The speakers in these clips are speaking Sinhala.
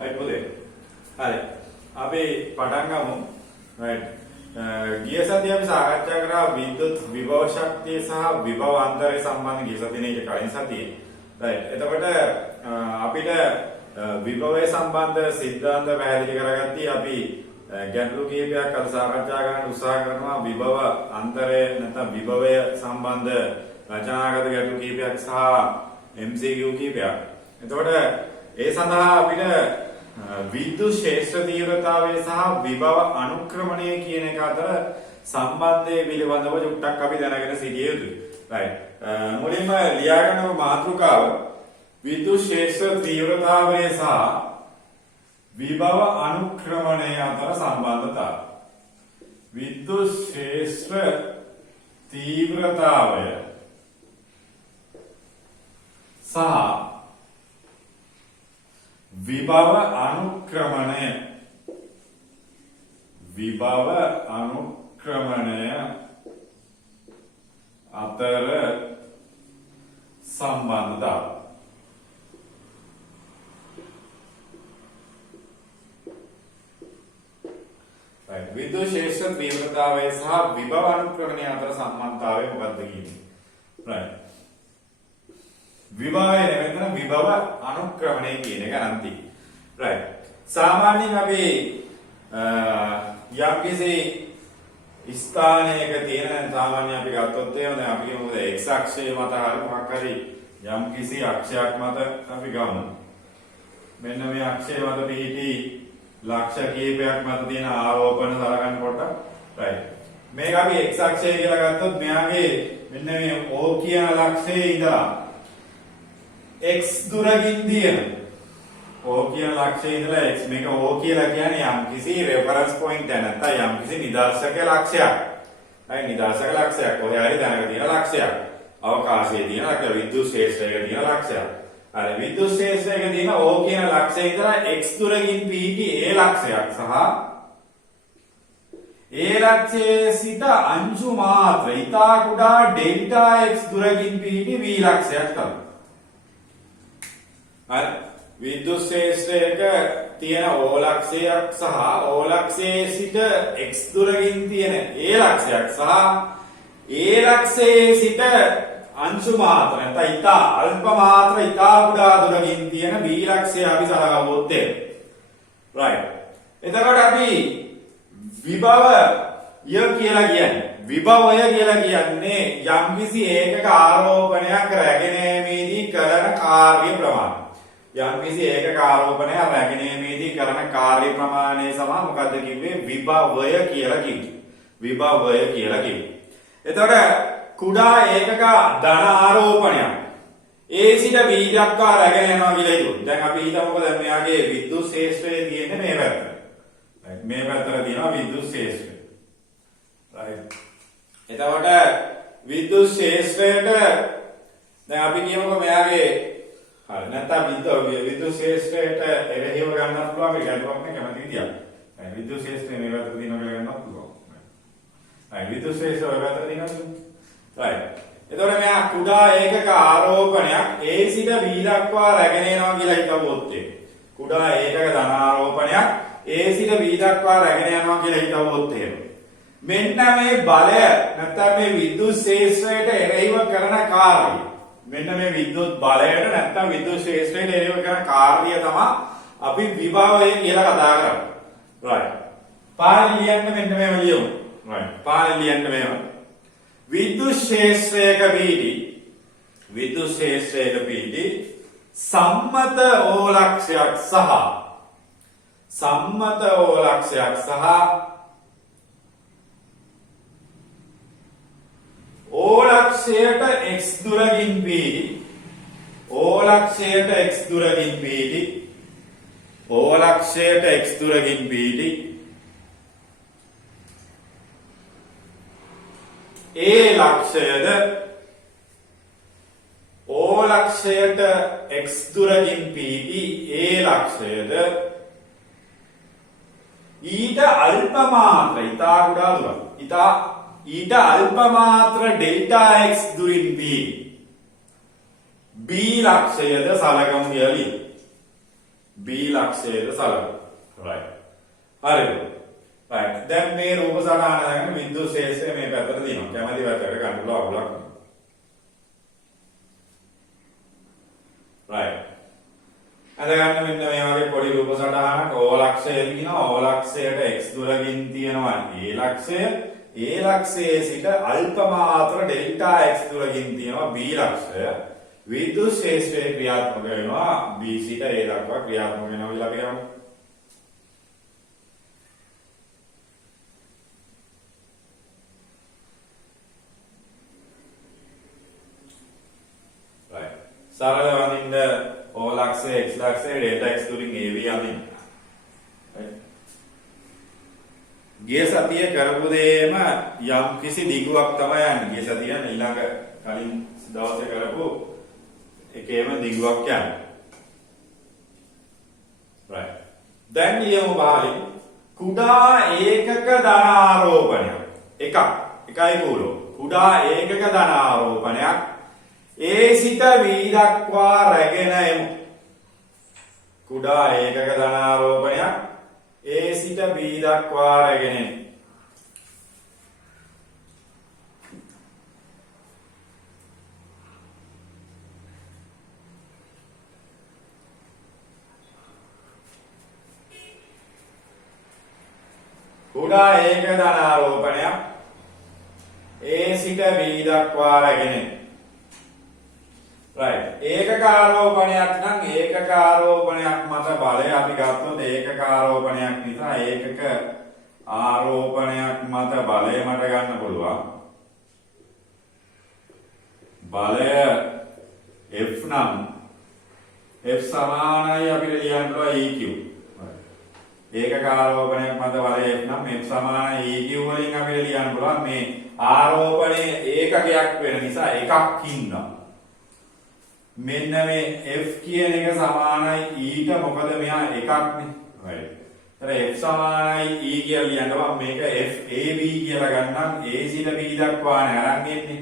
right පුතේ. හරි. අපි පටන් ගමු. right. ගිය සතියේ අපි සාකච්ඡා කරා විද්‍යුත් විභව ශක්තිය සහ විභව අන්තරය සම්බන්ධ ගිය සතියේ කලින් සතියේ. right. එතකොට අපිට විභවය සම්බන්ධ සිද්ධාන්ත පැහැදිලි කරගත්තා. අපි ගැටලු කීපයක් අද සාකච්ඡා කරන්න උත්සාහ කරනවා විභව අන්තරය නැත්නම් විභවය සම්බන්ධ රචනාගත ගැටලු කීපයක් සහ MCQ කීපයක්. එතකොට ඒ සඳහා අපිට විද්‍යුත් ක්ෂේත්‍ර තීව්‍රතාවය සහ විභව අනුක්‍රමණය කියන එක අතර සම්බන්ධය පිළිබඳව චුට්ටක් අපි දැනගෙන සිටිය යුතුයි. right. මුලින්ම ලියාගන්න මාතෘකාව විද්‍යුත් ක්ෂේත්‍ර තීව්‍රතාවය සහ විභව අනුක්‍රමණය අතර සම්බන්ධතාවය. විද්‍යුත් ක්ෂේත්‍ර තීව්‍රතාවය සහ විභව අනුක්‍රමණය අතර සම්බන්ධතාවය. right. විද්‍යුත් ක්ෂේත්‍ර තීව්‍රතාවය සහ විභව අනුක්‍රමණය අතර සම්බන්ධතාවය මොකක්ද කියන්නේ? right. විභවය නෙවෙයි විභව අනුක්‍රමණය කියන එක නම් තියෙන්නේ. right. සාමාන්‍යයෙන් අපි යම්කිසි ස්ථානයක තියෙන සාමාන්‍ය අපි ගත්තොත් එහෙම දැන් අපි කියමු x අක්ෂය මත හරි මොකක් හරි යම්කිසි අක්ෂයක් මත අපි ගමු. මෙන්න මේ අක්ෂය මත පිහිටි ලක්ෂ කීපයක් මත තියෙන ආරෝපණ සලකනකොට right. මේක අපි x අක්ෂය කියලා ගත්තොත් මෙයාගේ මෙන්න මේ O කියන ලක්ෂයේ ඉඳලා x දුරකින් තියෙන O කියන ලක්ෂයේ ඉඳලා x මේක O කියලා කියන්නේ යම්කිසි රෙෆරන්ස් පොයින්ට් එක නැත්නම් යම්කිසි නිදර්ශක ලක්ෂයක්. හරි නිදර්ශක ලක්ෂයක් කොහේ හරි දැනග තියෙන ලක්ෂයක්. අවකාශයේ තියෙන ලක්ෂය විද්‍යුත් ක්ෂේත්‍රයක තියෙන ලක්ෂයක්. හරි විද්‍යුත් ක්ෂේත්‍රයක තියෙන O කියන ලක්ෂයේ ඉඳලා x දුරකින් පිහිටි ඒ ලක්ෂයක් සහ ඒ ලක්ෂයේ සිට අංශු මාත්‍ර ඉතා කුඩා ඩෙල්ටා x දුරකින් පිහිටි v ලක්ෂයක් තමයි. හරි විද්‍යුත් ක්ෂේත්‍රයක තියෙන O ලක්ෂයක් සහ O ලක්ෂයේ සිට x දුරකින් තියෙන ඒ ලක්ෂයක් සහ ඒ ලක්ෂයේ සිට අංශු මාත්‍ර නැත්නම් ඉතා අල්ප මාත්‍ර ඉතා කුඩා දුරකින් තියෙන b ලක්ෂය අපි සලකවුවොත් right. එතකොට අපි විභවය කියලා කියන්නේ යම්කිසි ඒකක ආරෝපණයක් රැගෙනීමේදී කරන කාර්ය ප්‍රමාණය. යම්කිසි ඒකක ආරෝපණයක් රැගෙනීමේදී කරන කාර්ය ප්‍රමාණය සම මොකද්ද කිව්වේ? විභවය කියලා කිව්වේ. එතකොට කුඩා ඒකක ධන ආරෝපණයක් A සිට B දක්වා රැගෙන යනවා කියලා හිතුවොත්. දැන් අපි හිතමුකෝ දැන් මෙයාගේ විද්‍යුත් ක්ෂේත්‍රය තියෙන්නේ මේ පැත්තට. right. මේ පැත්තට තියෙනවා විද්‍යුත් ක්ෂේත්‍රය. right. එතකොට විද්‍යුත් ක්ෂේත්‍රයට දැන් අපි කියමුකෝ මෙයාගේ හරි නැත්නම් විද්‍යුත් ක්ෂේත්‍රයට එරෙහිව ගන්නත් පුළුවන් අපි ගැටුවක් නේ කැමති විදියක්. right. විද්‍යුත් ක්ෂේත්‍රය මේ පැත්තට තියෙනවා කියලා ගන්නත් පුළුවන්. right. විද්‍යුත් ක්ෂේත්‍රය ඔය පැත්තට තියෙනවා. right. එතකොට මෙයා කුඩා ඒකක ආරෝපණයක් A සිට B දක්වා රැගෙන යනවා කියලා හිතවුවොත් කුඩා ඒකක ධන ආරෝපණයක් A සිට B දක්වා රැගෙන යනවා කියලා හිතවුවොත් මෙන්න මේ බලය නැත්නම් මේ විද්‍යුත් ක්ෂේත්‍රයට එරෙහිව කරන කාර්යය මෙන්න මේ විද්‍යුත් බලයට නැත්නම් විද්‍යුත් ක්ෂේත්‍රයට එරෙහිව කරන කාර්යය තමයි අපි විභවය කියලා කතා කරන්නේ. right. පාළි ලියන්න මෙන්න මේව ලියමු. right. පාළි ලියන්න මේව. විද්‍යුත් ක්ෂේත්‍රයක පිහිටි සම්මත O ලක්ෂයක් සහ O ලක්ෂයට x දුරකින් පිහිටි A ලක්ෂයද O ලක්ෂයට x දුරකින් පිහිටි A ලක්ෂයද ඊට අල්ප මාත්‍ර ඉතා කුඩා දුරක් ඊට අල්ප මාත්‍ර ඩෙල්ටා x දුරින් B ලක්ෂයද සලකමු කියලා. B ලක්ෂයට සලකනවා. right. හරිද? right. දැන් මේ රූප සටහන අරගෙන විද්‍යුත් ශේෂ්ත්‍රය මේ පැත්තට දිනනවා. කැමැති පැත්තට ගන්න පුළුවන් අගුලක්. right. අද ගන්න මෙන්න මේ වගේ පොඩි රූප සටහනක් O ලක්ෂය කියනවා. O ලක්ෂයට x දුරකින් තියෙනවා A ලක්ෂය. A ලක්ෂයේ සිට අල්ප මාත්‍ර ඩෙල්ටා x දුරකින් තියෙනවා B ලක්ෂය. විද්‍යුත් ශේෂ්ත්‍රයේ ක්‍රියාත්මක වෙනවා B සිට A දක්වා ක්‍රියාත්මක වෙනවා කියලා අපි කරමු. right. සරල වදින්න O ලක්ෂය x ලක්ෂය ඩෙල්ටා x දුරින් AB යමින්. right. ගිය සතිය කරපු දෙයම යම් කිසි දිගුවක් තමයි යන්නේ. ගිය සතිය ඊළඟ කලින් දවසේ කරපු එකේම දිගුවක් යන්නේ. right. දැන් ලියමු බාලින් කුඩා ඒකක ධනාරෝපණයක්. එකයි කූලෝ. කුඩා ඒකක ධනාරෝපණයක් A සිට B දක්වා රැගෙන එමු. කුඩා ඒකක ධනාරෝපණයක් A සිට B දක්වා රැගෙන එමු. කුඩා ඒකක ධනාරෝපණයක් A සිට B දක්වා රැගෙන එමු. right. ඒකක ආරෝපණයක් නම් ඒකක ආරෝපණයක් මත බලය අපි ගත්තොත් ඒකක ආරෝපණයක් නිසා ඒකක ආරෝපණයක් මත බලය මට ගන්න පුළුවන්. බලය F නම් F සමානයි අපිට ලියන්න පුළුවන් EQ. ඒකක ආරෝපණයක් මත බලය F නම් F සමානයි EQ වලින් අපිට ලියන්න පුළුවන් මේ ආරෝපණයේ ඒකකයක් වෙන නිසා එකක් ඉන්නවා. මෙන්න මේ F කියන එක සමානයි E ට මොකද මෙහා එකක්නේ. right. ඒතර F සමානයි E කියලා ලියනවා මේක FAB කියලා ගන්නම් A සිට B දක්වානේ අරන් ඉන්නේ.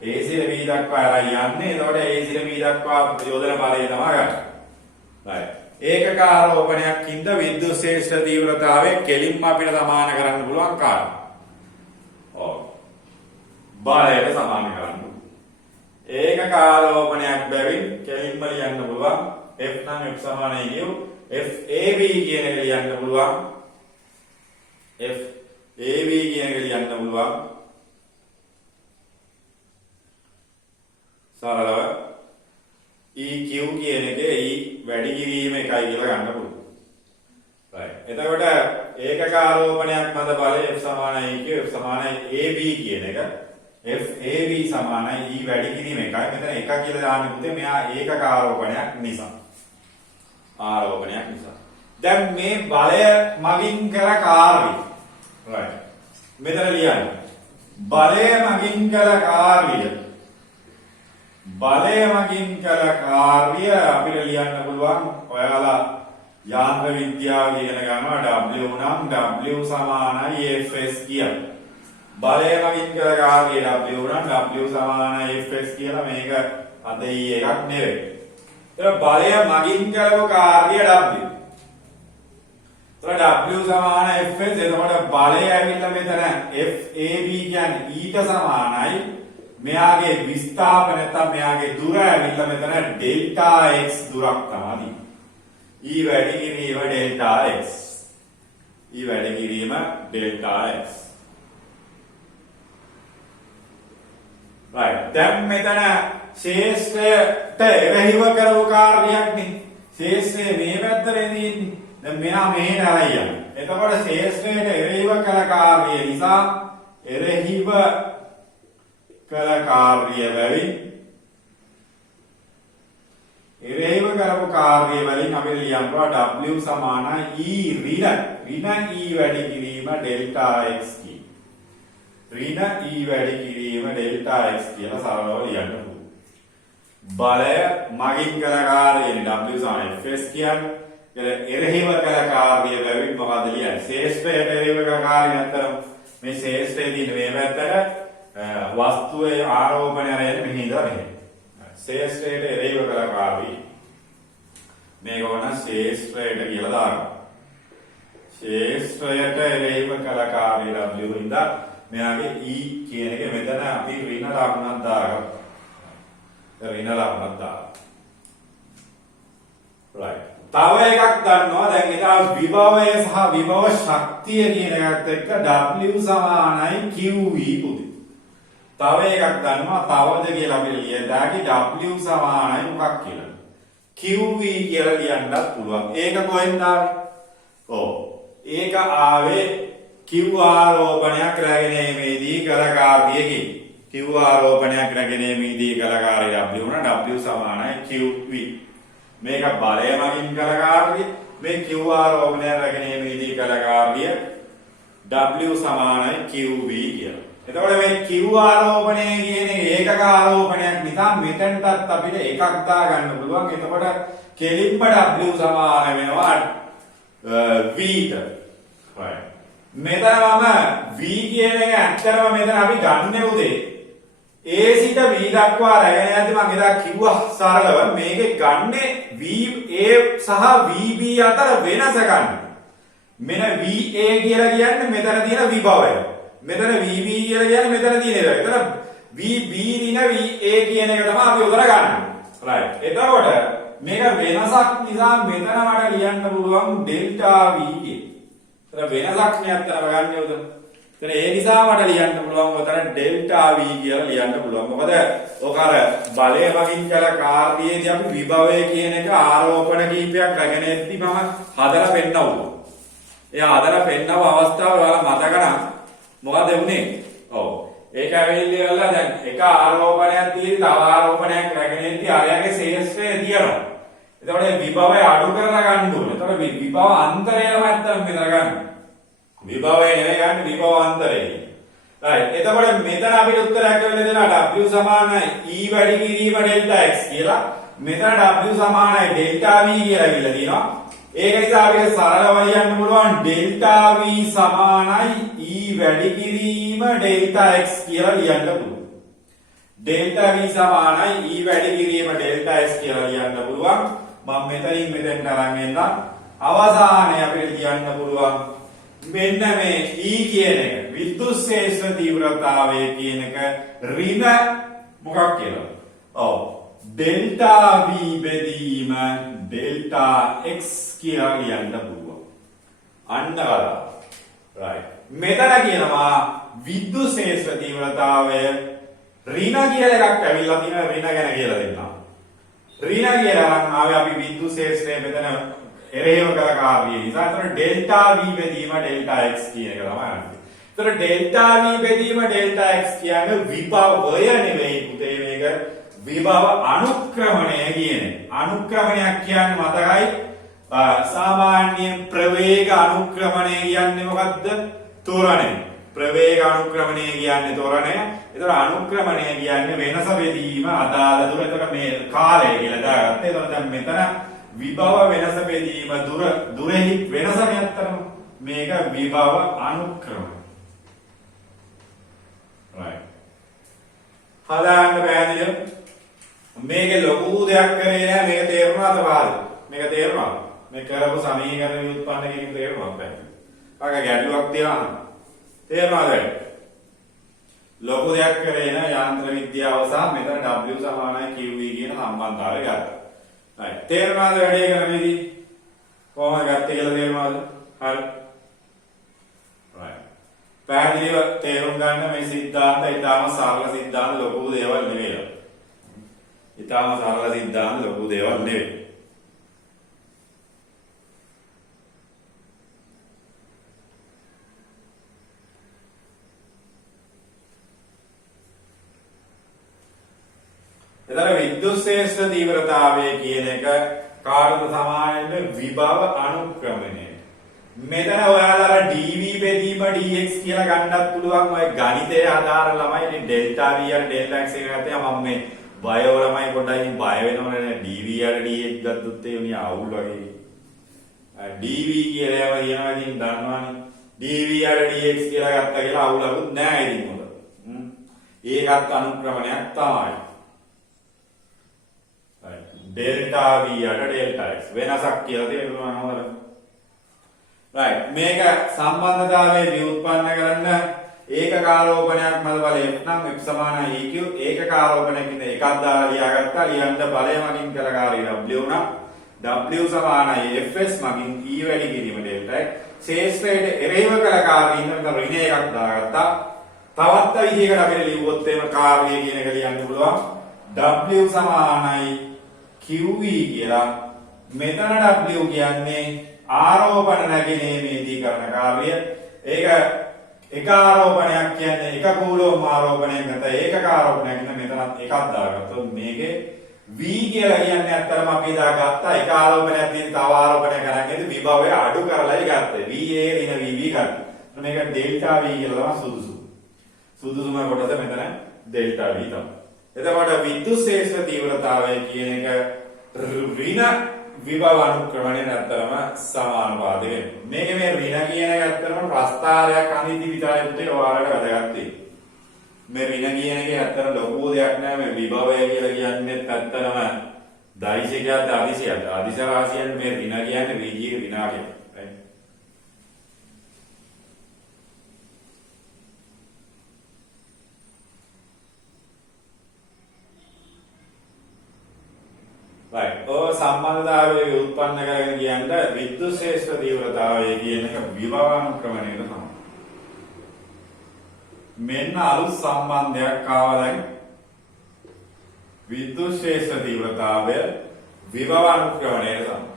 A සිට B දක්වා අරන් යන්නේ. එතකොට A සිට B දක්වා යොදන බලය තමයි ගන්න. right. ඒකක ආරෝපණයක්ින්ද විද්‍යුත් ශේෂ්ත්‍ර තීව්‍රතාවය කෙලින්ම අපිට සමාන කරන්න පුළුවන් කාර්ය. ඔව්. බලයට සමාන කරන්න. ඒකක ආරෝපණයක් බැවින් කෙලින්ම ලියන්න පුළුවන් F නම් F සමානයි කියු FAB කියන එක ලියන්න පුළුවන් FAB කියන එක ලියන්න පුළුවන් සරලව EQ කියන එක E වැඩි කිරීම එකයි කියලා ගන්න පුළුවන්. right. එතකොට ඒකක ආරෝපණයක් මත බලය F සමානයි EQ F සමානයි AB කියන එක FAB සමානයි E වැඩි කිරීම එකයි. මෙතන එක කියලා දාන්න පුතේ මෙහා ඒකක ආරෝපණයක් නිසා. දැන් මේ බලය මගින් කළ කාර්යය. right. මෙතන ලියන්න. බලය මගින් කළ කාර්යය. බලය මගින් කළ කාර්යය අපිට ලියන්න පුළුවන් ඔයාලා යාන්ත්‍ර විද්‍යාව ඉගෙන ගන්නවා W නම් W සමානයි Fs කියලා. බලය මගින් කළ කාර්යය W නම් W සමානයි Fs කියලා මේක අද එකක් නෙවෙයි. ඒක බලය මගින් කරපු කාර්යය W. ඒතර W සමාන Fs එතකොට බලය ඇවිල්ලා මෙතන FAB කියන්නේ E ට සමානයි. මෙයාගේ විස්ථාපන නැත්නම් මෙයාගේ දුර ඇවිල්ලා මෙතන ඩෙල්ටා x දුරක් තමයි. E වැඩි කිරීම ඩෙල්ටා x. E වැඩි කිරීම ඩෙල්ටා x. right. දැන් මෙතන ශේෂ්ත්‍රයට එරෙහිව කරපු කාර්යයක් නේ. ශේෂ්ත්‍රය මේ පැත්තට එන්නේ. දැන් මෙහා මෙහෙට ආරියන්. එතකොට ශේෂ්ත්‍රයට එරෙහිව කළ කාර්යය නිසා එරෙහිව කළ කාර්යය බැවින් එරෙහිව කරපු කාර්යය වලින් අපි ලියනවා W සමානයි E ඍණ E වැඩි කිරීම ඩෙල්ටා x කි. ඍණ E වැඩි කිරීම ඩෙල්ටා x කියලා සරලව ලියන්න පුළුවන්. බලය මගින් කළ කාර්යය W සමානයි Fs කියන්නේ එරෙහිව කළ කාර්යය බැවින් මොකද ලියන්නේ? ශේෂ්ත්‍රයට එරෙහිව කළ කාර්යය අතර මේ ශේෂ්ත්‍රයේ තියෙන මේ පැත්තට වස්තුවේ ආරෝපණය රැගෙන මෙහි ඉඳලා මෙහෙ. ශේෂ්ත්‍රයට එරෙහිව කළ කාර්යය මේක වුණා ශේෂ්ත්‍රයට කියලා දානවා. ශේෂ්ත්‍රයට එරෙහිව කලකාරී W හින්දා මෙයාගේ E කියන එක මෙතන අපි ඍණ ලකුණක් දාගත්තා. ඍණ ලකුණක් දානවා. right. තව එකක් දන්නවා දැන් ඒක විභවය සහ විභව ශක්තිය කියන එකත් එක්ක W සමානයි QV පුදු. තව එකක් දන්නවා තවද කියලා අපි ලියදාකි W සමානයි මොකක් කියලා. QV කියලා ලියන්නත් පුළුවන්. ඒක කොහෙන්ද ආවේ? ඔව්. ඒක ආවේ Q ආරෝපණයක් රැගෙනීමේදී කළ කාර්යයකින්. Q ආරෝපණයක් රැගෙනීමේදී කළ කාර්යය W වුණා W සමානයි QV. මේක බලය මගින් කළ කාර්යය. මේ Q ආරෝපණය රැගෙනීමේදී කළ කාර්යය W සමානයි QV කියලා. එතකොට මේ Q ආරෝපණය කියන්නේ ඒකක ආරෝපණයක් නිසා මෙතනටත් අපිට එකක් දා ගන්න පුළුවන්. එතකොට කෙලින්ම W සමාන වෙනවා V ට. right. මෙතන මම V කියන එක ඇත්තටම මෙතන අපි ගන්න උදේ A සිට V දක්වා රැගෙන යද්දි මම එදා කිව්වා සරලව මේකේ ගන්නේ VA සහ VB අතර වෙනස ගන්න. මෙන්න VA කියලා කියන්නේ මෙතන තියෙන විභවය. මෙතන VB කියලා කියන්නේ මෙතන තියෙන එක. එතන VB දින VA කියන එක තමයි අපි උතර ගන්න. right. එතකොට මේක වෙනසක් නිසා මෙතන මට ලියන්න පුළුවන් ඩෙල්ටා V කිය. එතන වෙනසක් නේ අත්තර ගන්න උතන. එතන ඒ නිසා මට ලියන්න පුළුවන් උතන ඩෙල්ටා V කියලා ලියන්න පුළුවන්. මොකද ඔක අර බලය වගින් කළ කාර්යයේදී අපි විභවය කියන එක ආරෝපණ කීපයක් රැගෙන එද්දි මම හදලා පෙන්නවුවා. ඒ හදලා පෙන්නව අවස්ථාව ඔයාලා මතක නම් මොකද වුනේ? ඔව්. ඒක ඇවිල්ලා ඉවරලා දැන් එක ආරෝපණයක් තියෙදි තව ආරෝපණයක් රැගෙන ඉද්දි අරයාගේ ශේෂ්ත්‍රය දියනවා. එතකොට විභවය අඩු කරලා ගන්න ඕනේ. එතකොට විභව අන්තරය නැත්තම් මෙතන ගන්න. විභවය නෙවෙයි ගන්න විභව අන්තරය. right. එතකොට මෙතන අපිට උත්තරයක් වෙන්න දෙනවා W සමානයි E වැඩි කිරීම ඩෙල්ටා x කියලා. මෙතන W සමානයි ඩෙල්ටා V කියලා ඉවිල්ලා තියෙනවා. ඒක නිසා අපිට සරලව ලියන්න පුළුවන් ඩෙල්ටා V සමානයි E වැඩි කිරීම ඩෙල්ටා x කියලා ලියන්න පුළුවන්. ඩෙල්ටා V සමානයි E වැඩි කිරීම ඩෙල්ටා x කියලා ලියන්න පුළුවන්. මම මෙතනින් මෙතෙන්ට අරන් එන්න අවසානයේ අපිට ලියන්න පුළුවන් මෙන්න මේ E කියන එක විද්‍යුත් ශේෂ්ත්‍ර තීව්‍රතාවය කියන එක ඍණ මොකක් කියලා? ඔව් ඩෙල්ටා V බෙදීම ඩෙල්ටා x කියලා ලියන්න පුළුවන්. අන්න බලන්න. right. මෙතන කියනවා විද්‍යුත් ශේෂ්ත්‍ර තීව්‍රතාවය ඍණ කියලා එකක් ඇවිල්ලා තියෙනවා ඍණ ගැන කියලා දෙන්නම්. ඍණ කියලා නම් ආවේ අපි විද්‍යුත් ශේෂ්ත්‍රය මෙතන එරෙහිව කළ කාර්යය නිසා. ඒතර ඩෙල්ටා V බෙදීම ඩෙල්ටා x කියන එක තමයි අන්නේ. ඒතර ඩෙල්ටා V බෙදීම ඩෙල්ටා x කියන්නේ විභවය නෙවෙයි පුතේ මේක විභව අනුක්‍රමණය කියන්නේ. අනුක්‍රමණයක් කියන්නේ මතකයි සාමාන්‍ය ප්‍රවේග අනුක්‍රමණය කියන්නේ මොකද්ද? ත්වරණය. ප්‍රවේග අනුක්‍රමණය කියන්නේ ත්වරණය. ඒතර අනුක්‍රමණය කියන්නේ වෙනස බෙදීම අදාළ දුර. ඒතර මේ කාලය කියලා දාගත්තා. ඒතර දැන් මෙතන විභව වෙනස බෙදීම දුරෙහි වෙනස නැත්තරම මේක විභව අනුක්‍රමණය. right. හදාන්න බෑනේ. මේකේ ලොකු දෙයක් කරේ නෑ. මේක තේරුණාද බාද? මේක තේරුණාද? මේ කරපු සමීකරණ ව්‍යුත්පන්න කිරීම තේරුණාද බෑ? කාගේ ගැටලුවක් තියනවද? තේරුණාද? ලොකු දෙයක් කරේ නෑ යාන්ත්‍ර විද්‍යාව සහ මෙතන W සමානයි QV කියන සම්බන්ධතාවය ගත්තා. right. තේරුණාද වැඩේ කරන විදිහ? කොහොමද ගත්තේ කියලා තේරුණාද? හරි. right. පැහැදිලිව තේරුම් ගන්න මේ සිද්ධාන්ත ඊටාම සරල සිද්ධාන්ත ලොකු දේවල් නෙවෙයි. ඊටාම සරල සිද්ධාන්ත ලොකු දේවල් නෙවෙයි. එතන විද්‍යුත් ශේෂ්ත්‍ර තීව්‍රතාවය කියන එක කාටද සමාන වෙන්නේ? විභව අනුක්‍රමණය. මෙතන ඔයාලා dv බෙදීම dx කියලා ගන්නත් පුළුවන්. ඔය ගණිතයේ ආධාර ළමයි ඉතින් ඩෙල්ටා v අර ඩෙල්ටා x එක ගත්තා මම මේ බය ළමයි පොඩ්ඩයි බය වෙනවනේ dv අර dx ගත්තොත් ඒ උනිය අවුල් වගේ. dv කියලා ඒවා කියනවා ඉතින් දන්නවනේ. dv අර dx කියලා ගත්තා කියලා අවුලකුත් නෑ ඉතින් මොකද. ඒකත් අනුක්‍රමණයක් තමයි. ඩෙල්ටා v යට ඩෙල්ටා x වෙනසක් කියලා තේරුණා හොඳට. right මේක සම්බන්ධතාවයේ ව්‍යුත්පන්න කරන්න ඒකකාරෝපණයක් මත බලය f නම් f සමාන eq ඒකකාරෝපණයක් ඉතින් එකක් දාලා ලියාගත්තා. ලියන්න බලය මගින් කළකාරී w නම් w සමානයි fs මගින් e වැඩි කිරීම ඩෙල්ටා x. ශේෂ්ත්‍රයට එරෙහිව කළකාරී ඉන්න ඍණ එකක් දාගත්තා. තවත් විදිහකට අපිට ලියුවොත් එහෙම කාර්යය කියන එක ලියන්න පුළුවන් w සමානයි qv කියලා. මෙතන w කියන්නේ ආරෝපණ නැගිනීමේදී කරන කාර්යය. ඒක එක ආරෝපණයක් කියන්නේ එක කූලෝම් ආරෝපණයක් නැත ඒකක ආරෝපණයක් නේ. මෙතනත් එකක් දාගත්තොත් මේකේ v කියලා කියන්නේ අත්‍තරම අපි දාගත්තා එක ආරෝපණයක් තියෙන තව ආරෝපණයක් කරන්නේ විභවය අඩු කරලායි ගත්තේ. va ඍණ vv ගන්න. මේක ඩෙල්ටා v කියලා තමයි සුදුසු. සුදුසුම කොටස මෙතන ඩෙල්ටා v තමයි. එතකොට විද්‍යුත් ශේෂ්ත්‍ර තීව්‍රතාවය කියන එක ඍණ විභව අනුක්‍රමණය නැත්තරම සමානුපාතික වෙනවා. මේකේ මේ ඍණ කියන එක ඇත්තටම ප්‍රස්ථාරයක් අනිදි විතරයි පුතේ ඔයාලට වැදගත් වෙන්නේ. මේ ඍණ කියන එකේ ඇත්තටම ලොකු දෙයක් නෑ. මේ විභවය කියලා කියන්නේ ඇත්තටම දෛශිකයක්ද අදිශයක්ද? අදිශ රාශියෙන් මේ ඍණ කියන්නේ වීජික ඍණාකයක්. right සම්බන්ධතාවයේ උත්පන්න කරගෙන කියන්නේ විද්‍යුත් ශේෂ්ත්‍ර තීව්‍රතාවය කියන එක විභවානුක්‍රමණයකට තමයි. මෙන්න අලුත් සම්බන්ධයක් ආවා දැන්. විද්‍යුත් ශේෂ්ත්‍ර තීව්‍රතාවය විභවානුක්‍රමණයට තමයි.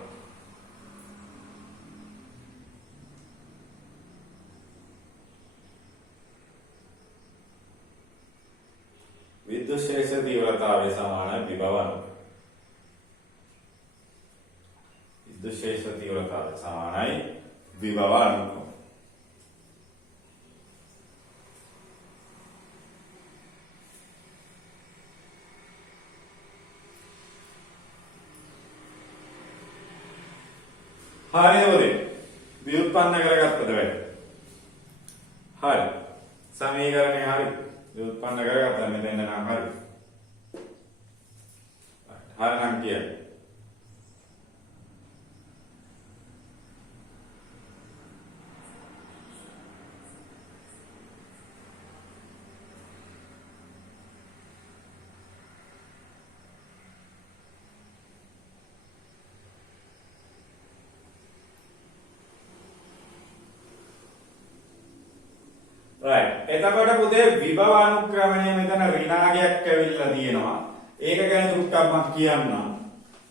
විද්‍යුත් ශේෂ්ත්‍ර තීව්‍රතාවය සමාන විභවානුක්‍රමණය. विद्युत क्षेत्र तीव्रता समानाई विभव अनुक्रम. හරියවද? ව්‍යුත්පන්න කරගත්තද වැඩ? හරි. සමීකරණය හරි. ව්‍යුත්පන්න කරගත්තා මෙතෙන් නම් හරි. හරි නම් කියන්නේ right එතකොට පුතේ විභව අනුක්‍රමණය මෙතන ඍණාගයක් ඇවිල්ලා තියෙනවා. ඒක ගැන චුට්ටක් මම කියන්නම්.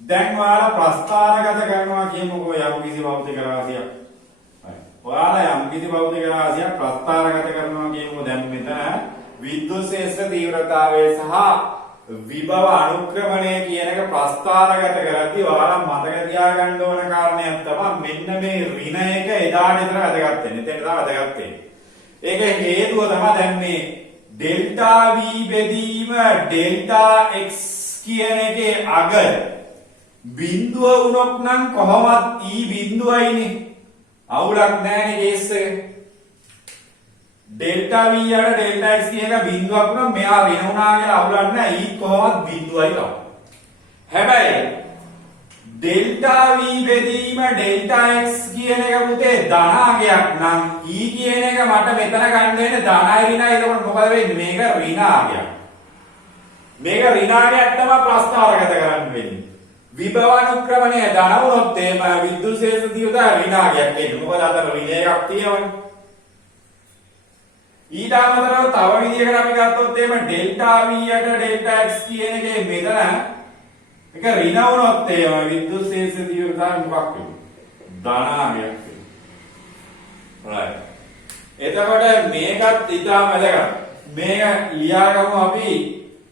දැන් ඔයාලා ප්‍රස්ථාරගත කරනවා කියමුකෝ යම් කිසි භෞතික රාශියක්. right ඔයාලා යම් කිසි භෞතික රාශියක් ප්‍රස්ථාරගත කරනවා කියමුකෝ. දැන් මෙතන විද්‍යුත් ශේෂ්ත්‍ර තීව්‍රතාවය සහ විභව අනුක්‍රමණය කියන එක ප්‍රස්ථාරගත කරද්දී ඔයාලා මතක තියාගන්න ඕන කාරණයක් තමයි මෙන්න මේ ඍණ එක එදාට විතර වැදගත් වෙන්නේ. එතන තමයි වැදගත් වෙන්නේ. ඒක හේතුව තමයි දැන් මේ ඩෙල්ටා v බෙදීම ඩෙල්ටා x කියන එකේ අග බිඳුව වුණොත් නම් කොහොමත් e බිඳුවයිනේ. අවුලක් නැහැනේ කේස් එක. ඩෙල්ටා v යට ඩෙල්ටා x කියන එක බිඳුවක් වුණා මෙයා වෙන වුණා කියලා අවුලක් නැහැ. e කොහොමත් බිඳුවයි තමයි. හැබැයි ඩෙල්ටා v බෙදීම ඩෙල්ටා x කියන එක පුතේ ධනාගයක් නම් e කියන එක මට මෙතන ගන්න වෙන්නේ ධනයි ඍණයි. එතකොට මොකද වෙන්නේ? මේක ඍණාගයක්. මේක ඍණාගයක් තමයි ප්‍රස්ථාරගත කරන්න වෙන්නේ. විභවානුක්‍රමණය ධන වුණොත් එහෙම විද්‍යුත් ශේෂ්ත්‍ර තීව්‍රතාවය ඍණාගයක් එන්නේ. මොකද අතර ඍණ එකක් තියෙනවනේ. ඊට අමතරව තව විදිහකට අපි ගත්තොත් එහෙම ඩෙල්ටා v යට ඩෙල්ටා x කියන එකේ මෙතන එක ඍණ වුණොත් එහෙම විද්‍යුත් ශේෂ්ත්‍ර තීව්‍රතාවය මොකක් වෙන්නේ? ධනාගයක් වෙනවා. right එතකොට මේකත් ඉතාම වැදගත්. මේක ලියාගමු අපි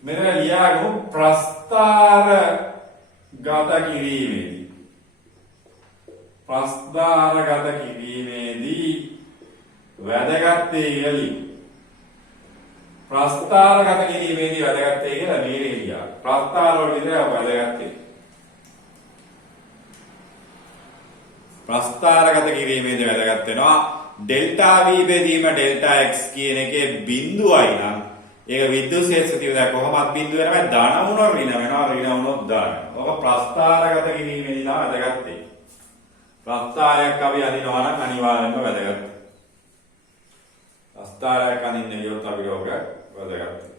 මෙතන ලියාගමු ප්‍රස්ථාරගත කිරීමේදී. ප්‍රස්ථාරගත කිරීමේදී වැදගත් දෙයලි ප්‍රස්ථාරගත කිරීමේදී වැදගත් දෙය කියලා මේ ලියා. ප්‍රස්ථාර වල විතර වැදගත් දෙය. ප්‍රස්ථාරගත කිරීමේදී වැදගත් වෙනවා ඩෙල්ටා v බෙදීම ඩෙල්ටා x කියන එකේ බිඳුවයි නම් ඒක විද්‍යුත් ශේෂ්ත්‍ර තීව්‍රතාවය කොහොමද බිඳුව වෙනවද? ධන වුණොත් ඍණ වෙනවා ඍණ වුණොත් ධන. ඔව් ඔක ප්‍රස්ථාරගත කිරීමේදී තමයි වැදගත්. ප්‍රස්ථාරයක් අපි අදිනවා නම් අනිවාර්යෙන්ම වැදගත්. ප්‍රස්ථාරයක් අදින්න ගියොත් අපිට ඔක වැදගත්.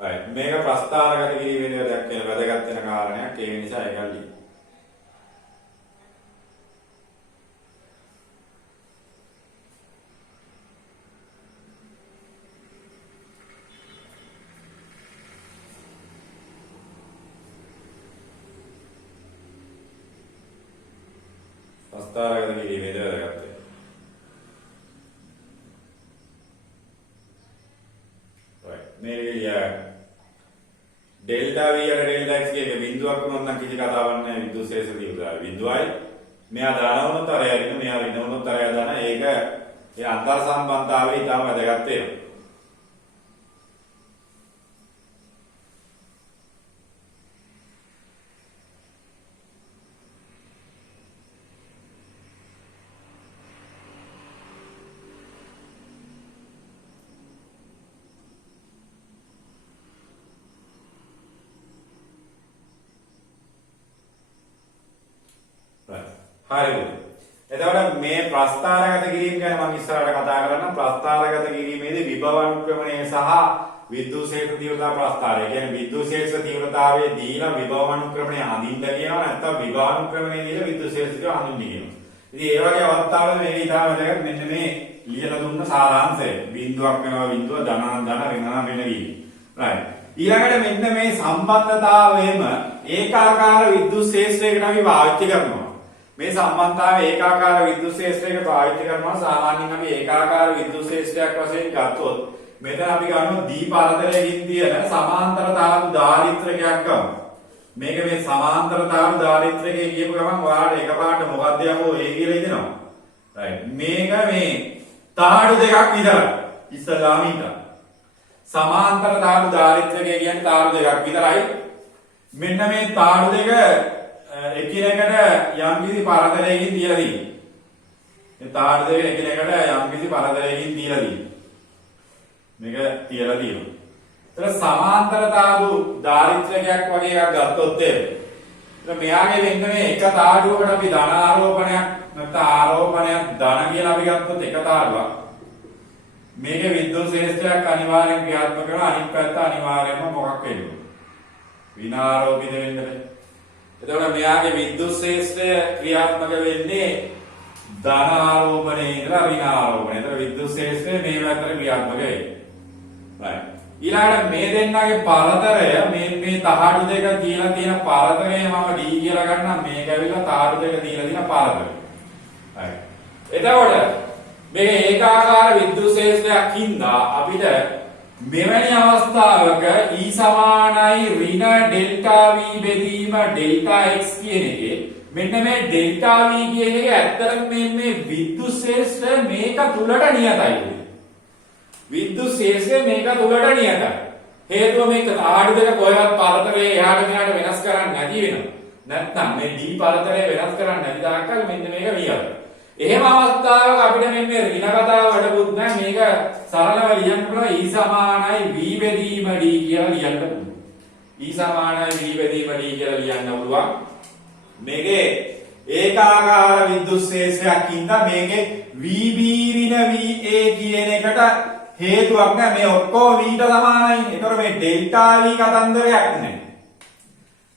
right මේක ප්‍රස්ථාරගත කිරීමේදී වැදගත් වෙන කාරණයක්. ඒ නිසා ඒක ලියන්න. ප්‍රස්ථාරගත කිරීමේදී වැදගත් වෙනවා. right මේක डेल्टा v और डेल्टा x के बिंदुවක් වුණොත් නම් කිසි කතාවක් නැහැ. විද්‍යුත් ශේෂ තීව්‍රතාවය බිඳුවයි. මෙයා දානවනොත් අර යරින මෙයා විනවනොත් අර යදාන ඒක ඒ අන්තර් සම්බන්ධතාවය ඊටම වැදගත් වෙනවා. හරිද? එතකොට මේ ප්‍රස්ථාරගත කිරීම ගැන මම ඉස්සරහට කතා කරන්නම්. ප්‍රස්ථාරගත කිරීමේදී විභව අනුක්‍රමණය සහ විද්‍යුත් ශේෂ්ත්‍ර තීව්‍රතා ප්‍රස්ථාරය. කියන්නේ විද්‍යුත් ශේෂ්ත්‍ර තීව්‍රතාවයේ දීලා විභව අනුක්‍රමණය අඳින්න කියනවා. නැත්නම් විභව අනුක්‍රමණය දීලා විද්‍යුත් ශේෂ්ත්‍රය අඳින්න කියනවා. ඉතින් ඒ වගේ අවස්ථාවල මේක ඉතාම වැදගත්. මෙන්න මේ ලියලා දුන්න සාරාංශය. බිඳුවක් වෙනවා බිඳුව ධන ධන ඍණ ඍණ වී. right. ඊළඟට මෙන්න මේ සම්බන්ධතාවයම ඒකාකාර විද්‍යුත් ශේෂ්ත්‍රයකට අපි පාවිච්චි කරනවා. මේ සම්බන්ධතාවය ඒකාකාර විද්‍යුත් ශේෂ්ත්‍රයකට පාවිච්චි කරනවා. සාමාන්‍යයෙන් අපි ඒකාකාර විද්‍යුත් ශේෂ්ත්‍රයක් වශයෙන් ගත්තොත් මෙතන අපි ගන්නවා දී පරතරයකින් තියෙන සමාන්තර තාරු ධාරිත්‍රකයක් ගමු. මේක මේ සමාන්තර තාරු ධාරිත්‍රකයේ කියපු ගමන් ඔයාලට එකපාරට මොකක්ද යකෝ ඒ කියලා හිතෙනවා. right. මේක මේ තාඩු දෙකක් විතරයි. ඉස්සලාම හිතා. සමාන්තර තාරු ධාරිත්‍රකය කියන්නේ තාරු දෙකක් විතරයි. මෙන්න මේ තාඩු දෙක එකිනෙකට යම්කිසි පරතරයකින් තියලා තියෙනවා. මේ තාඩ දෙක එකිනෙකට යම්කිසි පරතරයකින් තියලා තියෙනවා. මේක තියලා තියෙනවා. ඒතර සමාන්තර තාඩු ධාරිත්‍රකයක් වගේ එකක් ගත්තොත් එතන මෙයාගේ වෙන්න මේ එක තාඩුවකට අපි ධන ආරෝපණයක් නැත්නම් ආරෝපණයක් ධන කියලා අපි ගත්තොත් එක තාඩුවක්. මේකේ විද්‍යුත් ශේෂ්ත්‍රයක් අනිවාර්යෙන් ක්‍රියාත්මක කරනවා. අනිත් පැත්ත අනිවාර්යෙන්ම මොකක් වෙන්නේ? විනාරෝපිත වෙන්න බෑ. එතකොට මෙයාගේ විද්‍යුත් ශේෂ්ත්‍රය ක්‍රියාත්මක වෙන්නේ ධන ආරෝපණයේ ඉඳලා ඍණ ආරෝපණය. ඒතර විද්‍යුත් ශේෂ්ත්‍රය මේ පැත්තට ක්‍රියාත්මක වෙන්නේ. right. ඊළඟට මේ දෙන්නගේ පරතරය මේ තහඩු දෙක තියලා තියෙන පරතරය මම d කියලා ගන්නම්. මේක ඇවිල්ලා තහඩු දෙක තියලා තියෙන පරතරය. right. එතකොට මේ ඒකාකාර විද්‍යුත් ශේෂ්ත්‍රයක් හින්දා අපිට මෙවැනි අවස්ථාවක E සමානයි ඍණ ඩෙල්ටා v බෙදීම ඩෙල්ටා x කියන එකේ මෙන්න මේ ඩෙල්ටා v කියන එක ඇත්තටම මේ විද්‍යුත් ශේෂ්ත්‍රය මේක තුලට නියතයි. විද්‍යුත් ශේෂ්ත්‍රය මේක තුලට නියතයි. හේතුව මේක ආඩු දෙක කොහෙවත් පරතරේ එහාට මෙහාට වෙනස් කරන්නේ නැති වෙනවා. නැත්නම් මේ d පරතරය වෙනස් කරන්නේ නැති තරක්කල් මෙන්න මේක නියතයි. එහෙම අවස්ථාවක අපිට මෙන්න ඍණ කතාව වඩපුත් නැහැ. මේක සරලව ලියන්න පුළුවන් E සමානයි v බෙදීම d කියලා ලියන්න පුළුවන්. E සමානයි v බෙදීම d කියලා ලියන්න පුළුවන්. මේකේ ඒකාකාර විද්‍යුත් ශේෂ්ත්‍රයක් ඉඳලා මේකේ VB ඍණ VA කියන එකට හේතුවක් නැහැ. මේ ඔක්කොම v ට සමානයි. ඒතර මේ ඩෙල්ටා v කතන්දරයක් නැහැ.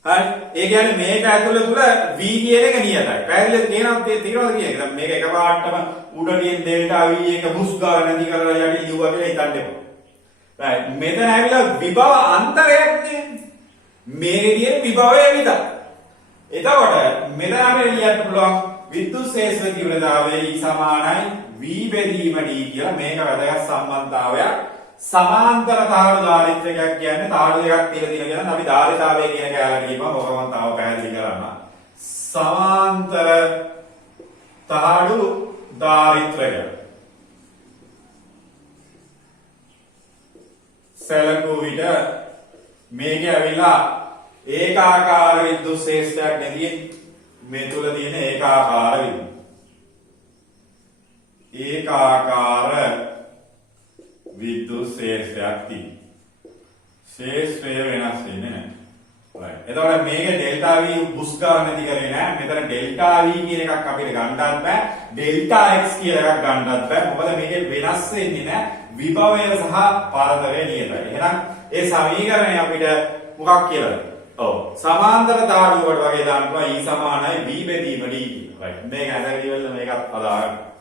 හරි. ඒ කියන්නේ මේක ඇතුළේ තුල v කියන එක නියතයි. පැහැදිලිද කියනවත් තියෙනවද කියන එක. දැන් මේක එකපාරටම උඩ තියෙන ඩෙල්ටා v එක බුස් ගාලා නැති කරලා යටි ලියුවා කියලා හිතන්න එපා. right. මෙතන ඇවිල්ලා විභව අන්තරයක් නේ. මේකේ තියෙන විභවය විතර. එතකොට මෙතන අපිට ලියන්න පුළුවන් විද්‍යුත් ශේෂ්ත්‍ර තීව්‍රතාවය E සමානයි v බෙදීම d කියලා. මේක වැදගත් සම්බන්ධතාවයක්. සමාන්තර තාඩු ධාරිත්‍රකයක් කියන්නේ තාඩු දෙකක් තියලා තියෙන අපි ධාරිතාවය කියන කැලේ කියපුවම ඔකම තව පැහැදිලි කරන්න. සමාන්තර තාඩු ධාරිත්‍රක සැලකුව විට මේකේ ඇවිල්ලා ඒකාකාර විද්‍යුත් ශේෂ්ත්‍රයක් නෙදී මේ තුල තියෙන ඒකාකාර විද්‍යුත්. ඒකාකාර විද්‍යුත් ශේෂ්ත්‍රයක් තියෙනවා. ශේෂ්ත්‍රය වෙනස් වෙන්නේ නැහැ. right. එතකොට මේක ඩෙල්ටා V බුස් ගන්න නැති කරේ නෑ. මෙතන ඩෙල්ටා V කියන එකක් අපිට ගන්නත් බෑ. ඩෙල්ටා X කියලා එකක් ගන්නත් බෑ. මොකද මේකේ වෙනස් වෙන්නේ නෑ. විභවය සහ පරතරය නියතයි. එහෙනම් ඒ සමීකරණය අපිට මොකක් කියලාද? ඔව්. සමාන්තර තාඩුවට වගේ දාන්නවා E සමානයි V බෙදීම D කියලා. right. මේක ඇදහිවල මේකත් අදාගන්න.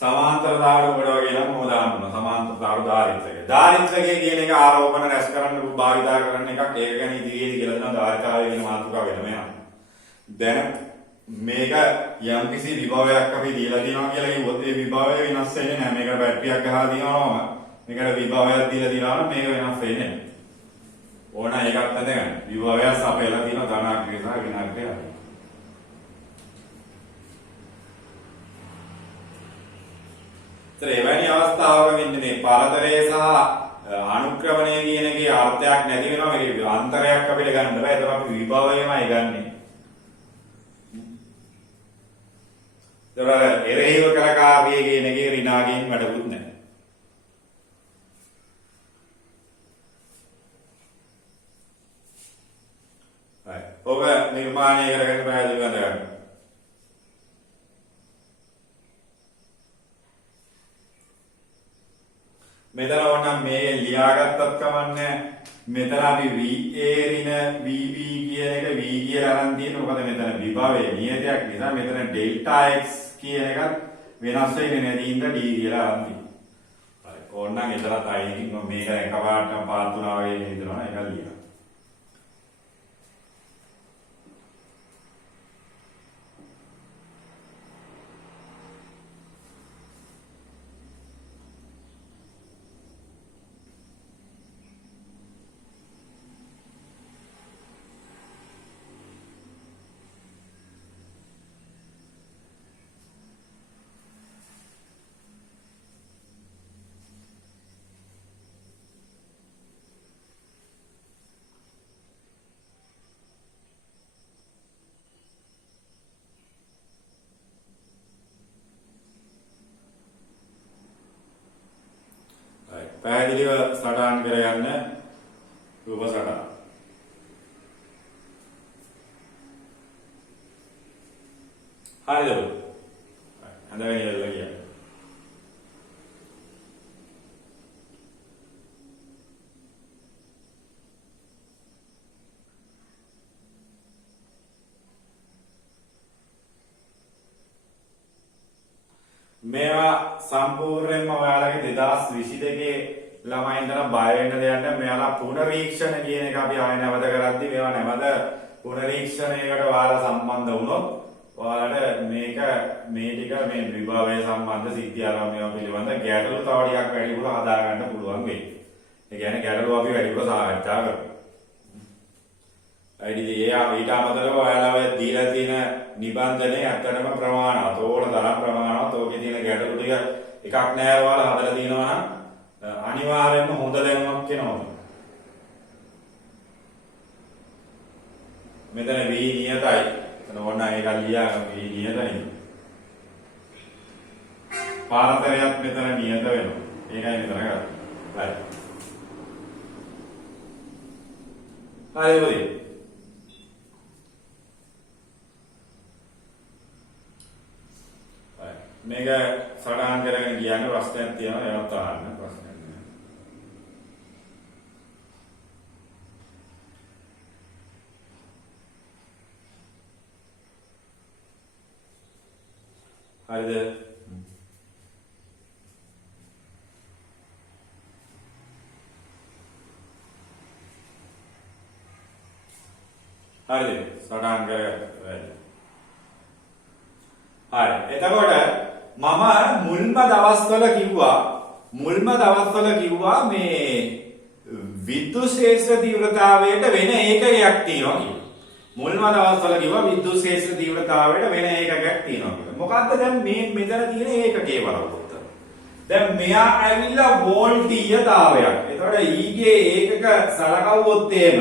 සමාන්තර තාඩුවට වගේ නම් මොකද දාන්නවා? සමාන්තර තාඩු ධාරිත්‍රය. ධාරිත්‍රය කියන එක ආරෝපණ රැස් කරන්න භාවිතා කරන එකක්. ඒක ගැන ඉදිරියේදී කියලා දෙනවා ධාරිතාවය කියන මාතෘකාව වෙනම යනවා. දැන් මේක යම්කිසි විභවයක් අපි දීලා තියෙනවා කියලා කිව්වොත් ඒ විභවය වෙනස් වෙන්නේ නැහැ. මේකට බැටරියක් ගහලා දිනවම මේකට විභවයක් දීලා දිනවම මේක වෙනස් වෙන්නේ නැහැ. ඕන එකක් නැදගන්න. විභවයක් අපේලා තියෙන ධනාත්මක සහ ඍණාත්මක. එවැනි අවස්ථාවක වෙන්නේ මේ පරතරය සහ අනුක්‍රමණය කියන එකේ අර්ථයක් නැති වෙනවා. මේකේ අන්තරයක් අපිට ගන්න බෑ. ඒක අපි විභවයමයි ගන්නෙ. ඒතර එරෙහිව කරකාරිය කියන එකේ ඍණාගෙන් වැඩකුත් නැහැ. හරි. ඔබ නිර්මාණය කරගෙන පැහැදිලි කරගන්න. මෙතන ඕනම් මේ ලියාගත්තත් කමන්නේ. මෙතන අපි VA ඍණ VB කියන එක V කියලා අරන් තියෙනවා. මොකද මෙතන විභවයේ නියතයක් නිසා මෙතන ඩෙල්ටා X කියන එකත් වෙනස් වෙන්නේ නැති ඉඳ D කියලා අරන් තියෙනවා. හරි. ඕනනම් එතරම් අයින් මේක එකපාරටම පාත් වුණා වගේ හිතනවා ඒක ලියනවා. පැහැදිලිව සටහන් කරගන්න රූප සටහන. හරිද? හඳගෙන ඉල්ල ගියා. මේවා සම්පූර්ණයෙන්ම ඔයාලගේ 2022 ළමයි ඉඳලා බය වෙන්න දෙයක් නැහැ. මෙයාලා පුනරීක්ෂණ කියන එක අපි ආයෙ නැවත කරද්දි මේවා නැවත පුනරීක්ෂණයකට ඔයාලා සම්බන්ධ වුණොත් ඔයාලට මේ ටික මේ විභවය සම්බන්ධ සිද්ධි ආරම්භය පිළිබඳ ගැටලු තව ටිකක් වැඩිපුර හදා ගන්න පුළුවන් වෙයි. ඒ කියන්නේ ගැටලු අපි වැඩිපුර සාකච්ඡා කරමු. ඊට අමතරව ඔයාලා දීලා තියෙන නිබන්ධනේ ඇත්තටම ප්‍රමාණවත් ඕන තරම් ප්‍රමාණවත්. ඕකේ තියෙන ගැටලු ටික එකක් නෑ ඔයාලා හදලා තියෙනවා නම් අනිවාර්යයෙන්ම හොඳ දැනුමක් වෙනවා. මෙතන V නියතයි. එතන ඕන එකක් ලියාගන්න V නියතයි. පාරතරයක් මෙතන නියත වෙනවා. ඒකයි මෙතන කරන්නේ. හරි. හරි. මේක සටහන් කරගෙන කියන්නේ ප්‍රශ්නයක් තියෙනවා ඒවත් අහන්න ප්‍රශ්නයක් නෑ. හරිද? හරිද? සටහන් කරගන්න. හරි. එතකොට මම මුල්ම දවස්වල කිව්වා මේ විද්‍යුත් ශේෂ්ත්‍ර තීව්‍රතාවයට වෙන ඒකකයක් තියෙනවා කියලා. මුල්ම දවස්වල කිව්වා විද්‍යුත් ශේෂ්ත්‍ර තීව්‍රතාවයට වෙන ඒකකයක් තියෙනවා කියලා. මොකද්ද දැන් මේ මෙතන තියෙන ඒකකේ බලවත්. දැන් මෙයා ඇවිල්ලා වෝල්ටීයතාවයක්. එතකොට E ගේ ඒකක සලකවුවොත් එහෙම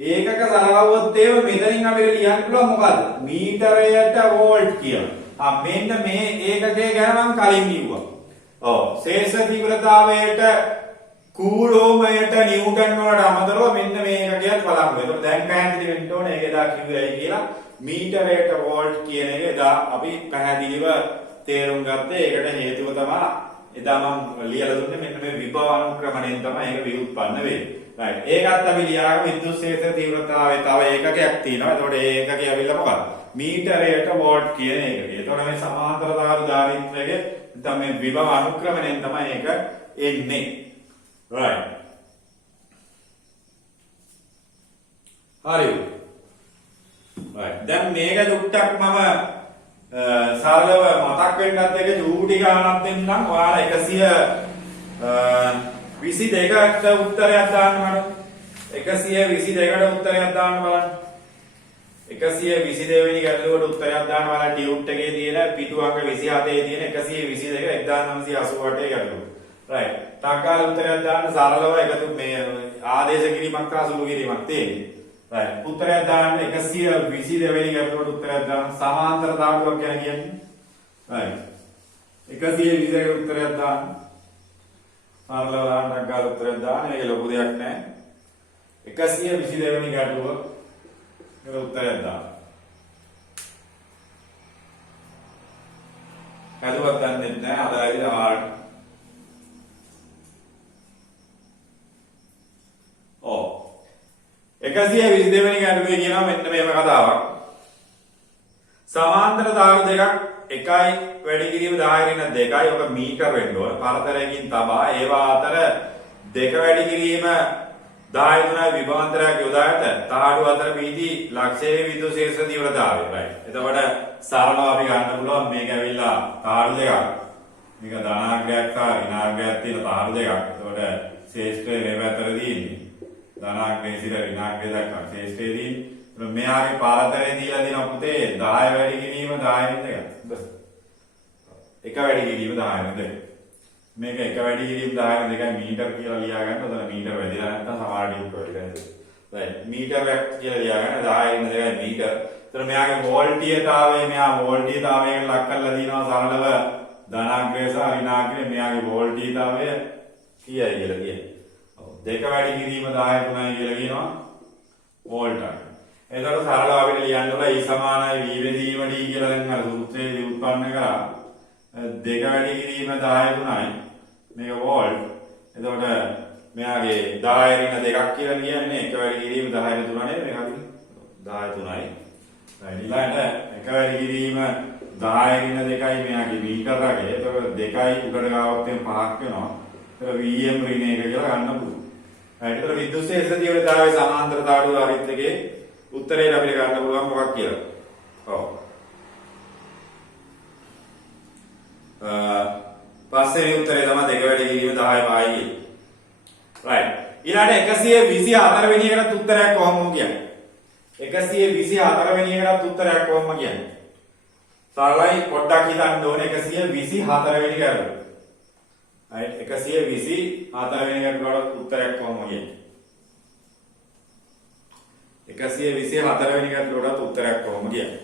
ඒකක සලකවුවොත් ඒව මෙතනින් අපිට ලියන්න පුළුවන් මොකද්ද? මීටරයට වෝල්ට් කියලා. මෙන්න මේ ඒකකය ගැන මම කලින් කිව්වා. ඔව් ශේෂ තීව්‍රතාවයට කූලෝමයට නිව්ටන් වලට අමතරව මෙන්න මේ එකකයක් බලන්න. ඒකට දැන් පැහැදිලි වෙන්න ඕනේ ඒක එදා කිව්වයි කියලා. මීටරයට වෝල්ට් කියන එක එදා අපි පැහැදිලිව තේරුම් ගත්තේ. ඒකට හේතුව තමයි එදා මම ලියලා දුන්නේ මෙන්න මේ විභව අනුක්‍රමණයෙන් තමයි ඒක විඋත්පන්න වෙන්නේ. right. ඒකත් අපි ලියාගමු විද්‍යුත් ක්ෂේත්‍ර තීව්‍රතාවයේ තව ඒකකයක් තියෙනවා. එතකොට ඒ ඒකකය ඇවිල්ලා මොකක්ද? මීටරයට වෝල්ට් කියන ඒකකය. එතකොට මේ සමාන්තර ධාතු ධාරිත්‍රයේ නැත්නම් මේ විභව අනුක්‍රමණයෙන් තමයි ඒක එන්නේ. right. හරි. right. දැන් මේක දුක්ටක් මම සරලව මතක් වෙන්නත් එක චූටි ගානක් දෙන්නම්. ඔයාලා 122කට උත්තරයක් දාන්න මට. 122කට උත්තරයක් දාන්න බලන්න. 122 වෙනි ගැටලුවට උත්තරයක් දාන්න බලන්න. ටියුට් එකේ තියෙන පිටු අංක 27 තියෙන 122 1988 ගැටලුව. right. තාක්කාල උත්තරයක් දාන්න සරලව එකතු මේ ආදේශ කිරීමක් හා සුළු කිරීමක් තියෙන්නේ. right. උත්තරයක් දාන්න 122 වෙනි ගැටලුවට උත්තරයක් දාන්න සමාන්තර ධාතුවක් ගැන කියන්නේ. right. 122 උත්තරයක් දාන්න. සරලව දාන්න තාක්කාල උත්තරයක් දාන්න. ඒක ලොකු දෙයක් නෑ. 122 වෙනි ගැටලුව ඒක උත්තරයක් දාන්න. හදුවත් දන්නේ නැහැ අදායිද ආර්. ඔව් 122 වෙනි ගැටලුවේ කියනවා මෙන්න මේම කතාවක්. සමාන්තර ධාතු දෙකක් එකයි වැඩි කිරීම 10 2යි ඔක මීටර වෙන්න ඕන. පරතරයකින් තබා ඒවා අතර දෙක වැඩි කිරීම 10 3යි විභවාන්තරයක් යොදාට තාඩු අතර වීදී ලක්ෂයේ විද්‍යුත් ක්ෂේත්‍ර තීව්‍රතාවය. right. එතකොට සරලව අපි ගන්න පුළුවන් මේක ඇවිල්ලා තාඩු දෙකක්. මේක ධනාංගයක් සහ ඍණාංගයක් තියෙන තාඩු දෙකක්. එතකොට ක්ෂේත්‍රයේ මේ පැත්තට තියෙන්නේ ධනාංගයේ සිට ඍණාංගය දක්වා ක්ෂේත්‍රයේදී මෙයාගේ පාරතරේ දීලා දෙන පුතේ 10 වැඩි කිරීම 10 2. බස්. එක වැඩි කිරීම 10 2. මේක එක වැඩි කිරීම 10 2යි මීටර කියලා ලියා ගන්න. උතන මීටර වැඩිලා නැත්නම් සමාන ඩියුට් වැඩිලා. right. මීටර කියලා ලියා ගන්න 10 2යි මීටර. එතන මෙයාගේ වෝල්ටීයතාවය මෙයා වෝල්ටීයතාවයෙන් ලක් කරලා දිනවා සරලව ධනාංගය සහ ඍණාංගය මෙයාගේ වෝල්ටීයතාවය කීයයි කියලා කියන්නේ. දෙක වැඩි කිරීම 10 3යි කියලා කියනවා වෝල්ට් එක. එතකොට සරලව අපිට ලියන්න ඕන E සමානයි V බෙදීම D කියලා දැන් අර සූත්‍රයේ උත්පන්න කරා. දෙක වැඩි කිරීම 10 3යි මේක වෝල්ට්. එතකොට මෙයාගේ 10 ඍණ දෙකක් කියලා කියන්නේ එක වැඩි කිරීම 10 3 නේ මේක හරිද? 10 3යි. ඊළඟට එක වැඩි කිරීම 10 ඍණ දෙකයි මෙයාගේ මීටර රටේ. එතකොට දෙකයි උඩට ගාවත් වෙන 5ක් වෙනවා. ඒක Vm ඍණ එක කියලා ගන්න පුළුවන්. ඒකට විද්‍යුත් ක්ෂේත්‍ර තීව්‍රතාවයේ සමාන්තර තාඩු ධාරිත්‍රයේ උත්තරේ අපිට ගන්න පුළුවන් මොකක් කියලා. ඔව්. පස්සේ උත්තරේ තමයි දෙක වැඩි කිරීම 10 5යි. right. ඊළඟට 124 වෙනි එකකට උත්තරයක් කොහොමද කියන්නේ? 124 වෙනි එකකට උත්තරයක් කොහොමද කියන්නේ? සරලයි පොඩ්ඩක් හිතන්න ඕනේ 124 වෙනි ගැටලුව. right. 124 වෙනි ගැටලුවට උත්තරයක් කොහොමද කියන්නේ? 124 වෙනි ගැටලුවට උත්තරයක් කොහොමද කියන්නේ?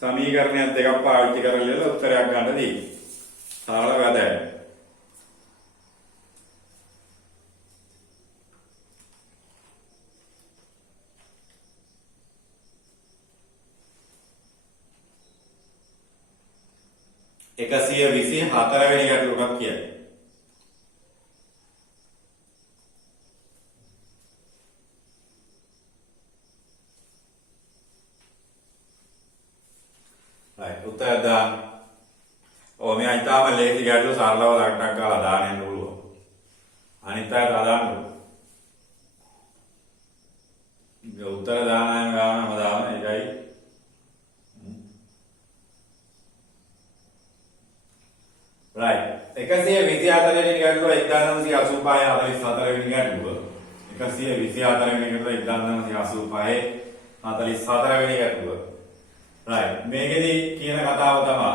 සමීකරණයක් දෙකක් පාවිච්චි කරලා උත්තරයක් ගන්න දී. සරල වැඩයි. එකසිය 24 වෙනි ගැටලුවක් කියන්නේ. right. උත්තර දාන්න. ඔව් මේ අයිතාම ලේසි ගැටලු සරලව ඩක්ටක් ගාලා දාන්න යන්න පුළුවන්. අනිත් අයට හදාන්න. උත්තර දාන අයම ගානම දාන එකයි. right. 124 වෙනි ගැටලුව 1985 44 වෙනි ගැටලුව. 124 වෙනි ගැටලුව 1985 44 වෙනි ගැටලුව. right. මේකෙදි කියන කතාව තමයි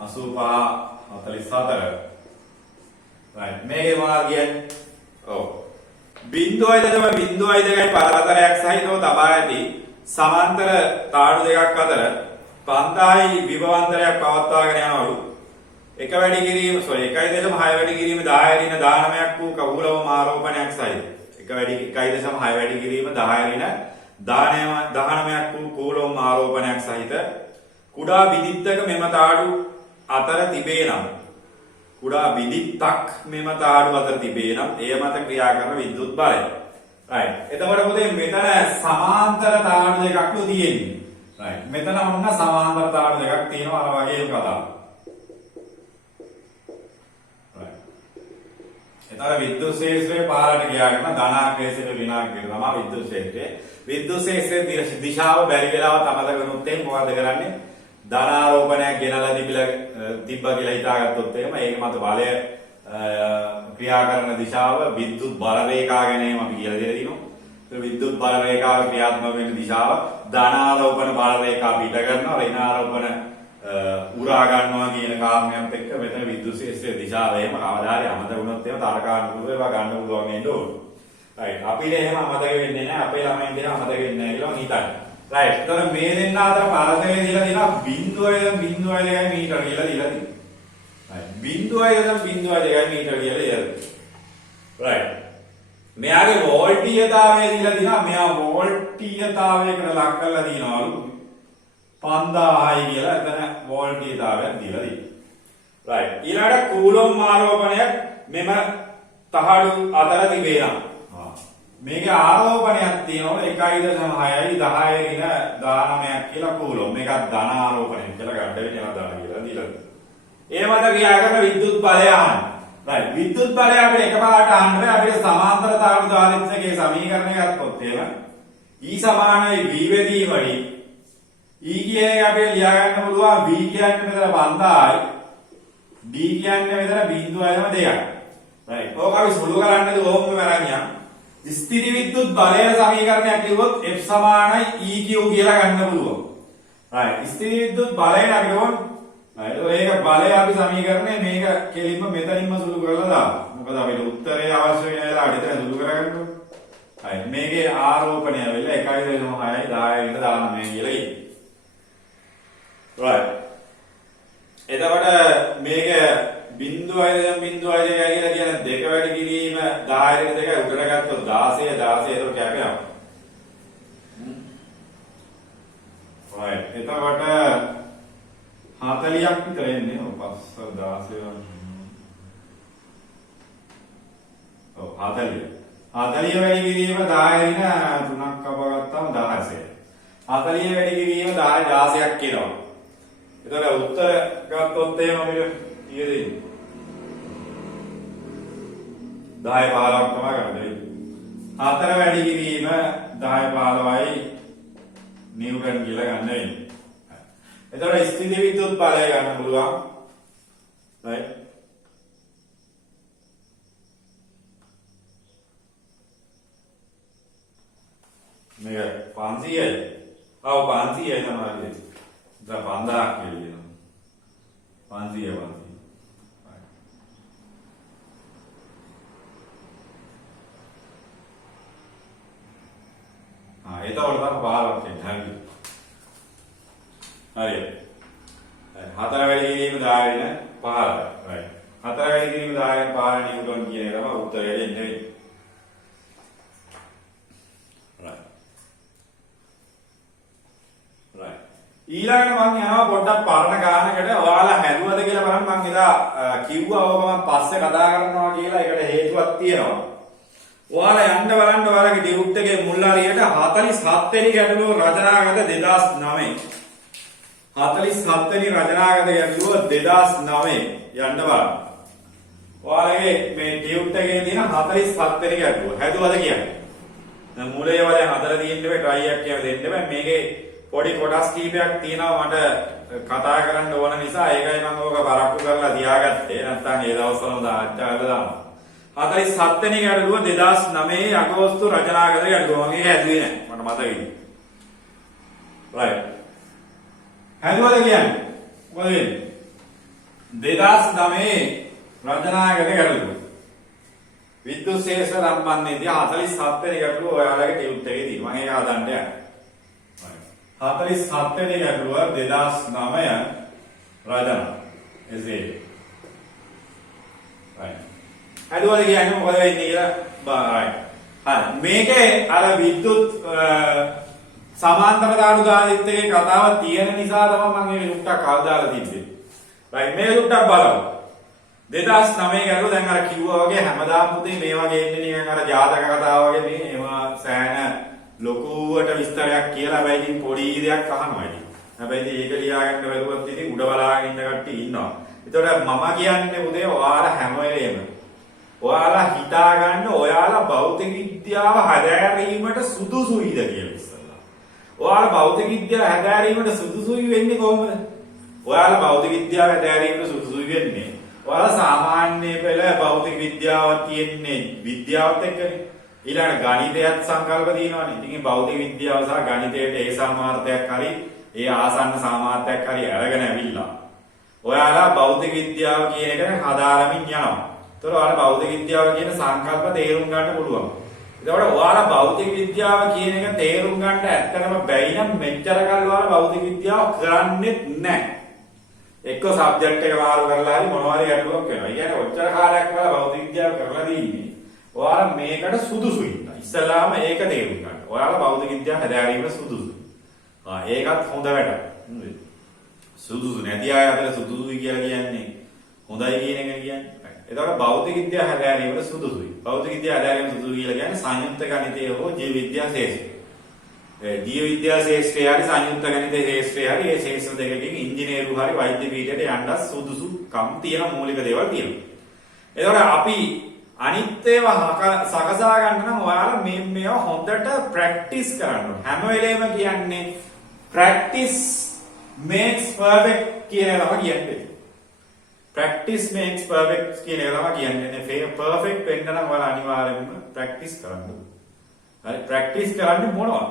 85 44. right. මේකේ මොනවද කියන්නේ? ඔව්. 0.02යි පරතරයක් සහිතව තබා ඇති සමාන්තර තාඩු දෙකක් අතර 5000යි විභවාන්තරයක් පවත්වාගෙන යනවලු. 1 වැඩි කිරීම 1.6 වැඩි කිරීම 10 ඍණ 19ක් වූ කවුලවම ආරෝපණයක් සහිත 1.6 වැඩි කිරීම 10 ඍණ 19ක් වූ කූලවම ආරෝපණයක් සහිත කුඩා විදිත්තක මෙම තාඩු අතර තිබේ නම් කුඩා විදිත්තක් මෙම තාඩු අතර තිබේ නම් එය මත ක්‍රියා කරන විද්‍යුත් බලය. right. එතකොට පුතේ මෙතන සමාන්තර තාඩු දෙකක් තියෙන්නේ. right. මෙතන ඔන්න සමාන්තර තාඩු දෙකක් තියෙනවා අර වගේම කතාවක්. right. එතන විද්‍යුත් ක්ෂේත්‍රයේ පාරට ගියා කරන ධනාක්ෂේත්‍රයට ඍණාක්ෂේත්‍රය තමයි විද්‍යුත් ක්ෂේත්‍රය. විද්‍යුත් ක්ෂේත්‍රයේ දිශාව බැරි වෙලාව තමතක වෙනොත් එහෙනම් මොකද කරන්නේ? ධනාරෝපණයක් ගෙනලා තිබ්බා කියලා හිතාගත්තොත් එහෙම ඒක මත බලය ක්‍රියා කරන දිශාව විද්‍යුත් බල රේඛා ගැනීම අපි කියලා දෙලා තිනවා. ඒ විද්‍යුත් බල රේඛාව ක්‍රියාත්මක වෙන දිශාව ධනාරෝපණ බල රේඛා පිට කරනවා ඍණාරෝපණ උරා ගන්නවා කියන කාරණයක් එක්ක මෙතන විද්‍යුත් ක්ෂේත්‍රයේ දිශාව එහෙම කවදාහරි අමතක වුණොත් එහෙම තරකානුකූලව ඒවා ගන්න පුළුවන් වෙන්න ඕන. right. අපිට එහෙම අමතක වෙන්නේ නැහැ. අපේ ළමයින්ට එහෙම අමතක වෙන්නේ නැහැ කියලා මම හිතන්නේ. right. එතකොට මේ දෙන්න අතර පරතරය දීලා තියෙනවා 0.02 මීටර කියලා දීලා තියෙනවා. right. 0.02 මීටර කියලා දීලා. right. මෙයාගේ වෝල්ටීයතාවය දීලා තියෙනවා. මෙයා වෝල්ටීයතාවයකට ලක් කරලා දිනවලු 5000යි කියලා එතන වෝල්ටීයතාවයක් දීලා තියෙනවා. right. ඊළඟට කූලොම් ආරෝපණයක් මෙම තහඩු අතර තිබේනම් මේකේ ආරෝපණයක් තියෙනවා 1.6යි 10 ඍණ 19ක් කියලා කූලොම්. මේකත් ධන ආරෝපණයක් කියලා ගන්න වෙනවා දාන කියලා දීලා. ඒ මත ක්‍රියා කරන විද්‍යුත් බලය අහන්න. right. විද්‍යුත් බලය අපිට එකපාරට අහන්න බෑ. අපිට සමාන්තර තාඩු දාලිත්‍යකේ සමීකරණය ගත්තොත් එහෙම E සමානයි V වෙදී වඩි E කියන එක අපිට ලියා ගන්න පුළුවන් V කියන්නේ මෙතන 5000යි D කියන්නේ මෙතන 0.2යි. right. ඕක අපි සුළු කරන්නද ඕම වරන්නම්. ස්ථිර විද්‍යුත් බලය සමීකරණයක් ලියුවොත් F සමානයි EQ කියලා ගන්න පුළුවන්. right. ස්ථිර විද්‍යුත් බලය අපිට ඕන. right. ඒක බලය අපි සමීකරණය මේක කෙලින්ම මෙතනින්ම සුළු කරලා දාමු. මොකද අපිට උත්තරේ අවශ්‍ය වෙන වෙලාවට එතන සුළු කරගන්න ඕන. right. මේකේ ආරෝපණය වෙලා 1.6යි 10යි 19 කියලා ඉන්නේ. right. එතකොට මේක 0.02 කියලා කියන දෙක වැඩි කිරීම 10 දෙක උඩට ගත්තොත් 16 ඒක කැපෙනවා. right. එතකොට 40ක් විතර එන්නේ. ඔව් 5 16 ඔව් 40. 40 වැඩි කිරීම 10 ඍණ 3ක් කපගත්තාම 16. 40 වැඩි කිරීම 10 16ක් එනවා. එතකොට උත්තර ගත්තොත් එහෙම අපිට ඊයේ 10 15ක් තමයි ගන්න. 4 වැඩි කිරීම 10 15යි නිව්ටන් කියලා ගන්න වෙන්නේ. එතකොට ස්ථිර විද්‍යුත් බලය ගන්න පුළුවන්. right. මේක 500යි. ආව 500යි තමයි. දැන් 5000ක් කියලා. 500. එතකොට තමයි 15ක් එන්නේ. හරි. 4 වැඩි කිරීම 10 වෙන 15. right. 4 වැඩි කිරීම 10 වෙන 15 නිව්ටන් කියන එක තමයි උත්තරය එන්නේ. right. right. ඊළඟට මම යනවා පොඩ්ඩක් පරණ ගානකට ඔයාලා හැදුවද කියලා බලන්න. මම එදා කිව්වා ඕක මම පස්සේ කතා කරනවා කියලා. ඒකට හේතුවක් තියෙනවා. ඔයාලා යන්න බලන්න ඔයාලගේ ඩියුට් එකේ මුල් හරියට 47 වෙනි ගැටලුව රචනාගත 2009. 47 වෙනි රචනාගත ගැටලුව 2009 යන්න බලන්න. ඔයාලගේ මේ ඩියුට් එකේ තියෙන 47 වෙනි ගැටලුව හැදුවද කියන්නේ. දැන් මුලේ වල හදලා තියෙන්න බෑ try එකක් කියලා දෙන්න බෑ. මේකේ පොඩි කොටස් කීපයක් තියෙනවා මට කතා කරන්න ඕන නිසා ඒකයි මම ඕක පරක්කු කරලා තියාගත්තේ. නැත්නම් ඒ දවස්වල දාච්චාලා දානවා. 47 වෙනි ගැටලුව 2009 අගෝස්තු රචනාගත ගැටලුව. මම ඒක හැදුවේ නෑ. මට මතකයි. right. හැදුවද කියන්නේ? මොකද වෙන්නේ? 2009 රචනාගත ගැටලුව. විද්‍යුත් ශේෂ්ත්‍ර සම්බන්ධයේදී 47 වෙනි ගැටලුව ඔයාලගේ ටියුට් එකේ තියෙනවා. මම ඒක හදන්න යනවා. 47 වෙනි ගැටලුව 2009 රජන එසේ. right. අදවල කියන්නේ මොකද වෙන්නේ කියලා right. හරි. මේකේ අර විද්‍යුත් සමාන්තර දාඩු ගානිත් එකේ කතාව තියෙන නිසා තමයි මම මේක ටුක්ටක් අවදාලා තිබ්බේ. right. මේක ටුක්ටක් බලමු. 2009 ගැටලුව දැන් අර කිව්වා වගේ හැමදාම පුතේ මේ වගේ එන්නේ නිකන් අර ජාතක කතාව වගේ මේ ඒවා සෑහෙන ලොකුවට විස්තරයක් කියලා හැබැයි ඉතින් පොඩි දෙයක් අහනවා ඉතින්. හැබැයි ඉතින් ඒක ලියාගන්න බැලුවොත් ඉතින් උඩ බලාගෙන ඉන්න කට්ටිය ඉන්නවා. ඒතකොට මම කියන්නේ උදේ ඔයාලා හැම වෙලේම ඔයාලා හිතා ගන්න ඔයාලා භෞතික විද්‍යාව හදාරීමට සුදුසුයිද කියලා ඉස්සෙල්ලා. ඔයාලා භෞතික විද්‍යාව හදාරීමට සුදුසුයි වෙන්නේ කොහොමද? ඔයාලා භෞතික විද්‍යාව හදාරීමට සුදුසුයි වෙන්නේ. ඔයාලා සාමාන්‍ය පෙළ භෞතික විද්‍යාව තියෙන්නේ විද්‍යාවත් එක්කනේ. ඊළඟ ගණිතයත් සංකල්ප තියෙනවානේ. ඉතින් භෞතික විද්‍යාව සහ ගණිතයට ඒ සමාර්ථයක් හරි ඒ ආසන්න සමාර්ථයක් හරි අරගෙන ඇවිල්ලා. ඔයාලා භෞතික විද්‍යාව කියන එක හදාරමින් යනවා. ඒතකොට ඔයාලා භෞතික විද්‍යාව කියන සංකල්ප තේරුම් ගන්න පුළුවන්. ඒතකොට ඔයාලා භෞතික විද්‍යාව කියන එක තේරුම් ගන්න ඇත්තටම බැයි නම් මෙච්චර කල් ඔයාලා භෞතික විද්‍යාව කරන්නේ නැහැ. එක්ක සබ්ජෙක්ට් එක මාරු කරලා හරි මොනවා හරි ගැටලුවක් වෙනවා. ඒ කියන්නේ ඔච්චර කාලයක් ඔයාලා භෞතික විද්‍යාව කරලා දීන්නේ. ඔයාලා මේකට සුදුසුයි. ඉස්සලාම ඒක තේරුම් ගන්න. ඔයාලා භෞතික විද්‍යාව හදාගැනීමට සුදුසුයි. ඒකත් හොඳ වැඩක්. සුදුසු නැති අය අතර සුදුසුයි කියලා කියන්නේ හොඳයි කියන එක කියන්නේ. එතකොට භෞතික විද්‍යාව හදාගැනීමට සුදුසුයි. භෞතික විද්‍යාව හදාගැනීමට සුදුසු කියලා කියන්නේ සංයුක්ත ගණිතය හෝ ජීව විද්‍යා ශාස්ත්‍රය. ජීව විද්‍යා ශාස්ත්‍රය හරි සංයුක්ත ගණිත ශාස්ත්‍රය හරි මේ ශාස්ත්‍ර දෙකකින් ඉංජිනේරු හරි වෛද්‍ය පීඨයට යන්න සුදුසුකම් තියෙන මූලික දේවල් තියෙනවා. එතකොට අපි අනිත් ඒවා සකසා ගන්න නම් ඔයාලා මේවා හොඳට ප්‍රැක්ටිස් කරන්න ඕනේ. හැම වෙලේම කියන්නේ practice makes perfect කියන එක තමයි කියන්නේ. practice makes perfect කියන එක තමයි කියන්නේ. perfect වෙන්න නම් ඔයාලා අනිවාර්යයෙන්ම practice කරන්න ඕනේ. හරි practice කරන්නේ මොනවද?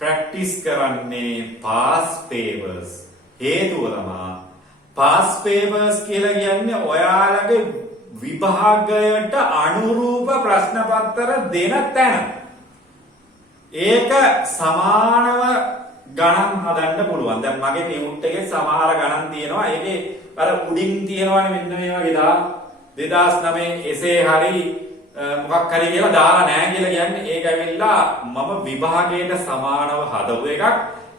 practice කරන්නේ past papers. හේතුව තමයි past papers කියලා කියන්නේ ඔයාලගේ විභාගයට අනුරූප ප්‍රශ්න පත්‍ර දෙන තැන. ඒක සමානව ගණන් හදන්න පුළුවන්. දැන් මගේ ටියුට් එකේ සමහර ගණන් තියෙනවා. ඒකේ අර උඩින් තියෙනවනේ මෙන්න මේ වගේ 2009 එසේ හරි මොකක් හරි කියලා දාලා නැහැ කියලා කියන්නේ. ඒක ඇවිල්ලා මම විභාගයට සමානව හදපු එකක්.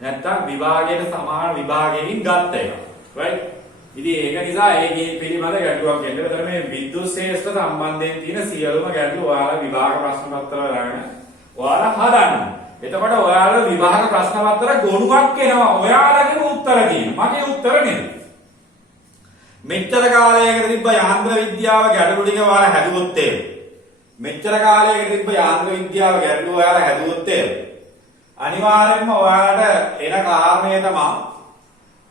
නැත්තම් විභාගයට සමාන විභාගයකින් ගත්ත එකක්. right? ඉතින් ඒක නිසා ඒකේ පිළිබඳ ගැටලුවක් එන්න. ඒතර මේ විද්‍යුත් ශාස්ත්‍ර සම්බන්ධයෙන් තියෙන සියලුම ගැටලු ඔයාලා විභාග ප්‍රශ්න පත්‍ර වලගෙන ඔයාලා හදන්න. එතකොට ඔයාලා විභාග ප්‍රශ්න පත්‍ර ගොනුවක් එනවා. ඔයාලගේම උත්තර තියෙනවා. මගේ උත්තර නෙමෙයි. මෙච්චර කාලයකට තිබ්බ යාන්ත්‍ර විද්‍යාව ගැටලු ටික ඔයාලා හැදුවොත් මෙච්චර කාලයකට තිබ්බ යාන්ත්‍ර විද්‍යාව ගැටලු ඔයාලා හැදුවොත් අනිවාර්යයෙන්ම ඔයාලට එන කාරණය තමයි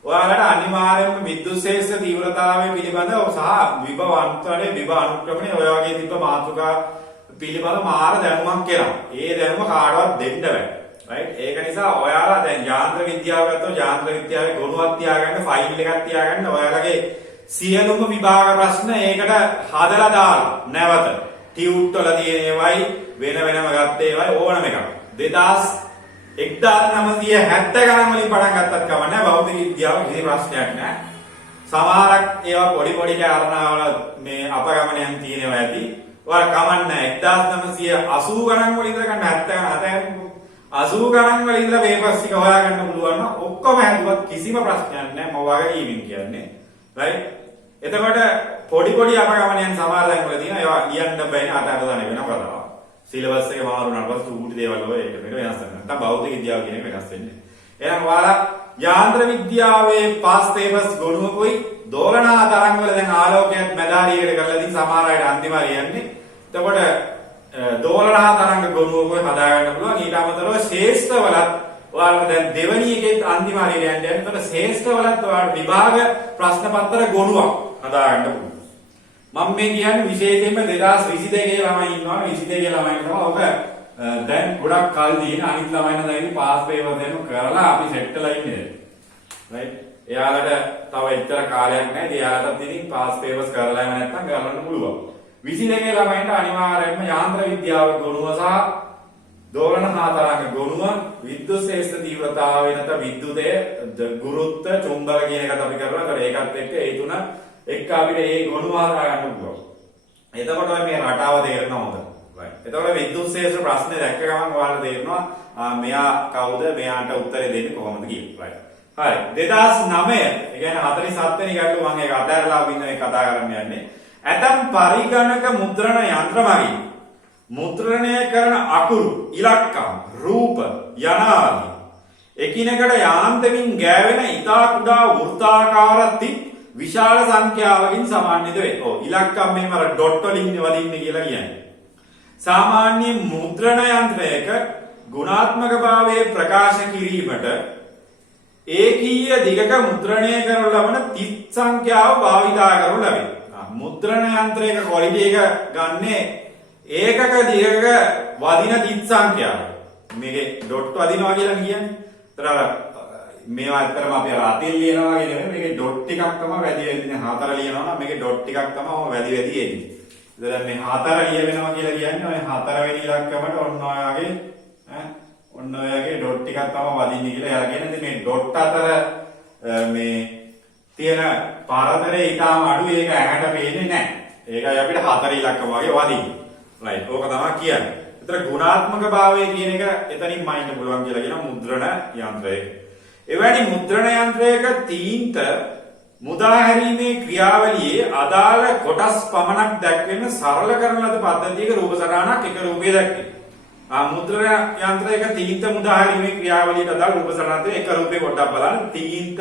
ඔයාලට අනිවාර්යයෙන්ම විද්‍යුත් ශාස්ත්‍ර තීව්‍රතාවය පිළිබඳව සහ විභව අන්තරේ විභව අනුක්‍රමණය ඔය වගේ තිබ්බ මාතෘකා පිළිබඳව මාර දැනුමක් එනවා. ඒ දැනුම කාටවත් දෙන්න බෑ. right? ඒක නිසා ඔයාලා දැන් යාන්ත්‍ර විද්‍යාව ගත්තොත් යාන්ත්‍ර විද්‍යාවේ ගුණවත් තියාගන්න ෆයිල් එකක් තියාගන්න ඔයාලගේ සියලුම විභාග ප්‍රශ්න ඒකට හදලා දාලා නැවත ටියුට් වල තියෙන ඒවයි වෙන වෙනම ගත්ත ඒවයි ඕනම එකක් 1970 ගණන් වලින් පටන් ගත්තත් කවන්නේ භෞතික විද්‍යාව කිසි ප්‍රශ්නයක් නැහැ. සමහරක් ඒවා පොඩි පොඩි කාරණාවල මේ අපගමනයන් තියෙනවා ඇති. ඔයාලා කමන්නේ 1980 ගණන් වල ඉඳලා ගන්න 80 ගණන් වල ඉඳලා පේපර්ස් ටික හොයාගන්න පුළුවන් නම් ඔක්කොම හැදුවත් කිසිම ප්‍රශ්නයක් නැහැ. මම වගකීමෙන් කියන්නේ. right? එතකොට පොඩි පොඩි අපගමනයන් සමහර දැන් වල තියෙනවා. ඒවා ලියන්න බෑනේ අට අට දණේ වෙන කතාවක්. සිලබස් එක මාරු වුණාට පස්සේ චූටි දේවල් වල ඒක වෙනස් වෙනවා. නැත්නම් භෞතික විද්‍යාව කියන එක වෙනස් වෙන්නේ. එහෙනම් ඔයාලා යාන්ත්‍ර විද්‍යාවේ පාස් පේපර්ස් ගොනුවකුයි දෝලනා තරංග වල දැන් ආලෝකයක් මැදාරියකට කරලා ඉතින් සමහර අයට අන්තිම හරියන්නේ. එතකොට දෝලනා තරංග ගොනුවකුයි හදා ගන්න පුළුවන්. ඊට අමතරව ශේෂ්ඨවලත් ඔයාලා දැන් දෙවෙනි එකෙත් අන්තිම හරියට යන්නේ. එතකොට ශේෂ්ඨවලත් ඔයාලා විභාග ප්‍රශ්න පත්‍ර ගොනුවක් හදා ගන්න පුළුවන්. මම මේ කියන්නේ විශේෂයෙන්ම 2022 ළමයි ඉන්නවා 22 ළමයි තමයි ඔබ දැන් ගොඩක් කල් දින අනිත් ළමයින දැන් පාස් පේපර් දෙනු කරලා අපි සෙට් වෙලා ඉන්නේ right එයාලට තව එච්චර කාලයක් නැහැ එයාලටත් ඉතින් පාස් පේපර්ස් කරලාම නැත්තම් ගන්න පුළුවන් 22 ළමයින්ට අනිවාර්යයෙන්ම යාන්ත්‍ර විද්‍යාව ගුණුව සහ දෝලන හතරක ගුණුව විද්‍යුත් ශේෂ්ඨ තීව්‍රතාවය නැත්නම් විද්‍යුතය ගුරුත්ව චුම්බක කියන එකට අපි කරනවා. ඒකත් එක්ක ඒ තුන එක්ක අපිට ඒ ගුණුව හදා ගන්න පුළුවන්. එතකොට මේ රටාව තේරෙනවා හොඳට. right. එතකොට විද්‍යුත් ශේෂ්ඨ ප්‍රශ්නේ දැක්ක ගමන් ඔයාලට තේරෙනවා මෙයා කවුද මෙයාට උත්තරේ දෙන්නේ කොහොමද කියලා. right. හරි 2009 ඒ කියන්නේ 47 වෙනි ගැටලුව මම ඒක අතහැරලා අපි ඉන්න මේ කතා කරන්න යන්නේ. ඇතම් පරිගණක මුද්‍රණ යන්ත්‍ර මගින් මුද්‍රණය කරන අකුරු ඉලක්කම් රූප යනාදී එකිනෙකට යාන්ත්‍රමින් ගෑවෙන ඉතා කුඩා වෘත්තාකාර තිත් විශාල සංඛ්‍යාවකින් සමන්විත වේ. ඔව් ඉලක්කම් මෙහෙම අර ඩොට් වලින් වදින්නේ කියලා කියන්නේ. සාමාන්‍ය මුද්‍රණ යන්ත්‍රයක ගුණාත්මක භාවය ප්‍රකාශ කිරීමට ඒකීය දිගක මුද්‍රණය කරනු ලබන තිත් සංඛ්‍යාව භාවිතා කරනු ලැබේ. මුද්‍රණ යන්ත්‍රයක ක්වොලිටි එක ගන්නේ ඒකක දිගක වදින තිත් සංඛ්‍යාව. මේකේ ඩොට් වදිනවා කියලා කියන්නේ. ඒතර අර මේවා අතරම අපි අර අතින් ලියනවා වගේ නෙමෙයි මේකේ ඩොට් ටිකක් තමයි වැඩි වෙන්නේ. 4 ලියනවා නම් මේකේ ඩොට් ටිකක් තමයි වැඩි වැඩි එන්නේ. ඒතර මේ 4 ලියවෙනවා කියලා කියන්නේ ඔය 4 වෙනි ඉලක්කමට ඔන්න ඔයගේ ඔන්න ඔයගේ ඩොට් ටිකක් තමයි වදින්නේ කියලා. එයාලා කියන්නේ මේ ඩොට් අතර මේ තියෙන පාරතරේ ඊටාම අඩු ඒක ඇහැට පේන්නේ නැහැ. ඒකයි අපිට 4 ඉලක්කම වගේ වදින්නේ. රයිට්. ඕක තමයි කියන්නේ. ඒතර ගුණාත්මක භාවය කියන එක එතනින් මයින්ඩ් පුළුවන් කියලා කියන මුද්‍රණ යන්ත්‍රයක. එවැනි මුද්‍රණ යන්ත්‍රයක තීන්ත මුදා හැරීමේ ක්‍රියාවලියේ අදාළ කොටස් පමණක් දැක්වෙන සරල කරන ලද පද්ධතියක රූප සටහනක් එක රූපයේ දැක්වේ. මුද්‍රණ යන්ත්‍රයක තීන්ත මුදා හැරීමේ ක්‍රියාවලියට අදාළ රූප සටහනක් එක රූපේ කොටක් බලන්න තීන්ත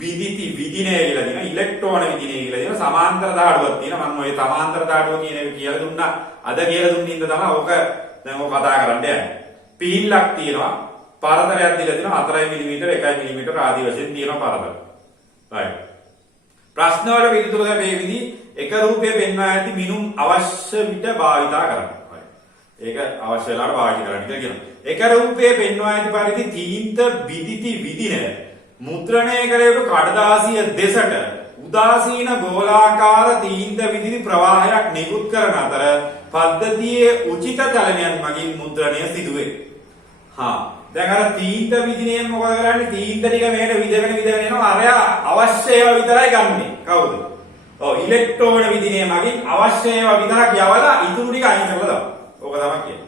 විදිති විදිනේ කියලා දෙනවා ඉලෙක්ට්‍රෝන විදිනේ කියලා දෙනවා සමාන්තර දාඩුවක් තියෙනවා මම ඔය සමාන්තර දාඩුව කියන එක කියලා දුන්නා අද කියලා දුන්නින්ද තමයි ඕක දැන් ඔක කතා කරන්න යන්නේ පිහිල්ලක් තියෙනවා පරතරයක් දීලා දෙනවා 4 මිලිමීටර 1 මිලිමීටර ආදී වශයෙන් තියෙනවා පරතර right ප්‍රශ්න වල විදිතුර මේ විදි එක රූපයේ පෙන්වා ඇති මිනුම් අවශ්‍ය විට භාවිතා කරන්න ඒක අවශ්‍ය වෙලාවට භාවිත කරන්න කියලා කියනවා එක රූපයේ පෙන්වා ඇති පරිදි තීන්ත විදිති විදිනේ මුද්‍රණය කළ යුතු කඩදාසිය දෙසට උදාසීන ගෝලාකාර තීන්ත විදිහි ප්‍රවාහයක් නිකුත් කරන අතර පද්ධතියේ උචිත චලනයන් මගින් මුද්‍රණය සිදුවේ. දැන් අර තීන්ත විදිහයෙන් මොකද කරන්නේ? තීන්ත ටික මේකට විදගෙන එනවා. අරයා අවශ්‍ය ඒවා විතරයි ගන්නෙ. කවුද? ඔව් ඉලෙක්ට්‍රෝන විදිහේ මගින් අවශ්‍ය ඒවා විතරක් යවලා ඉතුරු ටික අයින් කරලා දානවා. ඕක තමයි කියන්නේ.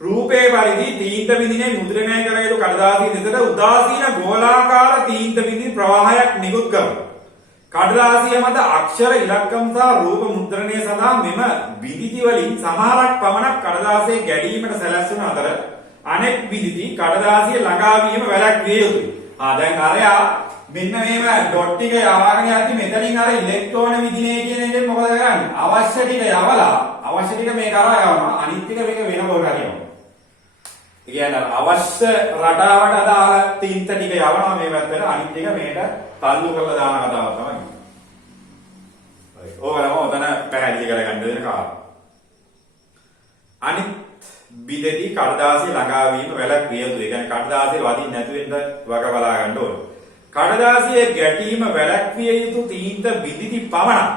රූපේ පරිදි තීන්ත විදිනේ මුද්‍රණය කර යුතු කඩදාසිය දෙතට උදාසීන ගෝලාකාර තීන්ත විදි ප්‍රවාහයක් නිකුත් කරනවා. කඩදාසිය මත අක්ෂර ඉලක්කම් සහ රූප මුද්‍රණය සඳහා මෙම විදිති වලින් සමහරක් පමණක් කඩදාසියේ ගැඩීමට සැලැස්වන අතර අනෙක් විදිති කඩදාසිය ළඟා වීම වැළැක්විය යුතුයි. දැන් අරයා මෙන්න මේව ඩොට් ටික යවාගෙන යද්දි මෙතනින් අර ඉලෙක්ට්‍රෝන විදිනේ කියන එකෙන් මොකද කරන්නේ? අවශ්‍ය ටික යවලා අවශ්‍ය ටික මේක අරා යවනවා. අනිත් ටික මේක වෙන පොරකට යවනවා. කියන්නේ අවශ්‍ය රටාවට අදාළ තීන්ත ටික යවනවා මේ පැත්තට අනිත් ටික මේකට තල්ලු කරලා දාන කතාව තමයි. හරි. ඕකම ඔතන පැහැදිලි කරගන්න දෙන කාරණා. අනිත් විදෙදි කඩදාසිය ළඟා වීම වැළැක්විය යුතුයි. ඒ කියන්නේ කඩදාසිය වදින්න නැති වෙන්න වග බලා ගන්න ඕනේ. කඩදාසියේ ගැටීම වැළැක්විය යුතු තීන්ත විදිති පමණක්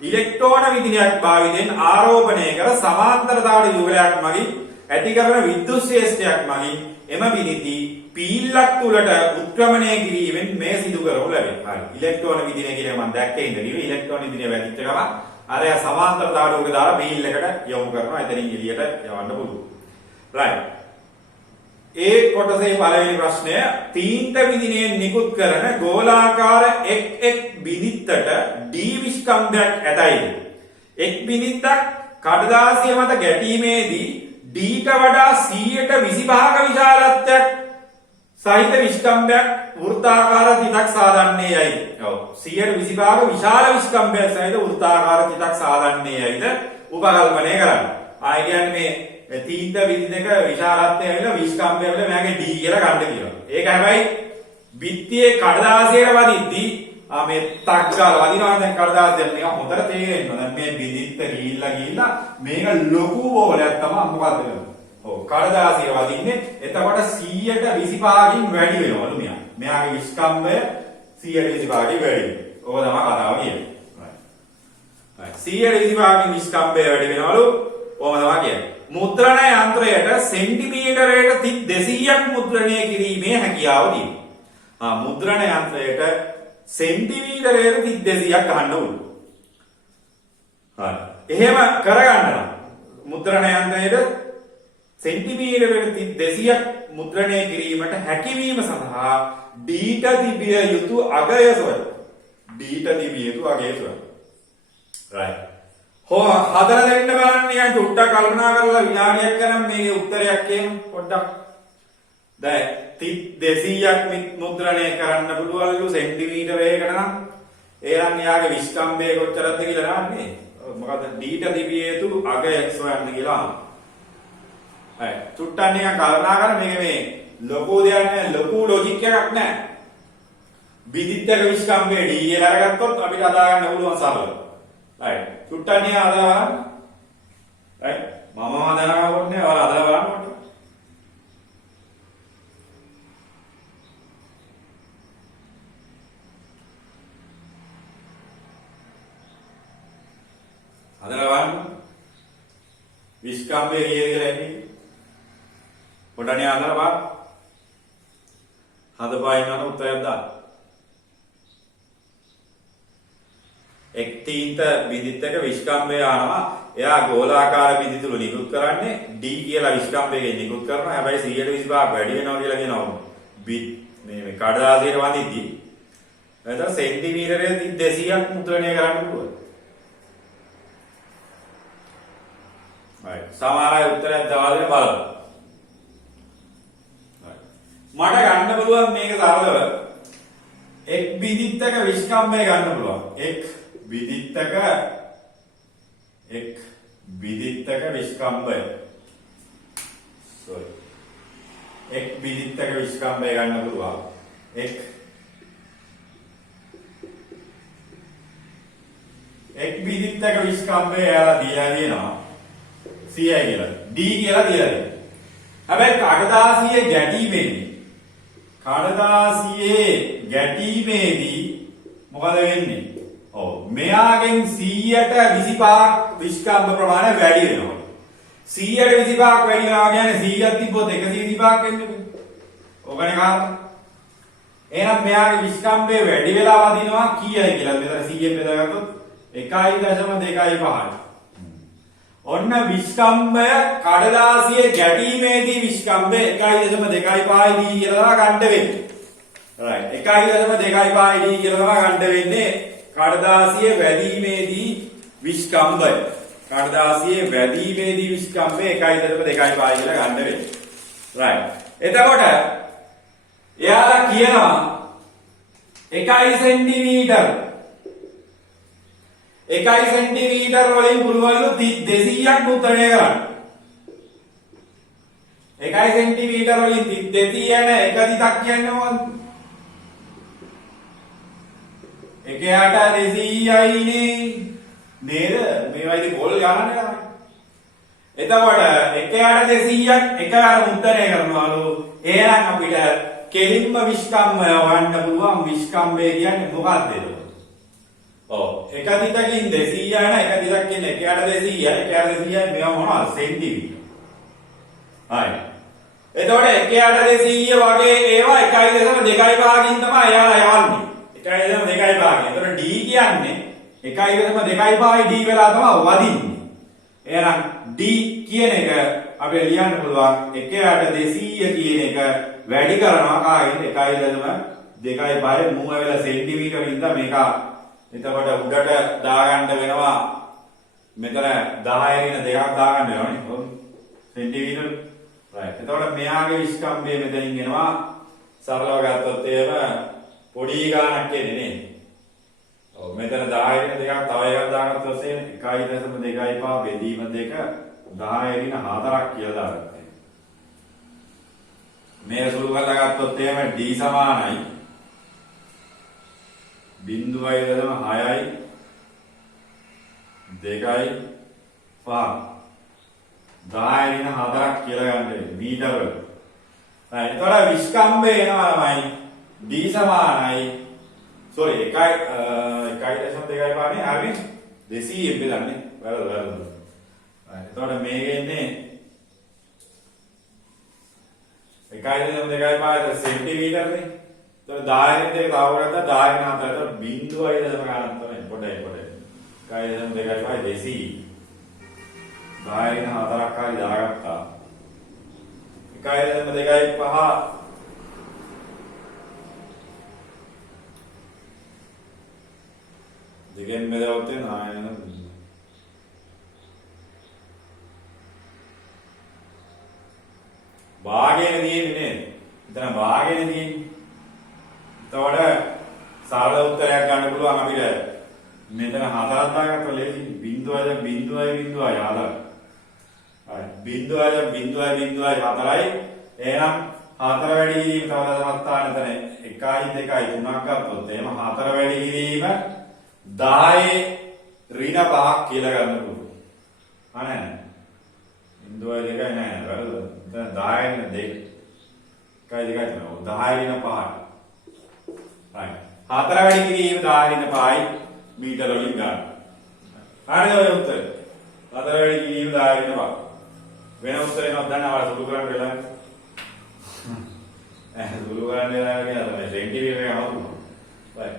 ඉලෙක්ට්‍රෝන විදිනයක් භාවිතයෙන් ආරෝපණය කර සමාන්තර දාඩ යුගලයක් මගින් ඇති කරන විද්‍යුත් ශේෂ්ඨයක් මගින් එම විදිති පීල්ලක් තුලට උත්ක්‍රමණය කිරීමෙන් මේ සිදු කරනු ලැබේ. හරි. ඉලෙක්ට්‍රෝන විදිනය කියන මම දැක්කේ ඉඳලා ඉලෙක්ට්‍රෝන විදිනය වැඩිච්ච ගමන් අර සමාන්තර දාඩුවක දාලා පීල් එකට යොමු කරනවා. එතනින් එළියට යවන්න පුළුවන්. right. ඒ කොටසේ පළවෙනි ප්‍රශ්නය තීන්ත විදිනයෙන් නිකුත් කරන ගෝලාකාර එක් බිඳිත්තට D විස්කම්භයක් ඇතයිද? එක් බිඳිත්තක් කඩදාසිය මත ගැටීමේදී ඩීට වඩා 125ක විශාලත්වයක් සහිත විස්කම්භයක් වෘත්තාකාර තිතක් සාදන්නේ යයි. ඔව් 125ක විශාල විස්කම්භයක් සහිත වෘත්තාකාර තිතක් සාදන්නේ යයිද උපකල්පනය කරන්න. ආය කියන්නේ මේ තීන්ත විදිහක විශාලත්වය ඇවිල්ලා විස්කම්භය වල මෙයාගේ D කියලා ගන්න කියනවා. ඒක හැබැයි බිත්තියේ කඩදාසියට වදිද්දී මේ තක් ගාලා වදිනවා දැන් කඩදාසියෙන් නිකන් හොඳට තේරෙනවා. දැන් මේ බිදිත්ත ගිහිල්ලා මේක ලොකු බෝලයක් තමයි මොකද්ද කරන්නේ. ඔව් කඩදාසිය වදින්නේ එතකොට 125කින් වැඩි වෙනවලු මෙයා. මෙයාගේ විස්කම්භය 125කින් වැඩි වෙනවා. ඕක තමයි කතාව කියන්නේ. 125 විස්කම්භය වැඩි වෙනවලු. කොහොමද වාගේ? මුද්‍රණ යන්ත්‍රයට සෙන්ටිමීටරයකට 200ක් මුද්‍රණය කිරීමේ හැකියාව තියෙනවා. මුද්‍රණ යන්ත්‍රයට සෙන්ටිමීටරයකට 200ක් ගන්න ඕනේ. හරි. එහෙම කරගන්න නම් මුද්‍රණ යන්ත්‍රයට සෙන්ටිමීටරයකට 200ක් මුද්‍රණය කිරීමට හැකියවීම සඳහා ඩීට තිබිය යුතු අගය සොයන්න. ඩීට තිබිය යුතු අගය සොයන්න. right. හදලා දෙන්න බලන්න නිකන් චුට්ටක් කල්පනා කරලා විනාඩියක් ගන්න මේකේ උත්තරයක් කියමු පොඩ්ඩක්. දැන් 200ක් මුද්‍රණය කරන්න පුළුවන්ලු සෙන්ටිමීටරයකට නම් එහෙනම් යාගේ විස්කම්භය කොච්චරද කියලා නන්නේ. මොකද ඩීට තිබිය යුතු අගය සොයන්න කියලා. right. චුට්ටක් නිකන් කල්පනා කරලා මේක මේ ලොකු දෙයක් නෑ, ලොකු ලොජික් එකක් නෑ. විදිත්තක විස්කම්භය D කියලා අරගත්තොත් අපිට අදා ගන්න පුළුවන් සරලව. right. චුට්ටක් නිකන් අදා බලන්න. right. මම හදනවා ඕනේ ඔයාලා අදලා බලන්න ඕනේ. අදලා බලන්න. විස්කම්භය කීයද කියලා එන්නේ. පොඩ්ඩක් අදලා බලන්න. හදපයින්නට උත්තරයක් දාන්න. එක්තීන්ත බිඳිත්තක විස්කම්භය ආනවා. එයා ගෝලාකාර බිඳිතුළු නිකුත් කරන්නේ D කියලා විස්කම්භයකින් නිකුත් කරනවා. හැබැයි 125ක් වැඩි වෙනවා කියලා කියනවා. මේ කඩදාසියට වදිද්දී එතන සෙන්ටිමීටරයක 200ක් මුද්‍රණය කරන්න පුළුවන්. right. සමහර අය උත්තරයක් දාලා බලන්න. මට ගන්න පුළුවන් මේක සරලව එක් බිඳිත්තක විස්කම්භය ගන්න පුළුවන්. එක් බිඳිත්තක විස්කම්භය. sorry. එක් බිඳිත්තක විස්කම්භය ගන්න පුළුවන්. එක් බිඳිත්තක විස්කම්භය යාලා දීලා තියෙනවා. CI කියලා. D කියලා දීලා තියෙනවා. හැබැයි කඩදාසියේ ගැටීමේදී මොකද වෙන්නේ? ඔව් මෙයාගෙන් 100ට 25ක් විස්කම්භ ප්‍රමාණය වැඩි වෙනවා. 100ට 25ක් වැඩි වෙනවා කියන්නේ 100ක් තිබ්බොත් 125ක් වෙන්නේ. ඕකනේ කාරණා. එහෙනම් මෙයාගේ විස්කම්භය වැඩි වෙලා වදිනවා කීයද කියලා මෙතන 100ෙන් බෙදාගත්තොත් 1.25යි. ඔන්න විස්කම්භය කඩදාසියේ ගැටීමේදී විස්කම්භය 1.25යි කියලා ගන්න වෙන්නේ. right. 1.25යි කියලා ගන්න වෙන්නේ කඩදාසියේ වැදීමේදී විස්කම්භය. කඩදාසියේ වැදීමේදී විස්කම්භය 1.25යි කියලා ගන්න වෙන්නේ. right. එතකොට එයාලා කියනවා 1 සෙන්ටිමීටර් 1 සෙන්ටිමීටර් වලින් පුළුවන්ලු 200ක් මුද්‍රණය කරන්න. 1 සෙන්ටිමීටර් වලින් 200 යන එක දිතක් කියන්නේ මොකද්ද? 1ට 200යි නේද? මේවයිද පොල් ගන්න නේද? එතකොට 1ට 200ක් එකවර මුද්‍රණය කරනවලු. එහෙනම් අපිට කෙලින්ම විස්කම්භය හොයන්න පුළුවන්. විස්කම්භය කියන්නේ මොකක්ද ඒක? ඔව් එක දිතකින් 200 යන එක දිතක් කියන්නේ 1ට 200යි මේවා මොනවද සෙන්ටිමීටර. හරි. එතකොට 1ට 200 වගේ ඒවා 1.25කින් තමයි එයාලා යවන්නේ. 1.25. එතකොට D කියන්නේ 1.25 D වෙලා තමයි වදින්නේ. එහෙනම් D කියන එක අපිට ලියන්න පුළුවන් 1ට 200 කියන එක වැඩි කරනවා කාගෙන් 1.25 මූව වෙලා සෙන්ටිමීටර ඉඳලා මේක එතකොට උඩට දාගන්න වෙනවා මෙතන 10 රින දෙකක් දාගන්න වෙනවනේ. ඔව්. සෙන්ටිමීටර. right. එතකොට මෙයාගේ විස්කම්භය මෙතනින් එනවා සරලව ගත්තොත් එහෙම පොඩි ගානක් එන්නේ නේ. ඔව් මෙතන 10 රින දෙකක් තව එකක් දාගත්තොත් එහෙම 1.25 බෙදීම 2 10 රින 4ක් කියලා දාගත්තා. මේ සුළු කරලා ගත්තොත් එහෙම D සමානයි 0.6යි 2යි 5 10 රින 4ක් කියලා ගන්න මීටර වල. right. එතකොට විස්කම්භය එනවා ළමයි D සමානයි sorry 1.25 නේ හරිනේ 200 200 බෙදන්නේ වැරද්ද. එතකොට මේකේ ඉන්නේ 1.2 සෙන්ටිමීටරනේ. එතකොට 10 දෙක තව ගත්තා 10 4ට බිංදුවයි දශම ගණන් තමයි පොඩයි. 1.2 200 10 4ක් හරි දාගත්තා. 1.2 දෙකෙන් බෙදුවොත් එන භාගයෙන් තියෙන්නේ නේද? එතන භාගයෙන් තියෙන්නේ. එතකොට සරල උත්තරයක් ගන්න පුළුවන් අපිට. මෙතන 4ක් දාගත්තා ලේසි. 0.0.0 යාලා. හරි 0.0.0.4යි. එහෙනම් 4 වැඩි කිරීම තව දශම ස්ථාන එතන 1 2 3ක් ගත්තොත් එහෙනම් 4 වැඩි කිරීම 10 ඍණ 5ක් කියලා ගන්න පුළුවන්. අනේ 0.2 නෑ වැරද්ද. දැන් 10 නේ 2. 1 2 3 10 ඍණ 5යි. right 4 වැඩි කිරීම 10 ඍණ 5යි මීටර වලින් ගන්න. හරිද ඔය උත්තරේ? 4 වැඩි කිරීම 10 ඍණ 5. වෙන උත්තරේනවත් දන්නවද සුළු කරන්න වෙලා? සුළු කරන්න වෙලා කියන්නේ සෙන්ටිමීටර එකක් අහුනවා. right.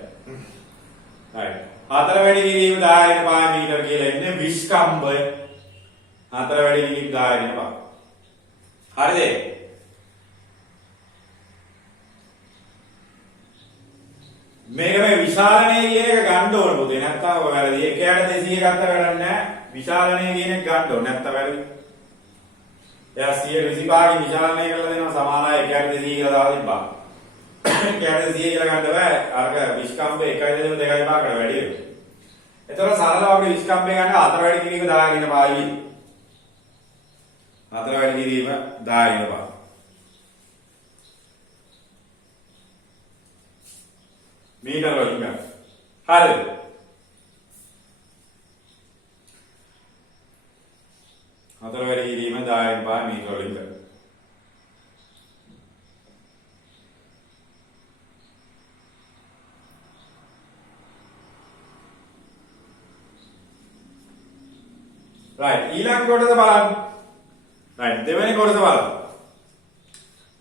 right 4 වැඩි කිරීම 10 ඍණ 5 මීටර කියලා එන්නේ විස්කම්භය. 4 වැඩි කිරීම 10 ඍණ 5. හරිද? මේක මේ විශාලණය කියන එක ගන්න ඕන පුතේ. නැත්තම් ඔය වැරදි. 1ට 200 ගත්ත වැඩක් නැහැ. විශාලණය කියන එක ගන්න ඕන. නැත්තම් වැරදි. එයා 125 කින් විශාලණය කරලා දෙනවා සමානයි 1ට 200 කියලා දාලා තිබ්බා. 1ට 200 කියලා ගන්න බෑ. අරක විස්කම්භය 1.2 කට වැඩි වෙනවා. එතකොට සරලව අපේ විස්කම්භය ගන්න 4 වැඩි කිරීම 10 ඍණ 5යි. 4 වැඩි කිරීම 10 ඍණ 5. මීටර වලින් ගන්න. හරිද? හතර වැඩි කිරීම 10න් 5 මීටර වලින් ගන්න. right ඊළඟ කොටස බලන්න. right දෙවෙනි කොටස බලන්න.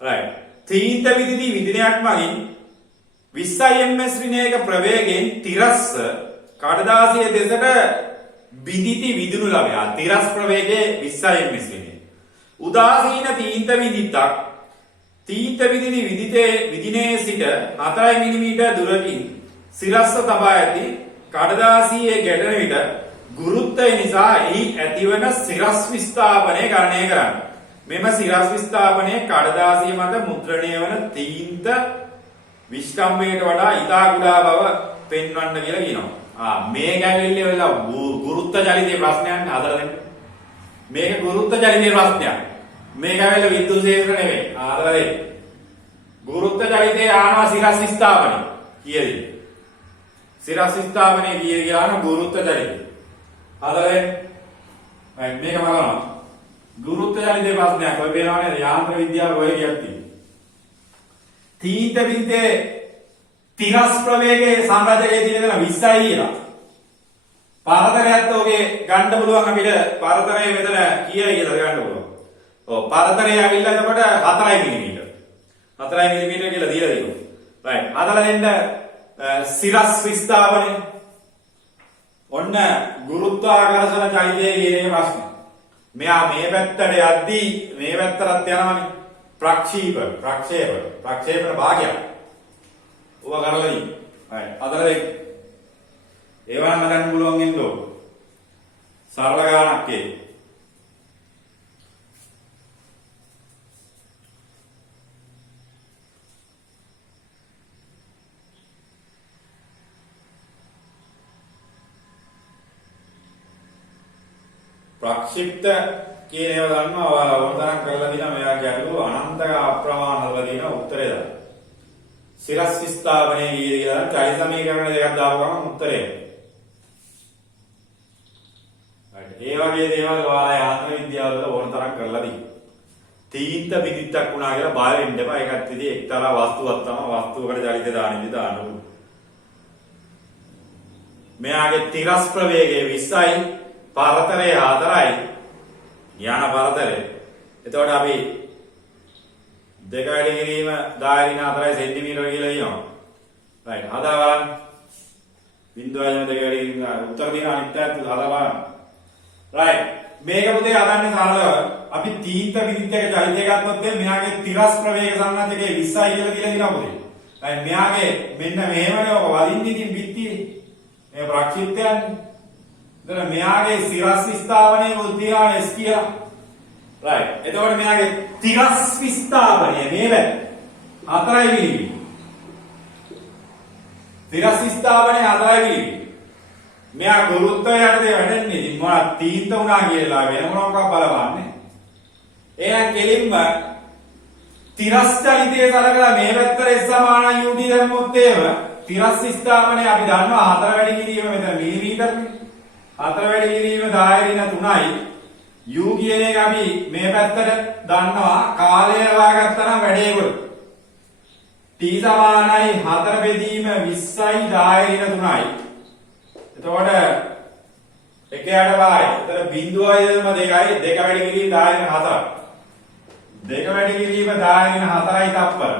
right තීන්ත විදිදී විදිනයක් මගින් 20 ms ඍණයක ප්‍රවේගයෙන් තිරස්ස කඩදාසිය දෙසට බිඳිති විදුණු ළමයා. තිරස් ප්‍රවේගයේ 20 ms ඍණය. උදාසීන තීන්ත විදිතක් තීන්ත විදිනි විදිනේ සිට 4 මිලිමීටර් දුරකින් සිරස්ස තබා ඇති කඩදාසියේ ගැටෙන විට ගුරුත්වය නිසා එහි ඇතිවන සිරස් විස්ථාපනය ගණනය කරන්න. මෙම සිරස් විස්ථාපනය කඩදාසිය මත මුද්‍රණය වන තීන්ත විස්කම්භයට වඩා ඉතා කුඩා බව පෙන්වන්න කියලා කියනවා. මේක ඇවිල්ලා වෙලා ගුරුත්ව චලිතයේ ප්‍රශ්නයක් අදලා දෙන්න. මේක ගුරුත්ව චලිතයේ ප්‍රශ්නයක්. මේක ඇවිල්ලා විද්‍යුත් ක්ෂේත්‍ර නෙවෙයි. අදලා දෙන්න. ගුරුත්ව චලිතයේ ආනවා සිරස් විස්ථාපනය. කීයද? සිරස් විස්ථාපනය කීයද කියලා අහන ගුරුත්ව චලිතය. අදලා දෙන්න. මේක බලනවා. ගුරුත්ව චලිතයේ ප්‍රශ්නයක්. ඔය පේනවනේ යාන්ත්‍ර විද්‍යාව ඔය කියක් තියෙනවා. තීන්ත විදිහේ තිරස් ප්‍රවේගයේ සංරාජකයේ තියෙන 20යි කියලා. පරතරයත් ඔගේ ගන්න පුළුවන් අපිට පරතරය මෙතන කීයද කියලා ගන්න පුළුවන්. ඔව් පරතරය ඇවිල්ලා එතකොට 4 මිලිමීටර. 4 මිලිමීටර කියලා දීලා දෙනවා. right. හදලා දෙන්න සිරස් විස්ථාපනය. ඔන්න ගුරුත්වාකර්ෂණ චලිතය කියන එක ප්‍රශ්නේ. මෙයා මේ පැත්තට යද්දී මේ පැත්තටත් යනවනේ. ප්‍රක්ෂේපණ භාගයක්. ඔබ කරලා දී. right. හදලා දෙන්න. ඒවනම් හදන්න පුළුවන් ඉන්නෝ. සරල ගානක් ඒ. ප්‍රක්ෂිප්ත කියන ඒවා ගන්නවා ඔයාලා ඕනතරම් කරලා දිනා මෙයා ගැටලුව අනන්ත අප්‍රමාණ හදලා දිනා උත්තරේ දාන්න. සිරස් විස්ථාපනයේ කියලා චලිත සමීකරණ දෙකක් දාපු ගමන් උත්තරේ. right. ඒ වගේ දේවල් ඔයාලා යාන්ත්‍ර විද්‍යාව වල ඕනතරම් කරලා දී. තීන්ත විදිත්තක් වුණා කියලා බය වෙන්න එපා. ඒකත් විදිහේ එක්තරා වස්තුවක් තමයි වස්තුවකට චලිත දාන විදිහ දාන්න ඕනේ. මෙයාගේ තිරස් ප්‍රවේගය 20යි පරතරය 4යි යන පරතරය. එතකොට අපි දෙක වැඩි කිරීම 10 ඍණ 4 සෙන්ටිමීටර කියලා කියනවා. රයිට්. හදා බලන්න. 0.2 දෙක වැඩි කිරීම උත්තර දින අනිත් පැත්ත හදා බලන්න. රයිට්. මේක පුතේ හදන්නේ සරලව අපි තීන්ත විදිහට චලිතය ගත්තොත් මෙයාගේ තිරස් ප්‍රවේග සංඥාචකයේ 20යි කියලා කියනවා පුතේ. රයිට්. මෙයාගේ මෙන්න මෙහෙමනේ ඔක වදින්න ඉතින් පිටියේ. මේ ප්‍රක්ෂිප්තයන්නේ. එතන මෙයාගේ සිරස් ස්ථාවනයේ උද්දීහාන S කියලා. රයිට්. එතකොට මෙයාගේ තිරස් විස්ථාපනය මේ වැට 4යි මිලි. තිරස් විස්ථාපනය 4යි මිලි. මෙයා ගුරුත්වය යටතේ වැඩන්නේ. ඉතින් මොනවද තීන්ත උනා කියලා වෙන මොනවාක් බලපන්නේ. එහෙනම් කෙලින්ම තිරස් චලිතයේ සලකලා මේ පැත්තට S සමාන UT දැම්මොත් එහෙම තිරස් විස්ථාපනය අපි දන්නවා 4 වැඩි කිරීම මෙතන මිලිමීටරනේ. 4 වැඩි කිරීම 10 ඍණ 3යි. U කියන එක අපි මේ පැත්තට දන්නවා කාලය වාගත්තා නම් වැඩේ කොට. T සමානයි 4 බෙදීම 20යි 10 ඍණ 3යි. එතකොට එකයට වායි. එතන 0.2යි 2 වැඩි කිරීම 10 ඍණ 4යි. 2 වැඩි කිරීම 10 ඍණ 4යි තප්පර.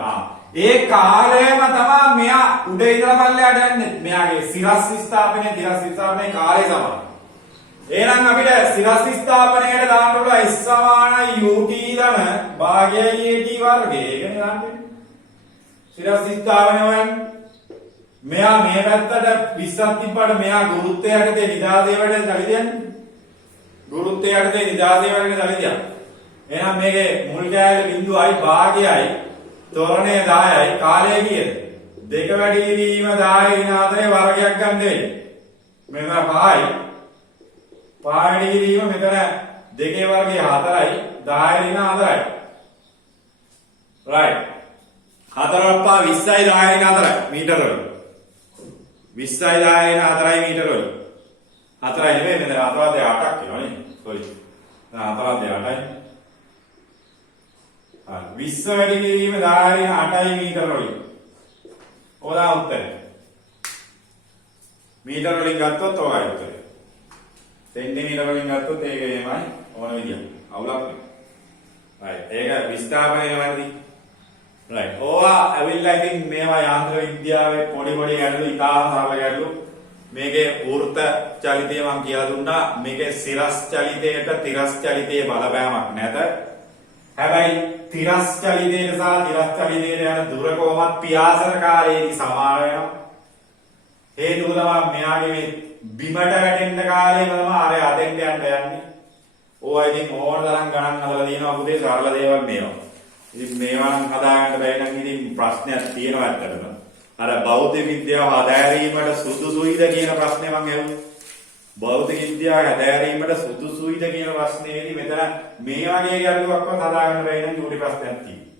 ඒ කාලයම තමයි මෙයා උඩ ඉඳලා පල්ලයට යන්නේ. මෙයාගේ සිරස් විස්ථාපනයේ තිරස් විස්ථාපනයේ කාලය සමානයි. එහෙනම් අපිට සිරස් විස්ථාපනයට දාන්න ඕන S සමානයි UT ධන භාගයයි AT වර්ගය. ඒකනේ දාන්නේ. සිරස් විස්ථාපනය හොයන්නේ. මෙයා මේ පැත්තට 20ක් තිබ්බට මෙයා ගුරුත්වය යටතේ නිදාසේ වැඩ චලිතයන්නේ. ගුරුත්වය යටතේ නිදාසේ වැඩ චලිතයක්. එහෙනම් මේකේ මුල් කෑල්ල බිඳුවයි භාගයයි තොරණය 10යි කාලය කීයද? 2 වැඩි කිරීම 10 ඍණ 4 වර්ගයක් ගන්න වෙන්නේ. මෙන්න 5යි. 5 වැඩි කිරීම මෙතන 2 වර්ගය 4යි 10 ඍණ 4යි. රයිට්. 4 වප්පා 20යි 10 ඍණ 4යි මීටර වල. 20යි 10 ඍණ 4යි මීටර වල. 4යි නෙවෙයි මෙතන 4 8ක් කියනවා නේ. සෝරි. 4 8යි. 20 වැඩි කිරීම 10 ඍණ 8යි මීටර වලින්. ඕදා උත්තරය. මීටර වලින් ගත්තොත් ඔයයි උත්තරය. සෙන්ටිමීටර වලින් ගත්තොත් ඒක එහෙමයි ඕන විදියට. අවුලක් නෑ. රයිට්. ඒක විස්ථාපනය වෙනවද? රයිට්. ඕවා ඇවිල්ලා ඉතින් මේවා යාන්ත්‍ර විද්‍යාවේ පොඩි ගැටලු ඉතාලම සරල ගැටලු. මේකේ වෘත්ත චලිතය මම කියලා දුන්නා. මේකේ සිරස් චලිතයට තිරස් චලිතයේ බලපෑමක් නැත. හැබැයි තිරස් චලිතයට සහ තිරස් චලිතයට යන දුර කොහොමත් පියාසරකාරයේදී සමාන වෙනවා. හේතුව තමයි මෙයාගේ මේ බිමට වැටෙන්න කාලේම තමයි අර අතෙන්ට යන්න යන්නේ. ඕවා ඉතින් ඕන තරම් ගණන් හදලා දිනනවා පුතේ සරල දේවල් මේවා. ඉතින් මේවා නම් හදාගන්න බැරි නම් ඉතින් ප්‍රශ්නයක් තියෙනවා ඇත්තටම. අර භෞතික විද්‍යාව හදාරීමට සුදුසුයිද කියන ප්‍රශ්නේ මම ඇහුවා. භෞතික විද්‍යාව හදාරීමට සුදුසුයිද කියන ප්‍රශ්නේදී මෙතන මේ වගේ ගැටලුවක්වත් හදාගන්න බැරි නම් චූටි ප්‍රශ්නයක් තියෙනවා.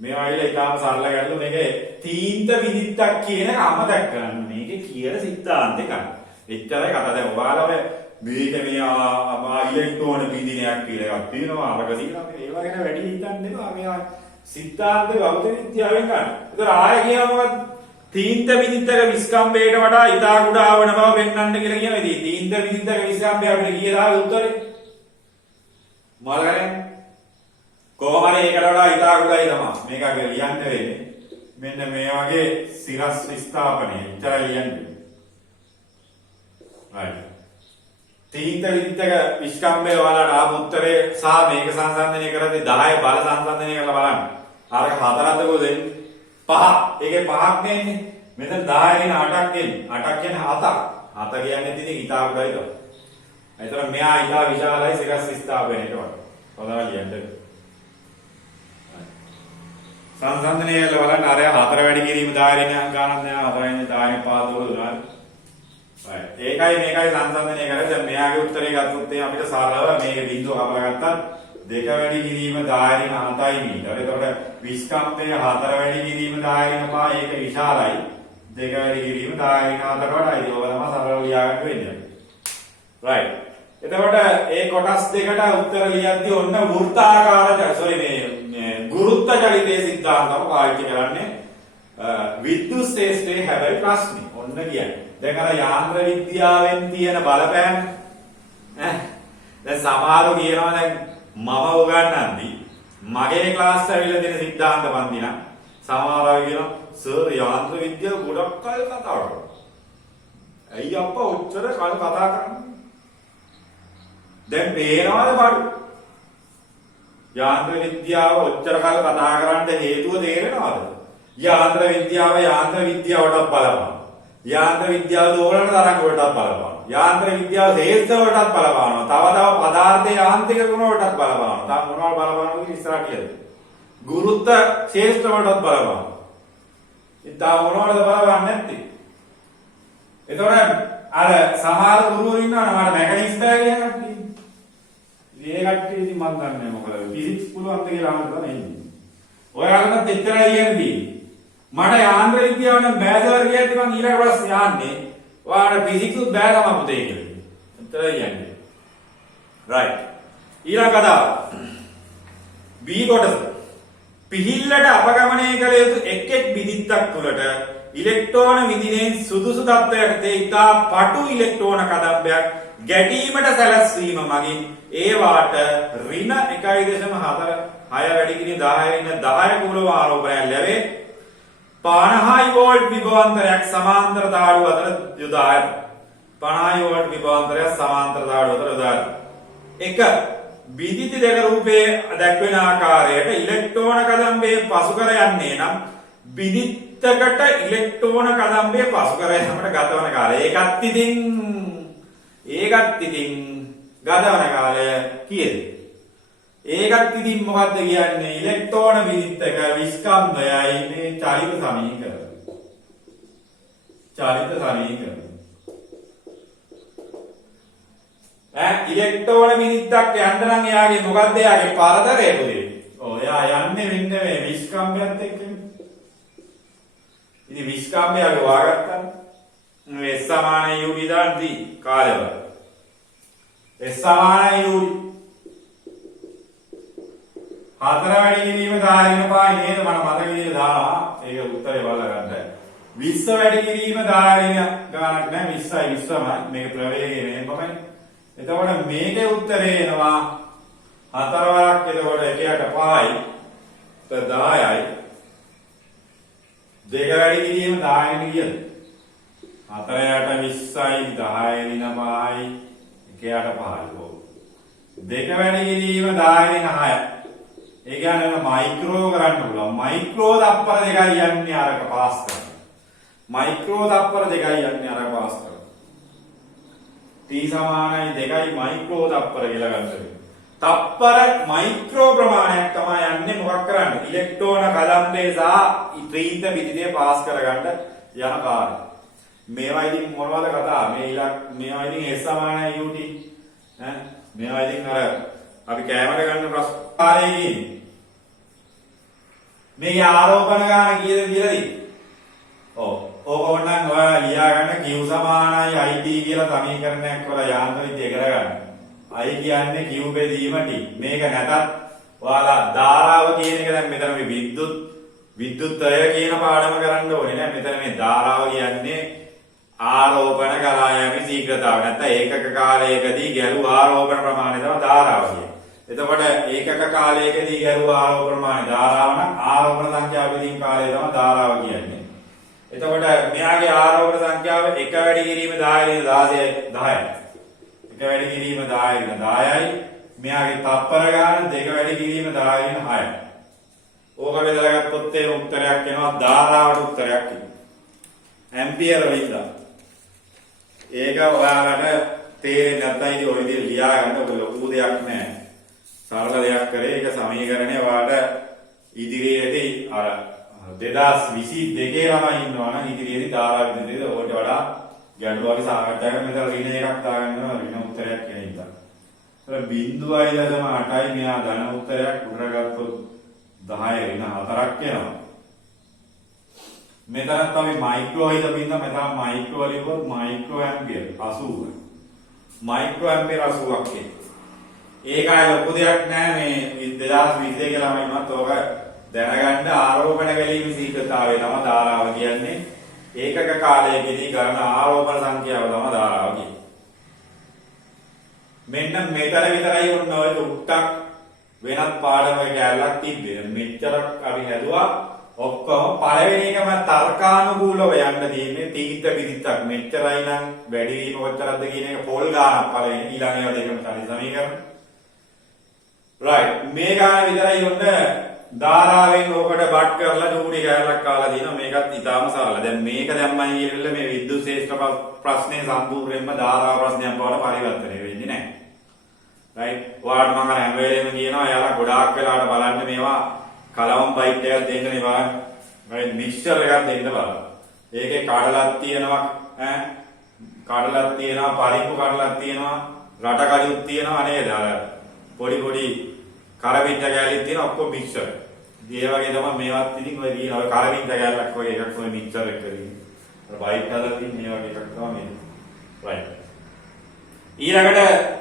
මේවා ඉල ඉතාලම සරල ගැටලු. මේකේ තීන්ත විදිත්තක් කියන එක අමතක කරන්න. මේකේ කියන සිද්ධාන්තේ ගන්න. එච්චරයි කතා. දැන් ඔයාලා ඔය මේක මේ ඉලෙක්ට්‍රෝන බිඳිනයක් කියලා එකක් තියෙනවා. අරක තියෙනවා. ඒව ගැන වැඩි හිතන්න එපා. මේ සිද්ධාන්ත භෞතික විද්‍යාවෙන් ගන්න. ඒතර ආය කියනවා මොකද්ද? තීන්ත විදිත්තක විස්කම්භයට වඩා ඉතා කුඩා වන බව පෙන්වන්න කියලා කියනවා. ඉතින් තීන්ත විදිත්තක විස්කම්භය අපිට කීයද උත්තරේ? මොකක්ද? කොහොම හරි ඒකට වඩා ඉතා කුඩායි තමයි. මේක අපි ලියන්න වෙන්නේ. මෙන්න මේ වගේ සිරස් විස්ථාපනය. ඉතරයි ලියන්නේ. right. තීන්ත විදිත්තක විස්කම්භය ඔයාලට ආපු උත්තරේ සහ මේක සංසන්දනය කරද්දී 10 බල සංසන්දනය කරලා බලන්න. අර 4ද කොහෙද? 5. ඒකේ 5ක් නෙන්නේ. මෙතන 10 න් 8ක් එන්නේ. 8ක් කියන්නේ 7ක්. 7 කියන්නේ ඉතින් ඉතා කුඩායි තමයි. ඒතර මෙයා ඉතා විශාලයි සිරස් විස්ථාපනයට වඩා. හොඳයි ලියන්න. සංසන්දනය කරලා බලන්න අර 4 වැඩි කිරීම 10 න් ගානක් නෑ 4 න් 10 පාදවල දුනා. right. ඒකයි මේකයි සංසන්දනය කරලා දැන් මෙයාගේ උත්තරේ ගත්තොත් අපිට සරලව මේකේ බිඳුව හපලා ගත්තා 2 වැඩි කිරීම 10 න් 7යි මීටර. එතකොට විස්කම්භය 4 වැඩි කිරීම 10 න් 5 ඒක විශාලයි. 2 වැඩි කිරීම 10 න් 4 වඩායි. ඒක තමයි සරලව ලියාගන්න වෙන්නේ. right. එතකොට ඒ කොටස් දෙකට උත්තර ලියද්දී ඔන්න වෘත්තාකාර මේ ගුරුත්ව චලිතයේ සිද්ධාන්තම පාවිච්චි කරන්නේ විද්‍යුත් ශේෂ්ත්‍රයේ හැබැයි ප්‍රශ්නේ ඔන්න කියන්නේ දැන් අර යාන්ත්‍ර විද්‍යාවෙන් තියෙන බලපෑම දැන් සමහරව කියනවා දැන් මම උගන්වන්නේ මගේ ක්ලාස් ඇවිල්ලා දෙන සිද්ධාන්ත පන්ති නම් සමහර අය කියනවා සර් යාන්ත්‍ර විද්‍යාව ගොඩක් කල් කතා කරනවා. ඇයි අප්පා ඔච්චර කල් කතා කරන්නේ? දැන් පේනවද බඩු? යාන්ත්‍ර විද්‍යාව ඔච්චර කල් කතා කරන්න හේතුව තේරෙනවද? යාන්ත්‍ර විද්‍යාවටත් බලපාන. යාන්ත්‍ර විද්‍යාව දෝලන තරංග වලටත් බලපාන. යාන්ත්‍ර විද්‍යාව ශේෂ්ඨ වලටත් බලපානවා. තව පදාර්ථයේ යාන්ත්‍රික ගුණ වලටත් බලපානවා. තව මොනවද බලපානවද ඉස්සරහ කියද? ගුරුත්ව ශේෂ්ඨ වලටත් බලපානවා. ඉතින් මොනවද බලපන්නේ නැත්තේ? එතකොට අර සමහර ගුරුවරු ඉන්නවනේ මට මැකනික්ස් බෑ කියන කට්ටිය. මේ කට්ටිය ඉතින් මම දන්නේ මොකද ෆිසික්ස් පුළුවන්ද කියලා අහන්න තමයි ඉන්නේ. ඔයාලටත් එච්චරයි කියන්නේ. මට යාන්ත්‍ර විද්‍යාව නම් බෑදවර කියද්දි මම ඊළඟ ප්‍රශ්නේ යන්නේ. ඔයාලට ෆිසික්ස් උත් බෑ තමයි පුතේ කියලා. එච්චරයි කියන්නේ. රයිට්. ඊළඟ කතාව. B කොටස. පිහිල්ලට අපගමනය කළ යුතු එක් බිදිත්තක් තුළට ඉලෙක්ට්‍රෝන විදිනෙන් සුදුසු තත්ත්වයකට ඉතා පටු ඉලෙක්ට්‍රෝන කදම්බයක් ගැටීමට සැලැස්වීම මගින් ඒවාට ඍණ 1.4 වැඩි කිරීම 10 කූලම් ආරෝපණයක් ලැබේ. 50 වෝල්ට් විභවාන්තරයක් සමාන්තර තාඩු අතර යොදා ඇත. 50 වෝල්ට් විභවාන්තරයක් සමාන්තර තාඩු අතර යොදා ඇත. 1 විදිති දෙක රූපයේ දැක්වෙන ආකාරයට ඉලෙක්ට්‍රෝන කදම්බේ පසු කර යන්නේ නම් විදිත්තකට ඉලෙක්ට්‍රෝන කදම්බේ පසු කර යාමට ගතවන කාලය. ඒකත් ඉතින් ගතවන කාලය කීයද? ඒකත් ඉතින් මොකද්ද කියන්නේ? ඉලෙක්ට්‍රෝන විදිත්තක විස්කම්භයයි මේ චලිත සමීකරණය. ඉලෙක්ට්‍රෝන විදිත්තක් යන්න නම් එයාගේ මොකද්ද? එයාගේ පරතරය පුතේ. එයා යන්නේ මෙන්න මේ විස්කම්භයත් එක්කනේ. ඉතින් විස්කම්භය අපි වාගත්තා. S සමාන u දාද්දී කාලය. S සමාන u 4 වැඩි කිරීම 10 පායි නේද? මම මතක විදිහට දානවා. ඒක උත්තරේ බලලා ගන්න. 20 වැඩි කිරීම 10 ගානක් නෑ 20යි 20මයි. මේක ප්‍රවේගය මෙහෙමයි. එතකොට මේකේ උත්තරේ එනවා 4 වරක් එතකොට 1ට 5යි 10යි. දෙක වැඩි කිරීම 10 නේ කියද? 4ට 20යි 10 දින 5යි 1ට 5යි. දෙක වැඩි කිරීම 10 දින 6යි. ඒ කියන්නේ මයික්‍රෝ කරන්න පුළුවන්. මයික්‍රෝ තප්පර දෙකයි යන්නේ අරක පාස් කරන. මයික්‍රෝ තප්පර දෙකයි යන්නේ අරක පාස් කරන. T සමානයි 2යි මයික්‍රෝ තප්පර කියලා ගන්න. තප්පර මයික්‍රෝ ප්‍රමාණයක් තමයි යන්නේ මොකක් කරන්නේ? ඉලෙක්ට්‍රෝන කදම්බේ සහ ත්‍රිිත විදිතේ පාස් කරගන්න යන කාර්යය. මේවා ඉතින් මොනවද කතා? මේවා ඉතින් S සමානයි UT. මේවා ඉතින් අර අපි කැමරට ගන්න ප්‍රශ්න පාරේ මේ ආරෝපණ ගන්න කීයද කියලාද? ඕක ඕනනම් ඔයාලා ලියා ගන්න Q සමානයි IT කියලා සමීකරණයක් වල යාන්ත්‍ර විද්‍යාව කරගන්න. I කියන්නේ Q බෙදීම T. මේක නැතත් ඔයාලා ධාරාව කියන එක දැන් මෙතන මේ විද්‍යුත්ය කියන පාඩම කරන්න ඕනේ නෑ. මෙතන මේ ධාරාව කියන්නේ ආරෝපණ කරා යෑමේ ශීඝ්‍රතාව. නැත්නම් ඒකක කාලයකදී ගැලූ ආරෝපණ ප්‍රමාණය තමයි ධාරාව කියන්නේ. එතකොට ඒකක කාලයකදී ගැලූ ආරෝපණ ප්‍රමාණය ධාරාව නම් ආරෝපණ සංඛ්‍යාව බෙදීම කාලය තමයි ධාරාව කියන්නේ. එතකොට මෙයාගේ ආරෝපණ සංඛ්‍යාව 1 වැඩි කිරීම 10 10යි 10යි. 1 වැඩි කිරීම 10 10යි. මෙයාගේ තප්පර ගාන 2 වැඩි කිරීම 10 6යි. ඕක බෙදලා ගත්තොත් ඒ උත්තරයක් එනවා ධාරාවට උත්තරයක් එනවා. ඇම්පියර වලින්ද. ඒක ඔයාලට තේරෙන්නේ නැත්නම් ඉතින් ඔය විදිහට ලියා ගන්න ඔය ලොකු දෙයක් නෑ. සරල දෙයක් කරේ ඒක සමීකරණය ඔයාලට ඉදිරියේදී අර 2022 ළමයි ඉන්නවා නම් ඉදිරියේදී ධාරා විදිහට ඕකට වඩා ගැඹුරට සාකච්ඡා කරන මෙතන ඍණ එකක් දාගන්නවා ඍණ උත්තරයක් කියන එක. ඒතර 0.8යි මෙහා ධන උත්තරයක් උඩට ගත්තොත් 10 ඍණ 4ක් එනවා. මෙතනත් අපි මයික්‍රෝ හිතපින්ද මෙතන මයික්‍රෝ වලින් මයික්‍රෝ ඇම්පියර් 80. මයික්‍රෝ ඇම්පියර් 80ක් එන්නේ. ඒකයි ලොකු දෙයක් නෑ මේ 2022 ළමයි ඉන්නත් ඕක දැනගන්න ආරෝපණ ගැලීම ශීඝ්‍රතාවය තමයි ධාරාව කියන්නේ. ඒකක කාලයකදී කරන ආරෝපණ සංඛ්‍යාව තමයි ධාරාව කියන්නේ. මෙන්න මෙතන විතරයි ඔන්න ඔය උට්ටක් වෙනත් පාඩමක කැලලක් තිබ්බේ. මෙච්චරක් අපි හැදුවා. ඔක්කොම පළවෙනි එකම තර්කානුකූලව යන්න තියෙන්නේ තීත්ත විදිත්තක්. මෙච්චරයි නම් වැඩි වීම කොච්චරද කියන එක පොල් ගානක් පළවෙනි ඊළඟ ඒවා දෙකම තනි සමීකරණ. right මේ ගාන විතරයි ඔන්න ධාරාවෙන් ඕකට බට් කරලා චූටි කැලලක් කාලා දිනවා. මේකත් ඊටාම සරල. දැන් මේක දැම්මයි කියලා මේ විද්‍යුත් ශේෂ්ත්‍ර ප්‍රශ්නේ සම්පූර්ණයෙන්ම ධාරා ප්‍රශ්නයක් බවට පරිවර්තනය වෙන්නේ නැහැ. right ඔයාලට මම හැම වෙලේම කියනවා එයාලා ගොඩාක් වෙලාවට බලන්න මේවා කලවම් බයිට් එකක් දෙන්න නේ බලන්න. right මික්ස්චර් එකක් දෙන්න බලන්න. ඒකේ කඩලක් තියෙනවා කඩලක් තියෙනවා පරිප්පු කඩලක් තියෙනවා රට කඩුත් තියෙනවා නේද? අර පොඩි පොඩි කරවින්ද කැලලිත් තියෙන ඔක්කොම මික්ස්චර්. ඉතින් ඒ වගේ තමයි මේවත් ඉතින් ඔය දින ඔය කරවින්ද කැලලක් වගේ එකක් ඔය මික්ස්චර් එක කරන්නේ. අර බයිට් හදලා තියෙන මේ වගේ එකක් තමයි මේ. right ඊළඟට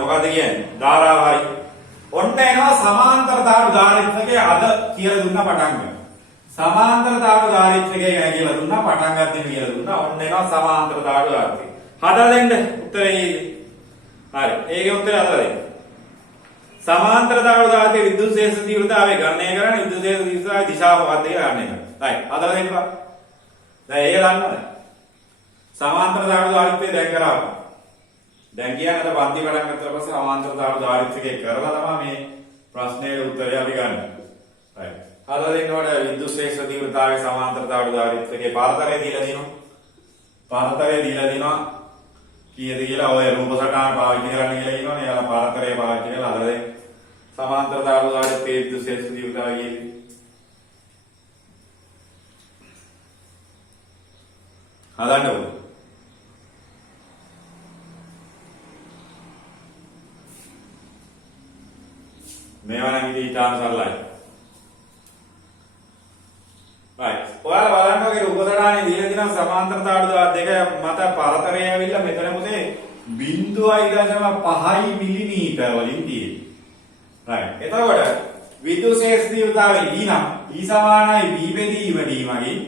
මොකද්ද කියන්නේ? ධාරාව හරි. ඔන්න එනවා සමාන්තර ධාතු ධාරිත්‍රකයේ අද කියලා දුන්නා පටන් ගන්න. සමාන්තර ධාතු ධාරිත්‍රකයේ ගැන කියලා දුන්නා පටන් ගන්න කියලා දුන්නා. ඔන්න එනවා සමාන්තර ධාතු ධාරිත්‍රකය. හදලා දෙන්න උත්තරේ. හරි. ඒකේ උත්තරය හදලා දෙන්න. සමාන්තර ධාතු ධාතයේ විද්‍යුත් ශේෂ්ත්‍ර තීව්‍රතාවය ගණනය කරන විද්‍යුත් ශේෂ්ත්‍ර තීව්‍රතාවයේ දිශාව මොකක්ද කියලා ගණනය කරනවා. right. හදලා දෙන්න බා. දැන් ඒක දන්නවද? සමාන්තර ධාතු ධාරිත්‍රය දැන් කරා. දැන් කියන්නේ අර පන්ති පටන් ගත්තා පස්සේ සමාන්තර ධාතු ධාරිත්‍රකේ කරලා තමයි මේ ප්‍රශ්නේ උත්තරය අපි ගන්න. right. හදලා දෙන්නකොට විද්‍යුත් ශේෂ්ත්‍ර තීව්‍රතාවයේ සමාන්තර ධාතු ධාරිත්‍රකේ පාරතරය දීලා දිනවා. පාරතරය දීලා දිනවා. කීයද කියලා ඔය රූප සටහන පාවිච්චි කරන්න කියලා කියනවනේ. එයාලා පාරතරය පාවිච්චි කරලා හදලා දෙන්න. සමාන්තර ධාතු ධාරිත්‍රකේ විද්‍යුත් ශේෂ්ත්‍ර තීව්‍රතාවය කියන්නේ හදන්න ඕනේ. මේවා නම් ඉතින් ඊටාම සරලයි. right. ඔයාලා බලන්න ඔගේ රූපසටහනේ දීලා තියෙනවා සමාන්තර ධාතු දෙක මත පරතරය ඇවිල්ලා මෙතන මොකද 0.5 මිලිමීටර වලින් තියෙන්නේ. right. එතකොට විද්‍යුත් ශේෂ්ත්‍ර තීව්‍රතාවය E නම් E සමානයි V බෙදීම D මගින්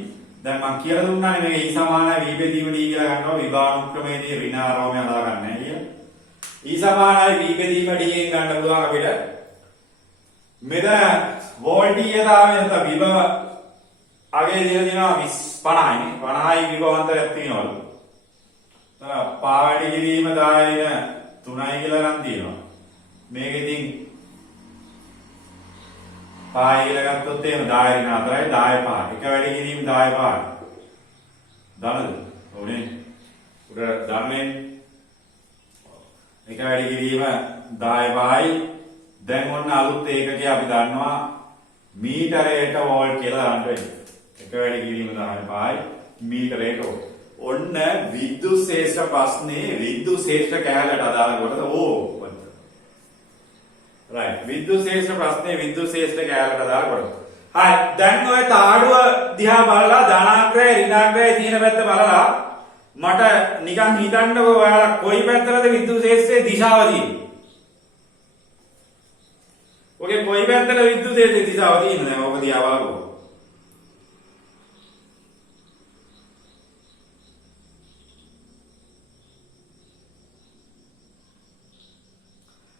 දැන් මම කියලා දුන්නානේ මේක E සමානයි V බෙදීම D කියලා ගන්නවා විභානුක්‍රමයේදී ඍණ ආරෝමය හදාගන්නේ කියලා. E සමානයි V බෙදීම D එකෙන් ගන්න පුළුවන් අපිට මෙතන වෝල්ටීයතාවය නැත්නම් විභව අගේ දීලා දිනවා 50යි 50යි විභවාන්තරයක් තියෙනවලු. පාවඩි කිරීම දායන 3යි කියලා ගන්න තියෙනවා. මේක ඉතින් පායි කියලා ගත්තොත් එහෙම දායන 4යි 10 5. එක වැඩි කිරීම 10 5. දන්නද? ඕනේ. උඩ දන්නේ එක වැඩි කිරීම 10 5යි. දැන් ඔන්න අලුත් ඒකකේ අපි දන්නවා මීටරයට වෝල්ට් කියලා දාන්න වෙන්නේ. එක වැඩි කිරීම 10 5යි මීටරයට වෝල්ට්. ඔන්න විද්‍යුත් ශේෂ්ත්‍ර ප්‍රශ්නේ විද්‍යුත් ශේෂ්ත්‍ර කැලලට අදාළ කොටස ඕක. right. විද්‍යුත් ශේෂ්ත්‍ර ප්‍රශ්නේ විද්‍යුත් ශේෂ්ත්‍ර කැලලට අදාළ කොටස. හරි. දැන් ඔය තාඩුව දිහා බලලා ධනාග්‍රය ඍණාග්‍රය තියෙන පැත්ත බලලා මට නිකන් හිතන්නකෝ ඔයාලා කොයි පැත්තටද විද්‍යුත් ශේෂ්ත්‍රයේ දිශාව තියෙන්නේ? ඔගේ කොයි පැත්තට විද්‍යුත් ශේෂ්ත්‍රයේ දිශාව තියෙනවද? දැන් ඔක දිහා බලපුවා.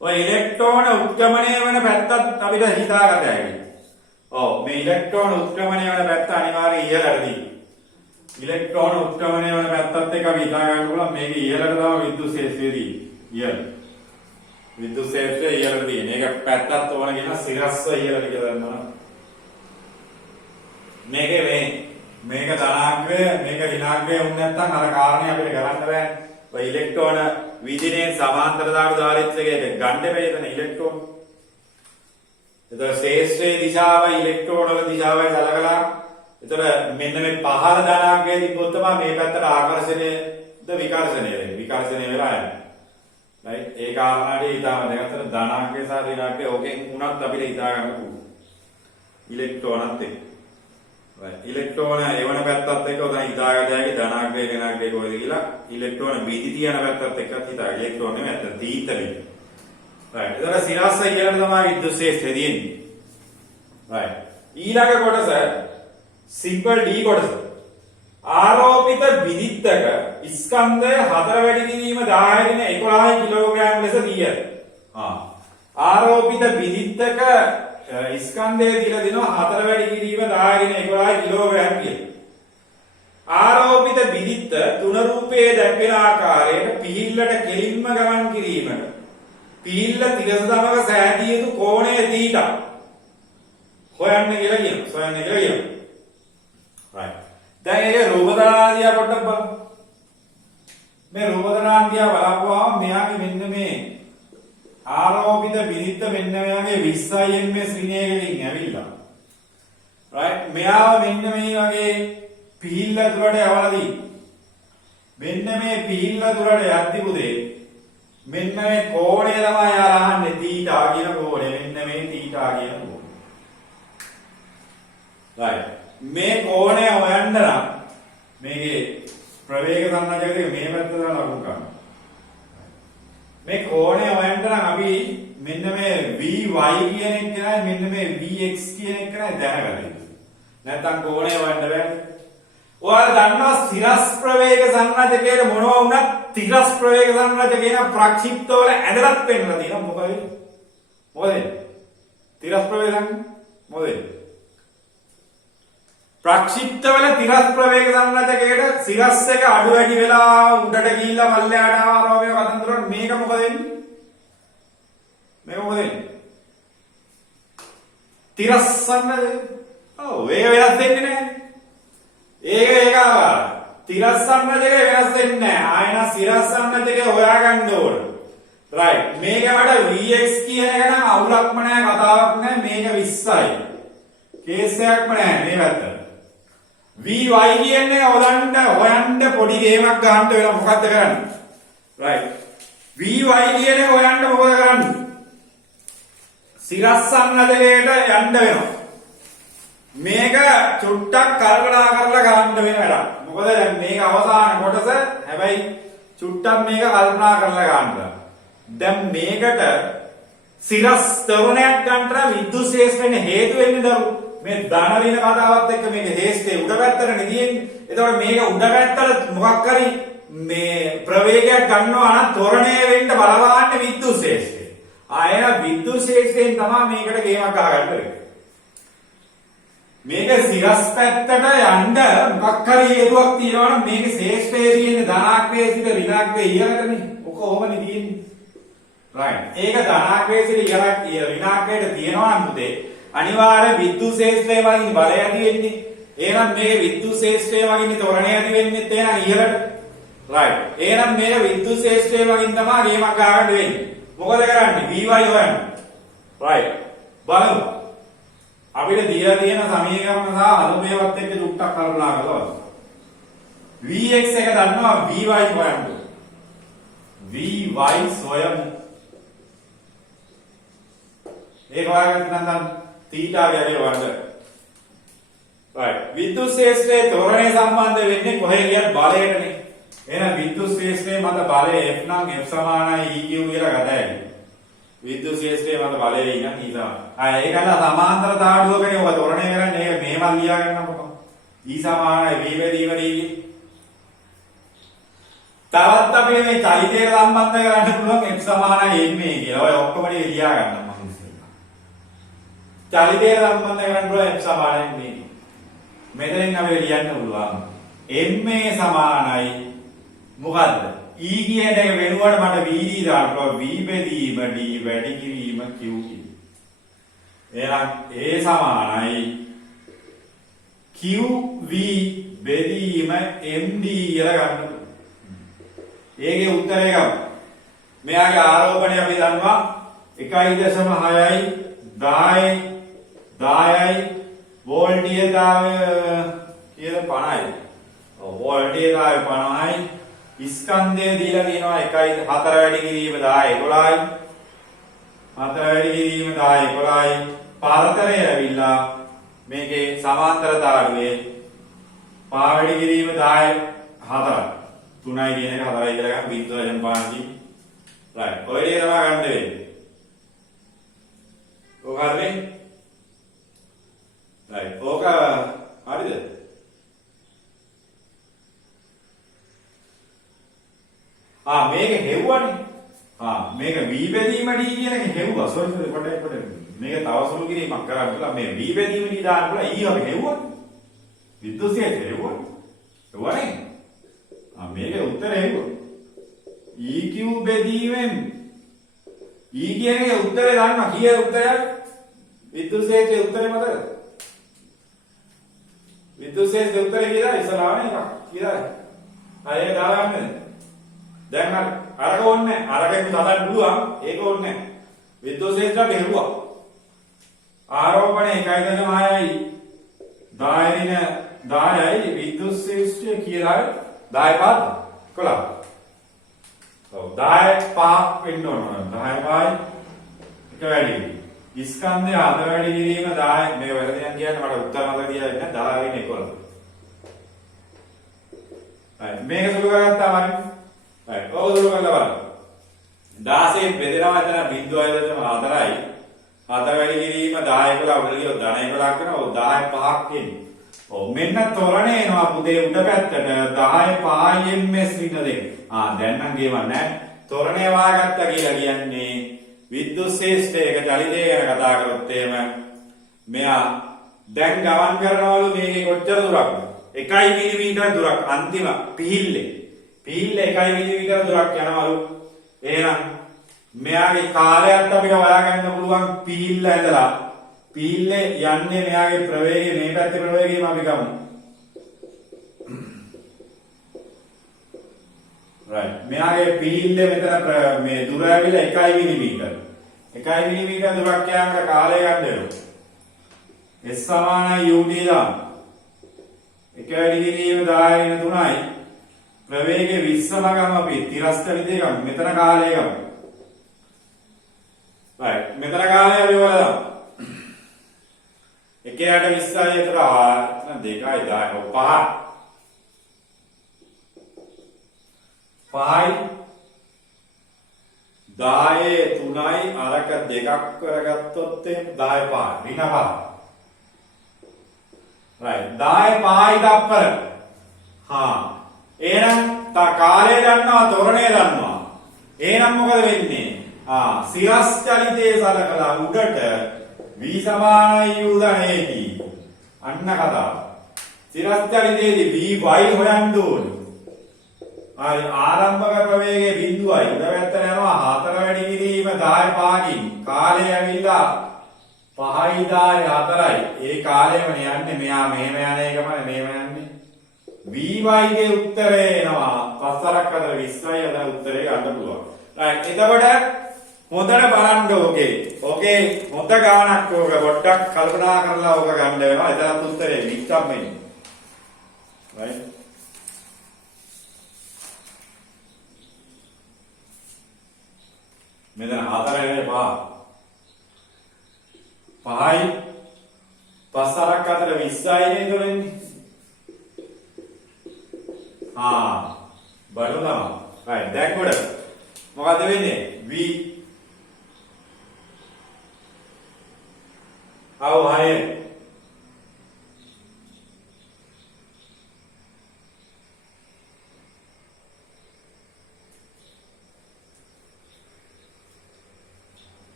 ඔය ඉලෙක්ට්‍රෝන උත්ක්‍රමණය වෙන පැත්තත් අපිට හිතාගන්න හැකියි. ඔව් මේ ඉලෙක්ට්‍රෝන උත්ක්‍රමණය වෙන පැත්ත අනිවාර්යයෙන් ඉහළට තියෙනවා. ඉලෙක්ට්‍රෝන උත්ක්‍රමණය වෙන පැත්තත් එක්ක අපි හිතා ගන්න පුළුවන් මේක ඉහළට තමයි විද්‍යුත් ශේෂ්ත්‍රය තියෙන්නේ. ඉහළ. විද්‍යුත් ශේෂ්ත්‍රය ඉහළට තියෙන. ඒක පැත්තත් ඕන කියන සිරස්ව ඉහළට කියලා ගන්නවා. මේක ධනාග්‍රය මේක ඍණාග්‍රය වුණ නැත්නම් අර කාරණේ අපිට කරන්න බෑ. ඔය ඉලෙක්ට්‍රෝන විදිනේ සමාන්තර ධාතු ධාරිත්‍රකයක ගන්න බැරිදන ඉලෙක්ට්‍රෝන. එතකොට ශේෂ්ත්‍රයේ දිශාවයි ඉලෙක්ට්‍රෝන වල දිශාවයි සලකලා එතකොට මෙන්න මේ පහළ ධනාග්‍රය තිබ්බොත් තමයි මේ පැත්තට ආකර්ෂණයද විකර්ෂණය වෙන්නේ. විකර්ෂණය වෙලා යන්නේ. right. ඒ කාරණාවේ ඊටම දෙකට ධනාග්‍රය සහ ඍණාග්‍රය ඕකෙන් උනත් අපිට හිතා ගන්න පුළුවන්. ඉලෙක්ට්‍රෝනත් එක්ක. right. ඉලෙක්ට්‍රෝන එවන පැත්තත් එක්ක උදා හිතාගන්න හැකි ධනාග්‍රය ඍණාග්‍රය කොහෙද කියලා ඉලෙක්ට්‍රෝන බීදි තියන පැත්තත් එක්කත් හිතා. ඉලෙක්ට්‍රෝන නෙමෙයි අත තීතලෙ. right. එතකොට සිරස්ස කියලා තමයි විද්‍යුත් ශේෂ්ත්‍රය තියෙන්නේ. right. ඊළඟ කොටස සිම්පල් D කොටස. ආරෝපිත විදිත්තක ස්කන්ධය 4 වැඩි කිරීම 10 දින 11 කිලෝග්‍රෑම් ලෙස දී ඇත. ආරෝපිත විදිත්තක ස්කන්ධය දීලා දෙනවා 4 වැඩි කිරීම 10 දින 11 කිලෝග්‍රෑම් කියලා. ආරෝපිත විදිත්ත තුන රූපයේ දැක්වෙන ආකාරයට පිහිල්ලට කෙලින්ම ගමන් කිරීමට පිහිල්ල තිරසමක සෑදී යුතු කෝණය θ හොයන්න කියලා කියනවා. සොයන්න කියලා කියනවා. right. දැන් ඒක රූපදනාදියා පොඩ්ඩක් බලමු. මේ රූපදනාදියා බලපුවාම මෙයාගේ මෙන්න මේ ආරෝපිත විදිත්ත මෙන්න මෙයාගේ 20 ms ශ්‍රේණියකින් ඇවිල්ලා. right. මෙයාව මෙන්න මේ වගේ පිහිල්ල දුරට යවලාදී මෙන්න මේ පිහිල්ල දුරට යද්දි පුතේ මෙන්න මේ කෝණය තමයි යාර අහන්නේ θ කියන කෝණය. මෙන්න මේ θ කියන කෝණය. right. මේ කෝණය හොයන්න නම් මේකේ ප්‍රවේග සංරචකයේ මේ පැත්ත දාලා ලකුණු ගන්න. මේ කෝණය හොයන්න නම් අපි මෙන්න මේ vy කියන එක නයි මෙන්න මේ vx කියන එක නයි දැනගන්න. නැත්තම් කෝණය හොයන්න බෑ. ඔයාලා දන්නවා ස්ථිරස් ප්‍රවේග සංරචකයේ මොනවා වුණත් තිරස් ප්‍රවේග සංරචකයේ ප්‍රක්ෂිප්ත වල ඇදලත් වෙන්නලා තියෙනවා. මොකද? තිරස් ප්‍රවේග මොකද? ප්‍රක්ෂිප්ත වල තිරස් ප්‍රවේග සංරචකයේ සිරස් එක අඩු වැඩි වෙලා උඩට ගිහිල්ලා පල්ලෙහාට ආවා වගේ කතන්දරවල මේක මොකද වෙන්නේ? මේක මොකද වෙන්නේ? තිරස් සංරචකය. ඔව් ඒක වෙනස් වෙන්නේ නැහැ. ඒක තිරස් සංරචකය වෙනස් වෙන්නේ නැහැ. ආයෙන සිරස් සංරචකය හොයාගන්න ඕන. right. මේකට vx කියන එක නම් අවුලක්ම නැහැ, කතාවක් නැහැ. මේක 20යි. කේස් එකක්ම නැහැ මේ පැත්තට. vy කියන්නේ හොයන්න පොඩි ගේමක් ගන්න වෙලා මොකද්ද කරන්නේ? right. vy කියන එක හොයන්න මොකද කරන්නේ? සිරස් සංරචකයට යන්න වෙනවා. මේක චුට්ටක් කල්පනා කරලා ගන්න වෙන වැඩක්. මොකද දැන් මේක අවසාන කොටස. හැබැයි චුට්ටක් මේක කල්පනා කරලා ගන්න. දැන් මේකට සිරස් තරුණයක් ගන්න විද්‍යුත් ශේෂ්ත්‍රයෙන් හේතු වෙන්නේ දරු. මේ ධන ඍණ කතාවත් එක්ක මේක හේස්ටේ උඩ පැත්තට නෙදින්නේ. එතකොට මේක උඩ පැත්තට මොකක් හරි මේ ප්‍රවේගයක් ගන්නවා නම් ත්වරණය වෙන්න බලවන්නේ විද්‍යුත් ශේෂ්ත්‍රය. ආයෙන විද්‍යුත් ශේෂ්ත්‍රයෙන් තමයි මේකට ගේමක් ගහගන්න වෙන්නේ. මේක සිරස් පැත්තට යන්න මොකක් හරි හේතුවක් තියෙනවා නම් මේක ශේෂ්ත්‍රයේ තියෙන ධනාක්‍රයේ සිට ඍණාක්‍රයේ ඉහළටනේ. ඔක ඕමනේ තියෙන්නේ. right. ඒක ධනාක්‍රයේ සිට ඍණාක්‍රයට තියෙනවා නම් පුතේ අනිවාර්ය විද්‍යුත් ශේෂ්ත්‍රයේ වගේ බලය ඇති වෙන්නේ. එහෙනම් මේ විද්‍යුත් ශේෂ්ත්‍රයේ වගේ ත්වරණය ඇති වෙන්නේ එහෙනම් ඉහළට. right. එහෙනම් මේක විද්‍යුත් ශේෂ්ත්‍රයේ වගේ තමයි ගේමක් ගහගන්න වෙන්නේ. මොකද කරන්නේ? vy හොයන්න. right. බලමු. අපිට දීලා තියෙන සමීකරණ සහ අනුමේයවත් එක්ක චුට්ටක් කල්පනා කරලා vx එක දන්නවා vy හොයන්න. vy සොයමු. ඒක හොයාගන්න නම් තීටාගේ අගේ වර්ග. right. විද්‍යුත් ශේෂ්ත්‍රයේ ත්වරණය සම්බන්ධ වෙන්නේ කොහේ කියත් බලයටනේ. එහෙනම් විද්‍යුත් ශේෂ්ත්‍රයේ මත බලය F නම් F සමානයි EQ කියලා ගතයි. විද්‍යුත් ශේෂ්ත්‍රයේ මත බලය E නම් E තමයි. ඒකල සමාන්තර තාඩුවකනේ ඔබ ත්වරණය කරන්නේ. ඒක මේවල් ලියා ගන්නකො. E සමානයි V බෙදීම D. තවත් අපිට මේ චලිතයට සම්බන්ධ කරන්න පුළුවන් F සමානයි MA කියලා. ඔය ඔක්කොම ලියා ගන්න. චලිතයට සම්බන්ධ කරන්න පුළුවන් F සමානයි මේ. මෙතනින් අපිට ලියන්න පුළුවන් MA සමානයි මොකද්ද? E කියන එක වෙනුවට මට VD දානවා V බෙදීම D වැඩි කිරීම Q කියන. එහෙනම් A සමානයි QV බෙදීම MD කියලා ගන්න. ඒකේ උත්තරය ගමු. මෙයාගේ ආරෝපණය අපි දන්නවා 1.6යි 10යි 10යි වෝල්ටීයතාවය කියලා 50යි. ඔව් වෝල්ටීයතාවය 50යි. ස්කන්ධය දීලා තියෙනවා 1.4 වැඩි කිරීම 10 11යි. 4 වැඩි කිරීම 10 11යි. පරතරය ඇවිල්ලා මේකේ සමාන්තරතාවයේ පා වැඩි කිරීම 10 4යි. 3යි කියන එක 4යි කියලා ගන්න බිංදුව වශයෙන් පානකි. right. ඔය දේ තමයි ගන්න වෙන්නේ. ඔක හරිනේ? right. ඕක හරිද? මේක හෙව්වනේ. මේක v බෙදීම d කියන එක හෙව්වා. සෝරි පොඩ්ඩක් මේක තව සුළු කිරීමක් කරන්න පුළුවන්. මේ v බෙදීම d දාන්න පුළුවන්. e වගේ හෙව්වා. විද්‍යුත් ක්ෂේත්‍රය හෙව්වා. හෙව්වනේ. මේකේ උත්තරේ හෙව්වා. eq බෙදීමෙන් e කියන එකේ උත්තරේ දාන්න කීයේ උත්තරයක්? විද්‍යුත් ක්ෂේත්‍රයේ උත්තරේ මතකද? විද්‍යුත් ක්ෂේත්‍රයේ උත්තරේ කීයද? ඉස්සලාවනේ එකක්. කීයද? අය දාගන්නද? දැන් අරක ඕනේ නැහැ. අරකෙන් හදන්න පුළුවන්. ඒක ඕනේ නැහැ. විද්‍යුත් ක්ෂේත්‍රය හෙව්වා. ආරෝපණය 1.6යි 10යි විද්‍යුත් ක්ෂේත්‍රය කියලා 10 පාද 11. ඔව් 10 5 වෙන්න ඕන. 10 5යි එක වැඩි. ස්කන්ධය අද වැඩි කිරීම 10 මේ වැරදිනම් කියන්නේ මට උත්තර මතක තියාගන්න 10 වෙන 11. හරි මේක සුළු කරගත්තාම හරි. හරි ඔය සුළු කරලා බලන්න. 16 බෙදෙනවා එතන 0.4යි. 4 වැඩි කිරීම 10 11 උඩ ගියොත් ධන 11ක් වෙනවා. ඔව් 10 5ක් එන්නේ. ඔව් මෙන්න තොරණ එනවා පුතේ උඩ පැත්තට 10 5 ms විතර දෙක. දැන් නම් ගේවන්නේ නැහැ. තොරණේ වාගත්තා කියලා කියන්නේ විද්‍යුත් ක්ෂේත්‍රයක චලිතය ගැන කතා කරොත් එහෙම මෙයා දැන් ගමන් කරනවලු මේකේ කොච්චර දුරක්ද? 1 මිලිමීටර දුරක් අන්තිම පිහිල්ලේ 1 මිලිමීටර දුරක් යනවලු. එහෙනම් මෙයාගේ කාලයත් අපිට හොයාගන්න පුළුවන් පිහිල්ල ඇඳලා පිහිල්ලේ යන්නේ මෙයාගේ ප්‍රවේගය මේ පැත්තේ ප්‍රවේගයම අපි ගමු. right මෙයාගේ පිහිල්ලේ මෙතන මේ දුර ඇවිල්ලා 1 මිලිමීටර. 1 මිලිමීටර දුරක් යෑමට කාලය ගන්න වෙනවා. S සමානයි ut දාන්න. 1 වැඩි කිරීම 10 × 3යි. ප්‍රවේගය 20ම ගමු අපි තිරස්චලිතය ගමු. මෙතන කාලය ගමු. right මෙතන කාලය අපි වලදා. 1ට 20යි එතන 2යි 10යි 5. 5යි 10 3යි අරක දෙකක් කරගත්තොත් එහෙනම් 10 5 ඍණ 5. right 10 5යි දප්පර. එහෙනම් කාලය දන්නවා තොරණේ දන්නවා. එහෙනම් මොකද වෙන්නේ? සිරස් චලිතයේ සලකලා උඩට v සමානයි u ධනේදී. අන්න කතාව. සිරස් චලිතයේදී v y හොයන්න ඕනේ. ආරම්භක ප්‍රවේගයේ බිඳුවයි උඩ පැත්තට යනවා 4 වැඩි කිරීම 10 5කින් කාලය ඇවිල්ලා 5යි 10යි 4යි ඒ කාලයම යන්නේ මෙයා මෙහෙම යන එකමයි මෙහෙම යන්නේ vy ගේ උත්තරේ එනවා පස්සරක් අතර 20යි අද උත්තරේ ගන්න පුළුවන් right එතකොට හොඳට බලන්න ඕකේ හොඳ ගානක් ඕක පොඩ්ඩක් කල්පනා කරලා ඕක ගන්න වෙනවා එතනත් උත්තරේ 20ක් මෙන්න right මෙතන 4 නෙවෙයි 5යි පස්සරක් අතර 20යි නේද වෙන්නේ බලමු right දැන් කොට මොකද වෙන්නේ v හරි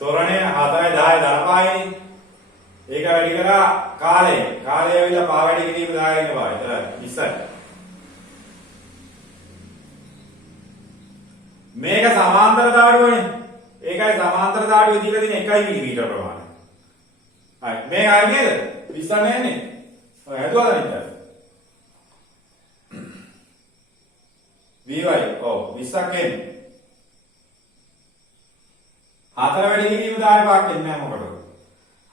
තොරණේ 4යි 10යි ධනපායනේ. ඒක වැඩි කරා කාලය. කාලය ඇවිල්ලා පහ වැඩි කිරීම 10 වෙනවා. එතන 20යි. මේක සමාන්තර දාඩුවනේ. ඒකයි සමාන්තර දාඩුවේ දීලා තියෙන 1 මිලිමීටර ප්‍රමාණය. හරි. මේක හරි නේද? 20 නෑනේ. ඔය හදුවාද නේද? vy ඔව් 20ක් එන්නේ. 4 වැඩි කිරීම 10 පාක් එන්නේ නැහැ මොකටද?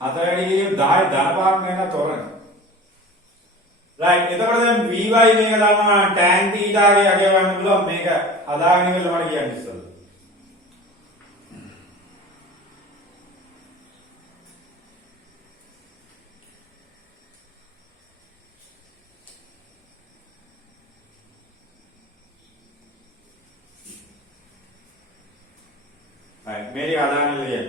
4 වැඩි කිරීම 10 ධන පාක් නේද තොරණ. right එතකොට දැන් vy මේක දන්නවා tan theta ගේ අගය ගන්න පුළුවන් මේක හදාගෙන ඉවරලා මට කියන්න ඉස්සෙල්ලා. right මේක හදාගෙන ඉවරයි.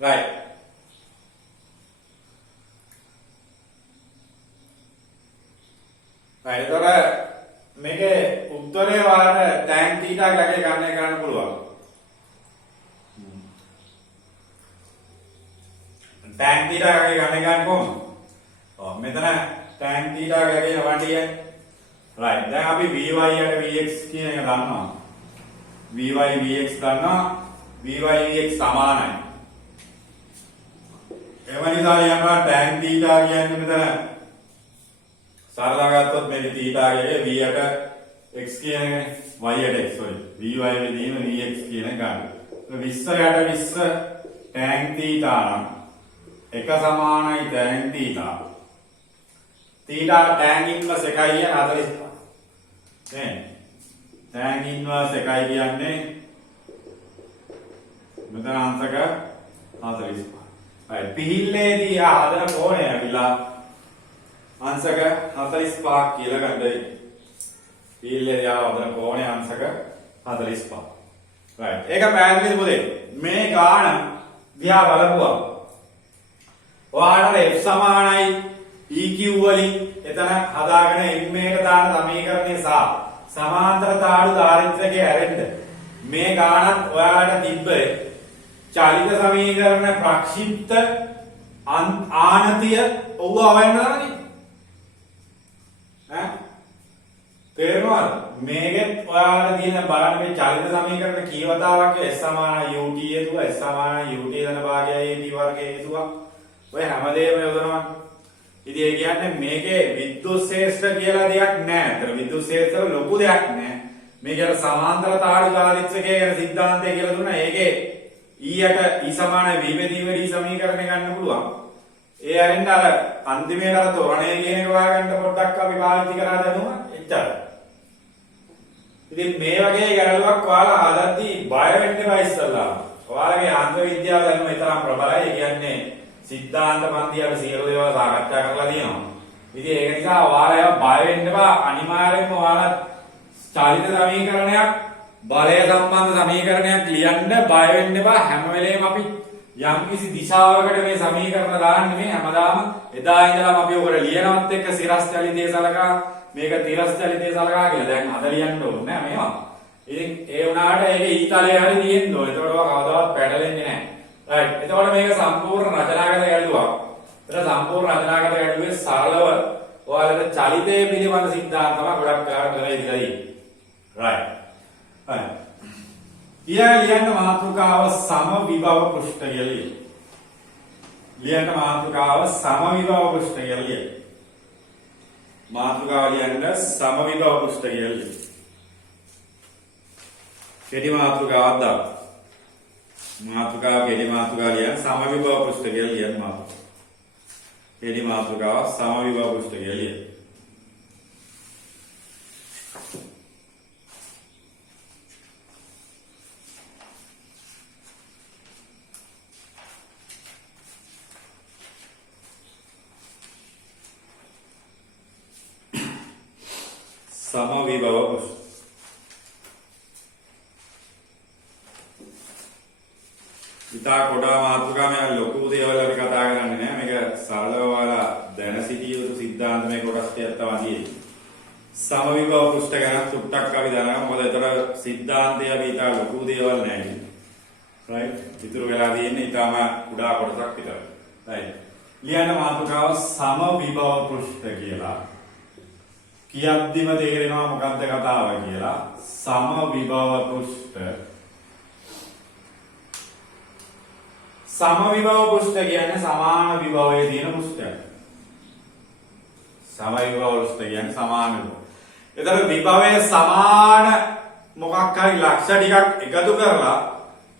right. right. එතකොට මේකේ උත්තරේ වාට tan θ ගැගේ ගන්න කරන්න පුළුවන්. tan θ ගැගේ ගන්න කොහොමද? ඔව් මෙතන tan θ ගැගේ යවන්නේ. right. දැන් අපි vy යට vx කියන එක දන්නවා. vy vx දන්නවා. vy vx සමානයි. එවනිසා ලියනවා tan θ කියන්නේ මෙතන සරලව ගත්තොත් මේක θ ගයේ v යට x කියන්නේ y යට x sorry vy වෙදීම vx කියන ගන්න. 20 යට 20 tan θ නම් එක සමානයි tan θ. θ tan ඉන්වර්ස් 1 කියන 45. නේ tan ඉන්වර්ස් 1 කියන්නේ මෙතන අංශක 45. right පිහිල්ලේදී ආදන කෝණය ඇවිලා අංශක 45ක් කියලා ගන්න වෙයි. පිහිල්ලේදී ආදන කෝණය අංශක 45. right ඒක පැහැදිලිද පුතේ? මේ ගාන දිහා බලපුවා. ඔයාලට f සමානයි eq වලින් එතන හදාගෙන m එකට දාන සමීකරණය සහ සමාන්තර තාඩු ධාරිත්‍රකයේ ඇරෙන්න මේ ගානත් ඔයාලට තිබ්බේ චලිත සමීකරණ ප්‍රක්ෂිප්ත ආනතිය ඔව්ව අවයන්න දාන්නේ ඈ තේරෙනවද? මේකෙත් ඔයාලට තියෙන බලන්න මේ චලිත සමීකරණ කීවතාවක් s සමාන ut හේතුව s සමාන ut ධන භාගයයි at වර්ගයේ හේතුව ඔය හැමදේම යොදනවා. ඉතින් ඒ කියන්නේ මේකේ විද්‍යුත් ශේෂ්ත්‍ර කියලා දෙයක් නැහැ. ඒතර විද්‍යුත් ශේෂ්ත්‍ර ලොකු දෙයක් නැහැ. මේක අර සමාන්තර තාඩු ධාරිත්‍රකයේ යන સિદ્ધාන්තය කියලා දුන්නා. ඒකේ e යට e සමාන v බෙදීම d සමීකරණය ගන්න පුළුවන්. ඒ අරින්න අර අන්තිමේට අර තොරණය කියන එක හොයාගන්න පොඩ්ඩක් අපි පාවිච්චි කරලා දැනුවා. එච්චරයි. ඉතින් මේ වගේ ගැටලුවක් ඔයාලා හදද්දී බය වෙන්න එපා ඉස්සල්ලා. ඔයාලගේ අංක විද්‍යාව දැනුම තරම් ප්‍රබලයි. ඒ කියන්නේ සිද්ධාන්ත පන්ති අපි සියලු දේවල් සාකච්ඡා කරලා තියෙනවා. ඉතින් ඒක නිසා ඔයාලා බය වෙන්න එපා. අනිවාර්යයෙන්ම ඔයාලා චාලිත සමීකරණයක් බලය සම්බන්ධ සමීකරණයක් ලියන්න බය වෙන්න එපා. හැම වෙලේම අපි යම්කිසි දිශාවකට මේ සමීකරණ දාන්නේ මේ හැමදාම එදා ඉඳලාම අපි ඔකට ලියනවත් එක්ක සිරස් චලිතය සලකා මේක තිරස් චලිතය සලකා කියලා දැන් අද ලියන්න ඕනේ නෑ මේවා. ඉතින් ඒ වුණාට ඒකේ ඊතලයේ හරි තියෙන්න ඕනේ. ඒකට ඔය කවදාවත් පැටලෙන්නේ නෑ. right එතකොට මේක සම්පූර්ණ රචනාගත ගැටලුවක්. ඒතර සම්පූර්ණ රචනාගත ගැටලුවේ සරලව ඔයාලට චලිතයේ පිළිබඳ සිද්ධාන්ත තමයි ගොඩක් කාට කරලා ඉඳලා තියෙන්නේ. right right ලියන්න මාතෘකාව සමවිභව පෘෂ්ඨ කියලා. ලියන්න මාතෘකාව සමවිභව පෘෂ්ඨ කියලා. මාතෘකාව ලියන්න සමවිභව පෘෂ්ඨ කියලා. කෙටි මාතෘකාවක් දාන්න. මාතෘකාව කෙටි මාතෘකාව ලියන්න සමවිභව පෘෂ්ඨ කියලා ලියන්න මාතෘකාව. කෙටි මාතෘකාව සමවිභව පෘෂ්ඨ කියලා ලියන්න. සමවිභව පෘෂ්ඨ ඉතා කොටා මාතෘකාව මේ ලොකු දේවල් අපි කතා කරන්නේ නෑ. මේක සරලව ඔයාලා දැන සිටිය යුතු සිද්ධාන්ත මේ කොටස් ටිකක් තමයි තියෙන්නේ. සමවිභව පෘෂ්ඨ ගැන සුට්ටක් අපි දන්නවා. මොකද ඒතර සිද්ධාන්තය අපි ඉතා ලොකු දේවල් නෑ. right ඉතුරු වෙලා තියෙන්නේ ඉතාම කුඩා කොටසක් විතරයි. right ලියන්න මාතෘකාව සමවිභව පෘෂ්ඨ කියලා. කියද්දිම තේරෙනවා මොකක්ද කතාව කියලා. සමවිභව පෘෂ්ඨ සමවිභව පෘෂ්ඨ කියන්නේ සමාන විභවයේ තියෙන පෘෂ්ඨයක්. සමවිභව පෘෂ්ඨ කියන්නේ සමාන විභව. එතකොට විභවයේ සමාන මොකක් හරි ලක්ෂ ටිකක් එකතු කරලා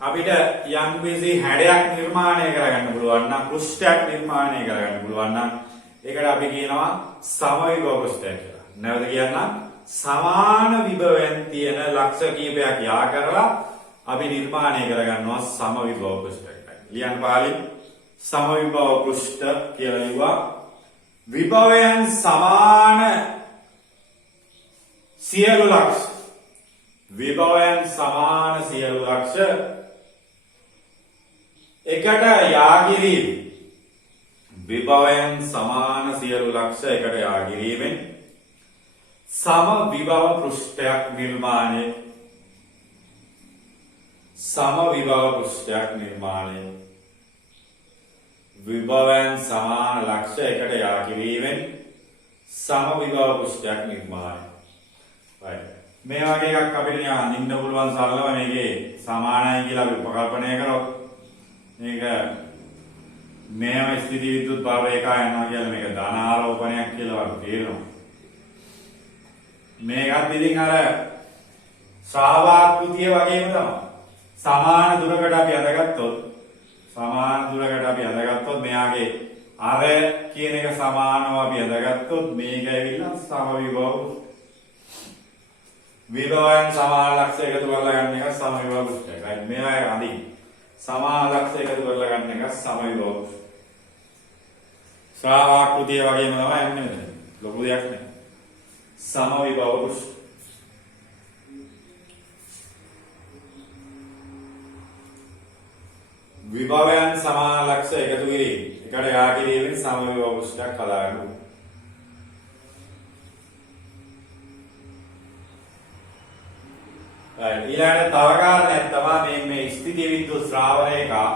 අපිට යම් කිසි හැඩයක් නිර්මාණය කරගන්න පුළුවන් නම් පෘෂ්ඨයක් නිර්මාණය කරගන්න පුළුවන් නම් ඒකට අපි කියනවා සමවිභව පෘෂ්ඨය කියලා. නැවත කියන්නම් සමාන විභවයන් තියෙන ලක්ෂ කීපයක් යා කරලා අපි නිර්මාණය කරගන්නවා සමවිභව පෘෂ්ඨයක්. ලියන්න පාලින් සමවිභව පෘෂ්ඨ කියලා ලිව්වා. විභවයන් සමාන සියලු ලක්ෂ විභවයන් සමාන සියලු ලක්ෂ එකට යා කිරීම විභවයන් සමාන සියලු ලක්ෂ එකට යා කිරීමෙන් සම විභව පෘෂ්ඨයක් නිර්මාණය විභවයන් සමාන ලක්ෂ එකට යා කිරීමෙන් සම විභව පෘෂ්ඨයක් නිර්මාණය. right මේ වගේ එකක් අපිට නිකන් අඳින්න පුළුවන් සරලව මේකේ සමානයි කියලා අපි උපකල්පනය කරොත් මේක මේව ස්ථಿತಿ විද්‍යුත් බව රේඛා යනවා කියලා මේක ධන ආරෝපණයක් කියලා වගේ තේරෙනවා. මේකත් ඉතින් අර ශ්‍රාවාකෘතිය වගේම තමයි. සමාන දුරකට අපි අඳගත්තොත් මෙයාගේ අර කියන එක සමානව අපි අඳගත්තොත් මේක ඇවිල්ලා සම විභවයන් සමාන ලක්ෂ එකතු කරලා ගන්න එක සම විභව පෘෂ්ඨයක්. right මේවා අඳින්න. සමාන ලක්ෂ එකතු කරලා ගන්න එක සම විභව. ශ්‍රාවාකෘතිය වගේම තමයි යන්නේ මෙතන. ලොකු දෙයක් නෑ. සම විභව පෘෂ්ඨ. විභවයන් සමාන ලක්ෂ එකතු කිරීම. එකට යා කිරීමෙන් සම විභව පෘෂ්ඨයක් හදාගන්න. ඊළඟට තව කාරණයක් තමයි මේ ස්ථಿತಿ විද්‍යුත් ශ්‍රාවරේඛා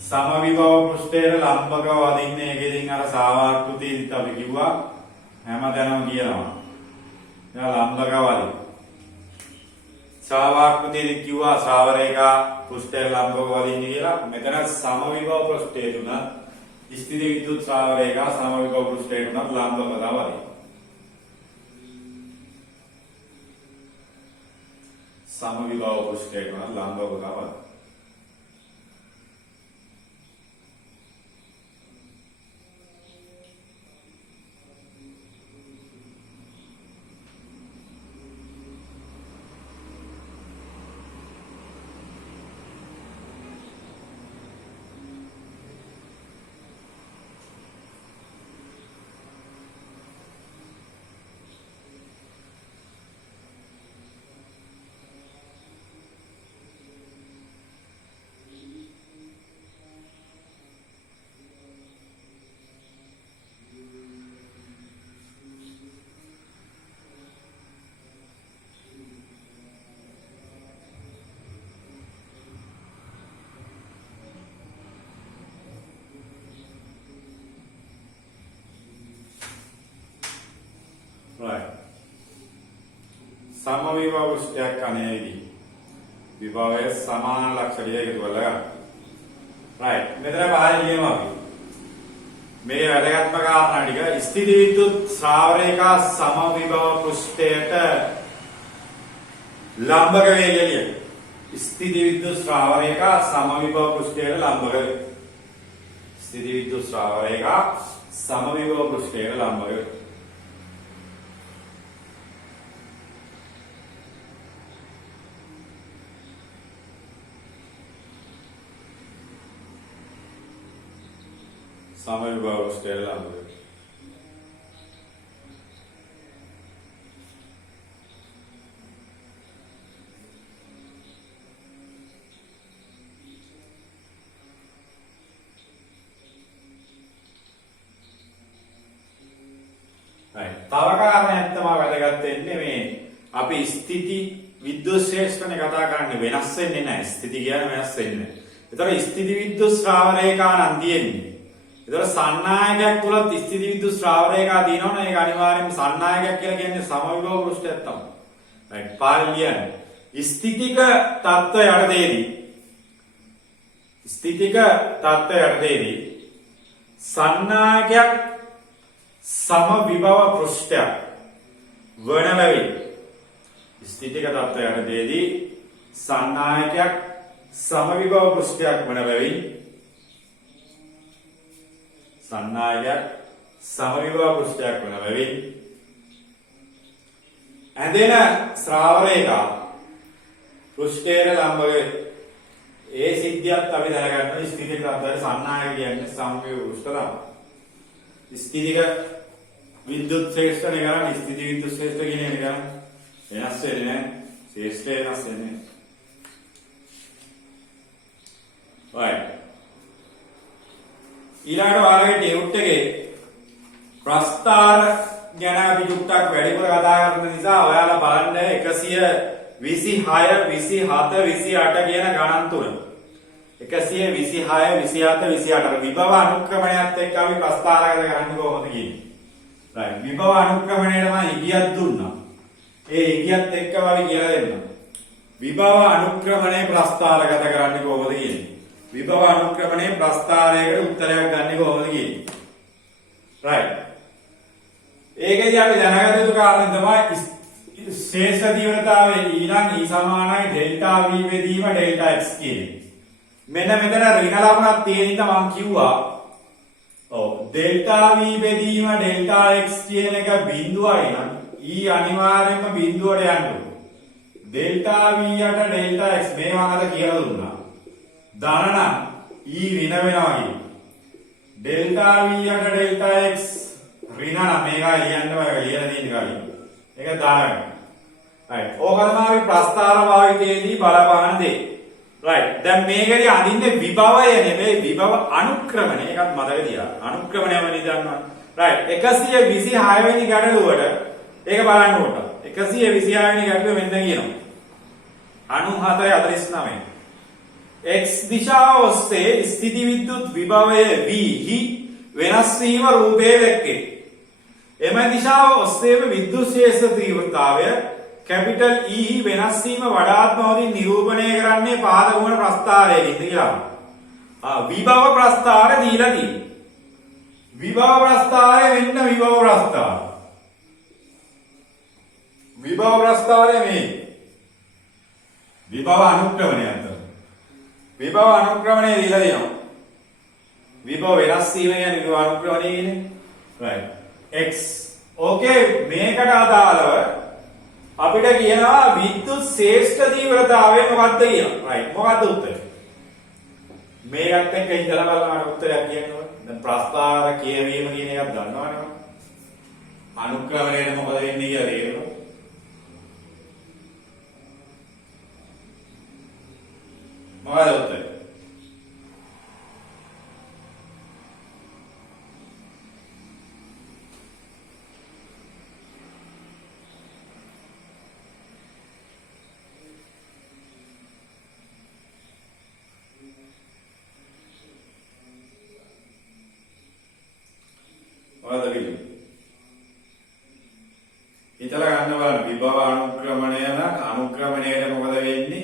සම විභව පෘෂ්ඨයට ලම්බකව වදින්නේ. ඒකෙන් අර සාවාකෘතියත් අපි කිව්වා හැමදැනම කියනවා. එයා ලම්බකව වදින. සාවාකෘතියත් කිව්වා ශ්‍රාවරේඛා පෘෂ්ඨයට ලම්බකව වදින්නේ කියලා. මෙතන සම විභව පෘෂ්ඨයේ තුන ස්ථಿತಿ විද්‍යුත් ශ්‍රාවරේඛා සම විභව පෘෂ්ඨයට උනත් ලම්බකව වදින. සම විභව පෘෂ්ඨයට උනත් ලම්බකව වදින. right සම විභව පෘෂ්ඨයක් අනේදී විභවයේ සමාන ලක්ෂණ එකතු කරලා ගන්න. right මෙතන පහලින් ලියමු අපි. මේ වැදගත්ම කාරණා ටික ස්ථಿತಿ විද්‍යුත් ශ්‍රාවරේඛා සම විභව පෘෂ්ඨයට ලම්බක වේගය ලියන්න. ස්ථಿತಿ විද්‍යුත් ශ්‍රාවරේඛා සම විභව පෘෂ්ඨයට ලම්බක වේ. ස්ථಿತಿ විද්‍යුත් ශ්‍රාවරේඛා සම විභව පෘෂ්ඨයට ලම්බක වේ. සම විභව පෘෂ්ඨයට ලම්බ වේ. තව කාරණයක් තමයි වැදගත් වෙන්නේ මේ අපි ස්ථಿತಿ විද්‍යුත් ශ්‍රේෂ්ඨනේ කතා කරන්නේ වෙනස් වෙන්නේ නැහැ. ස්ථಿತಿ කියන්නේ වෙනස් වෙන්නේ නැහැ. ඒතර ස්ථಿತಿ විද්‍යුත් ශ්‍රාවරේඛා නම් තියෙන්නේ. ඒතර සන්නායකයක් තුලත් ස්ථಿತಿ විද්‍යුත් ශ්‍රාවරේඛා තියෙනවනේ. ඒක අනිවාර්යයෙන්ම සන්නායකයක් කියලා කියන්නේ සම විභව පෘෂ්ඨයක් තමයි. right පාලියන් ස්ථිතික තත්ත්වය යටතේදී සන්නායකයක් සම විභව පෘෂ්ඨයක් වන බැවින් ස්ථිතික තත්ත්වය යටතේදී සන්නායකයක් සම විභව පෘෂ්ඨයක් වන බැවින් ඇඳෙන ශ්‍රාවරේඛා පෘෂ්ඨයට ලම්බ වේ. ඒ සිද්ධියත් අපි දැනගන්න ස්ථිතික තත්ත්වයේ සන්නායක කියන්නේ සම විභව පෘෂ්ඨ තමයි. ස්ථිතික විද්‍යුත් ශ්‍රේෂ්ඨ නේ ස්ථಿತಿ විද්‍යුත් ශ්‍රේෂ්ඨ කියන එක වෙනස් වෙන්නේ නැහැ. ශ්‍රේෂ්ඨ වෙනස් වෙන්නේ. right ඊළඟට ඔයාලගේ ටියුට් එකේ ප්‍රස්ථාර ගැන අපි චුට්ටක් වැඩිපුර කතා කරන නිසා ඔයාලා බලන්න 126 27 28 කියන ගණන් තුන 126 27 28 විභව අනුක්‍රමණයත් එක්ක අපි ප්‍රස්ථාරගත කරන්නේ කොහොමද කියන්නේ. right විභව අනුක්‍රමණයට මම ඉගියක් දුන්නා. ඒ ඉගියත් එක්කම අපි කියලා දෙන්නම්. විභව අනුක්‍රමණය ප්‍රස්ථාරගත කරන්නේ කොහොමද කියන්නේ. විභව අනුක්‍රමණය ප්‍රස්ථාරයකට උත්තරයක් ගන්න කොහොමද කියන්නේ. right ඒකදී අපි දැනගත යුතු කාරණේ තමයි ශේෂ තීව්‍රතාවයේ E නම් E සමානයි ඩෙල්ටා V බෙදීම ඩෙල්ටා x කියන්නේ. මෙන්න මෙතන ඍණ ලකුණක් තියෙන ඉඳ මම කිව්වා ඔව් ඩෙල්ටා V බෙදීම ඩෙල්ටා x කියන එක බිඳුවයි නම් E අනිවාර්යයෙන්ම බිඳුවට යන්න ඕනේ. ඩෙල්ටා V යට ඩෙල්ටා x මේ මම අර කියලා දුන්නා. ධන නම් E ඍණ වෙනවා කියන්නේ. ඩෙල්ටා V යට ඩෙල්ටා x ඍණ නම් මේක ලියන්නම ලියලා තියෙන කාලේ. ඒක ධන. right. ඕක තමයි අපි ප්‍රස්ථාර භාවිතයේදී බලපාන දේ. right. දැන් මේකේ අඳින්නේ විභවය නෙමෙයි විභව අනුක්‍රමණය. ඒකත් මතක තියාගන්න. අනුක්‍රමණය වෙන්නේ දන්නවා. right. 126 වෙනි ගැටලුවට ඒක බලන්න ඕන. 126 වෙනි ගැටලුව මෙන්න කියනවා. 94:49. x දිශාව ඔස්සේ ස්ථිති විද්‍යුත් විභවය v හි වෙනස් වීම රූපයේ දැක්කේ. එම දිශාව ඔස්සේම විද්‍යුත් ශේෂ තීව්‍රතාවය කැපිටල් E හි වෙනස් වීම වඩාත්ම හොඳින් නිරූපණය කරන්නේ පාදක වන ප්‍රස්ථාරයකින්ද කියලා. විභව ප්‍රස්ථාර දීලා තියෙනවා. විභව ප්‍රස්ථාරය වෙන්න විභව ප්‍රස්ථාර. විභව ප්‍රස්ථාරය මේ. විභව අනුක්‍රමණය අතර. විභව අනුක්‍රමණය දීලා තියෙනවා. විභව වෙනස් වීම කියන්නේ විභව අනුක්‍රමණය කියන්නේ. right. x. ඕකේ මේකට අදාළව අපිට කියනවා විද්‍යුත් ශ්‍රේෂ්ඨ තීව්‍රතාවය මොකක්ද කියලා. right. මොකක්ද උත්තරේ? මේකත් එක්ක ඉඳලා බලන්න උත්තරයක් කියන්න ඕනේ. දැන් ප්‍රස්ථාර කියවීම කියන එකක් දන්නවනේ. අනුක්‍රමණයට මොකද වෙන්නේ කියලා තේරෙනවා. මොකද උත්තරේ? හිතලා ගන්න බලන්න විභව අනුක්‍රමණය නම් අනුක්‍රමණයට මොකද වෙන්නේ?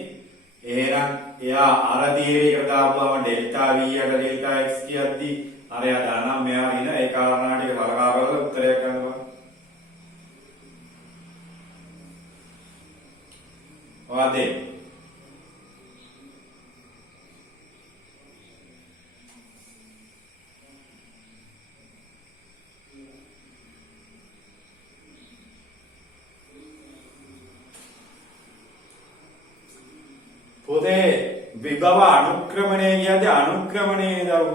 එහෙනම් එයා අර දිහේකට දාපුවම ඩෙල්ටා V යට ඩෙල්ටා x කියද්දි අර එයා දානම් මෙයා ඉන ඒ කාරණා ටික කලකා කරලා උත්තරයක් ගන්නවා. වාදේ පොතේ විභව අනුක්‍රමණය කියන්නේ අනුක්‍රමණයේ දව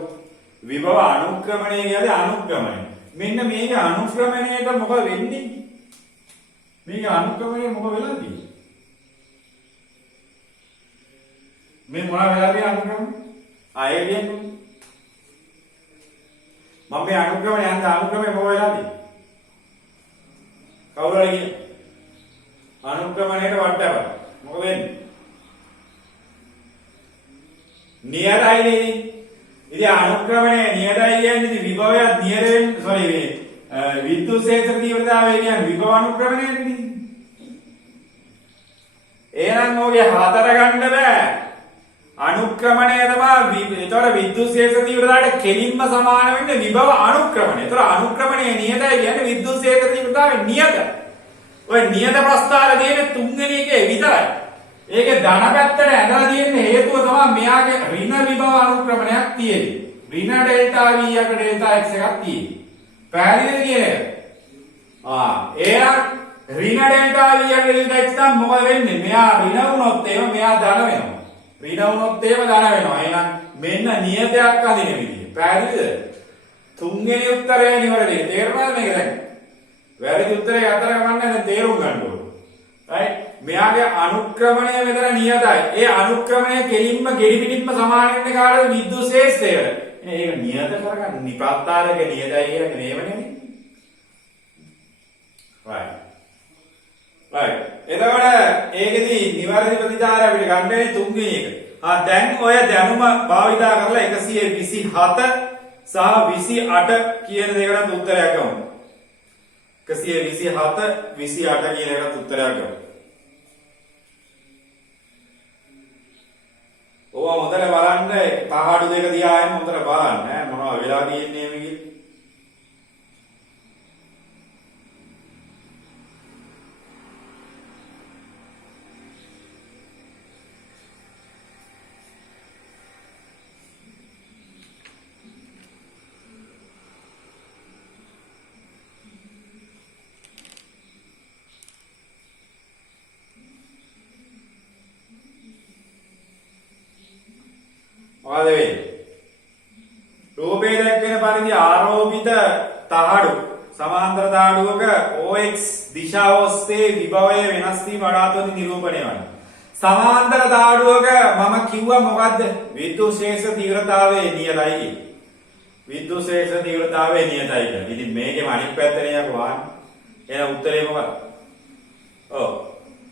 විභව අනුක්‍රමණය කියන්නේ අනුක්‍රමණය. මෙන්න මේක අනුක්‍රමණයට මොකද වෙන්නේ? මේක අනුක්‍රමණය මොකද වෙලා තියෙන්නේ? මේ මොනවා වෙලා තියෙන අනුක්‍රමණය? ආයෙ කියන්නේ මම මේ අනුක්‍රමණය යන අනුක්‍රමණය මොකද වෙලා තියෙන්නේ? කවුරු හරි කියන්නේ අනුක්‍රමණයට වට්ටපත මොකද වෙන්නේ? නියරයිනේ. ඉතින් අනුක්‍රමණය නියරයි කියන්නේ ඉතින් විභවයක් නියරෙන් මේ විද්‍යුත් ක්ෂේත්‍ර තීව්‍රතාවය කියන්නේ විභව අනුක්‍රමණයනේ. එහෙනම් ඔයගේ හතර ගන්න බෑ. අනුක්‍රමණය තමයි ඒතර විද්‍යුත් ක්ෂේත්‍ර තීව්‍රතාවයට කෙලින්ම සමාන වෙන්නේ විභව අනුක්‍රමණය. ඒතර අනුක්‍රමණය නියතයි කියන්නේ විද්‍යුත් ක්ෂේත්‍ර තීව්‍රතාවය නියත. ඔය නියත ප්‍රස්ථාර දෙන්නේ තුන්වෙනි එකේ විතරයි. ඒකේ ධන පැත්තට ඇදලා තියෙන හේතුව තමයි මෙයාගේ ඍණ විභව අනුක්‍රමණයක් තියෙන්නේ. ඍණ ඩෙල්ටා V යට ඩෙල්ටා x එකක් තියෙන්නේ. පැහැදිලිද කියන්නේ? එහෙනම් ඍණ ඩෙල්ටා V යට ඩෙල්ටා x නම් මොකද වෙන්නේ? මෙයා ඍණ වුණොත් එහෙම මෙයා ධන වෙනවා. ඍණ වුණොත් එහෙම ධන වෙනවා. එහෙනම් මෙන්න නියතයක් අදින විදිය. පැහැදිලිද? තුන්වෙනි උත්තරය නිවැරදි. තේරුණාද මේක දැන්? වැරදි උත්තරේ අතර ගමන්න දැන් තේරුම් ගන්න ඕනේ. right මෙයාගේ අනුක්‍රමණය මෙතන නියතයි. ඒ අනුක්‍රමණය කෙලින්ම ගෙඩි පිටින්ම සමාන වෙන්නේ කාටද? විද්‍යුත් ශේෂ්ත්‍රයට. ඒක නියත කරගන්න නිපත්තාරක නියතයි කියලා නේවනේ. right. එතකොට ඒකෙදි නිවැරදි ප්‍රතිචාරය අපිට ගන්න වෙන්නේ තුන්වෙනි එක. දැන් ඔය දැනුම භාවිතා කරලා 127 සහ 28 කියන දෙකට උත්තරයක් ගමු. 127 28 කියන එකට උත්තරයක් ගමු. ඕවා හොඳට බලන්න පහඩු දෙක දිහා යන්න හොඳට බලන්න මොනවද වෙලා තියෙන්නේ මේ කියලා. මොකද වෙන්නේ? රූපේ දැක්වෙන පරිදි ආරෝපිත තහඩු සමාන්තර තහඩුවක OX දිශාව ඔස්සේ විභවය වෙනස් වීම වඩාත්වලින් නිරූපණය වෙනවා. සමාන්තර තහඩුවක මම කිව්වා මොකද්ද? විද්‍යුත් ශේෂ තීව්‍රතාවයේ නියතයි. විද්‍යුත් ශේෂ තීව්‍රතාවයේ නියතයි කියන්නේ. ඉතින් මේකේ අනිත් පැත්තනේ යකෝ වහන්නේ. එහෙනම් උත්තරේ මොකක්ද? ඔව්.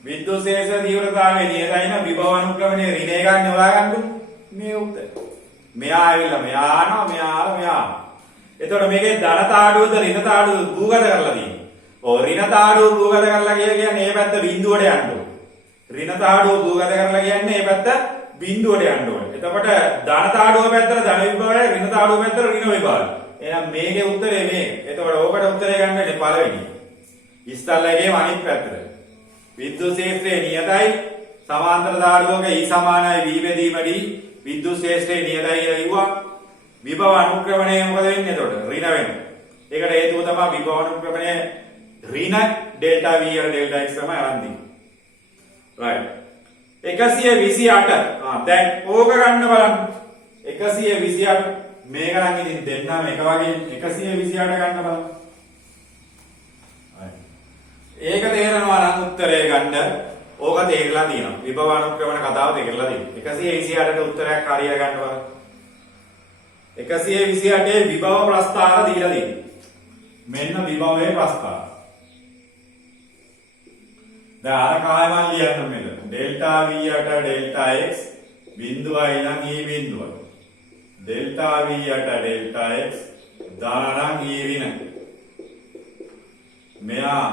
විද්‍යුත් ශේෂ තීව්‍රතාවයේ නියතයි නම් විභව අනුක්‍රමණය ඍණ එකක් හොයාගන්න. මේ උත්තර. මෙයා ආවිල්ලා මෙයා ආනවා මෙයා ආලා මෙයා. එතකොට මේකේ ධන තාඩුවද ඍණ තාඩුවද භූගත කරලා තියෙන්නේ. ඔව් ඍණ තාඩුව භූගත කරලා කියන්නේ මේ පැත්ත බිඳුවට යන්න ඕනේ. ඍණ තාඩුව භූගත කරලා කියන්නේ මේ පැත්ත බිඳුවට යන්න ඕනේ. එතකොට ධන තාඩුව පැත්තට ධන විභවය ඍණ තාඩුව පැත්තට ඍණ විභවය. එහෙනම් මේකේ උත්තරේ මේක. එතකොට ඕකට උත්තරේ ගන්නනේ පළවෙනි. ඉස්සල්ලාගේ අනිත් පැත්තට. විද්‍යුත් ක්ෂේත්‍රයේ නියතයි සමාන්තර තාඩුවක E සමානයි V බෙදීම D විද්‍යුත් ක්ෂේත්‍රයේ නියතයි කියලා කිව්වා. විභව අනුක්‍රමණය මොකද වෙන්නේ එතකොට? ඍණ වෙනවා. ඒකට හේතුව තමයි විභව අනුක්‍රමණය ඍණ ඩෙල්ටා V වල ඩෙල්ටා x තමයි අරන් තියෙන්නේ. right. 128. දැන් ඕක ගන්න බලන්න. 128 මේක නම් ඉතින් දෙන්නම එක වගේ 128 ගන්න බලන්න. right. ඒක තේරෙනවා නම් උත්තරය ගන්න. ඕක තේරලා තියෙනවා. විභව අනුක්‍රමණ කතාව තේරලා තියෙනවා. 128ට උත්තරයක් හරියට ගන්න බලන්න. 128 විභව ප්‍රස්තාර දීලා තියෙනවා. මෙන්න විභවයේ ප්‍රස්තාර. දැන් අර කායමල් ලියන්න මෙන්න. ඩෙල්ටා V යට ඩෙල්ටා x බිඳුවයි නම් E බිඳුවයි. ඩෙල්ටා V යට ඩෙල්ටා x දාන නම් E ඍණ. මෙයා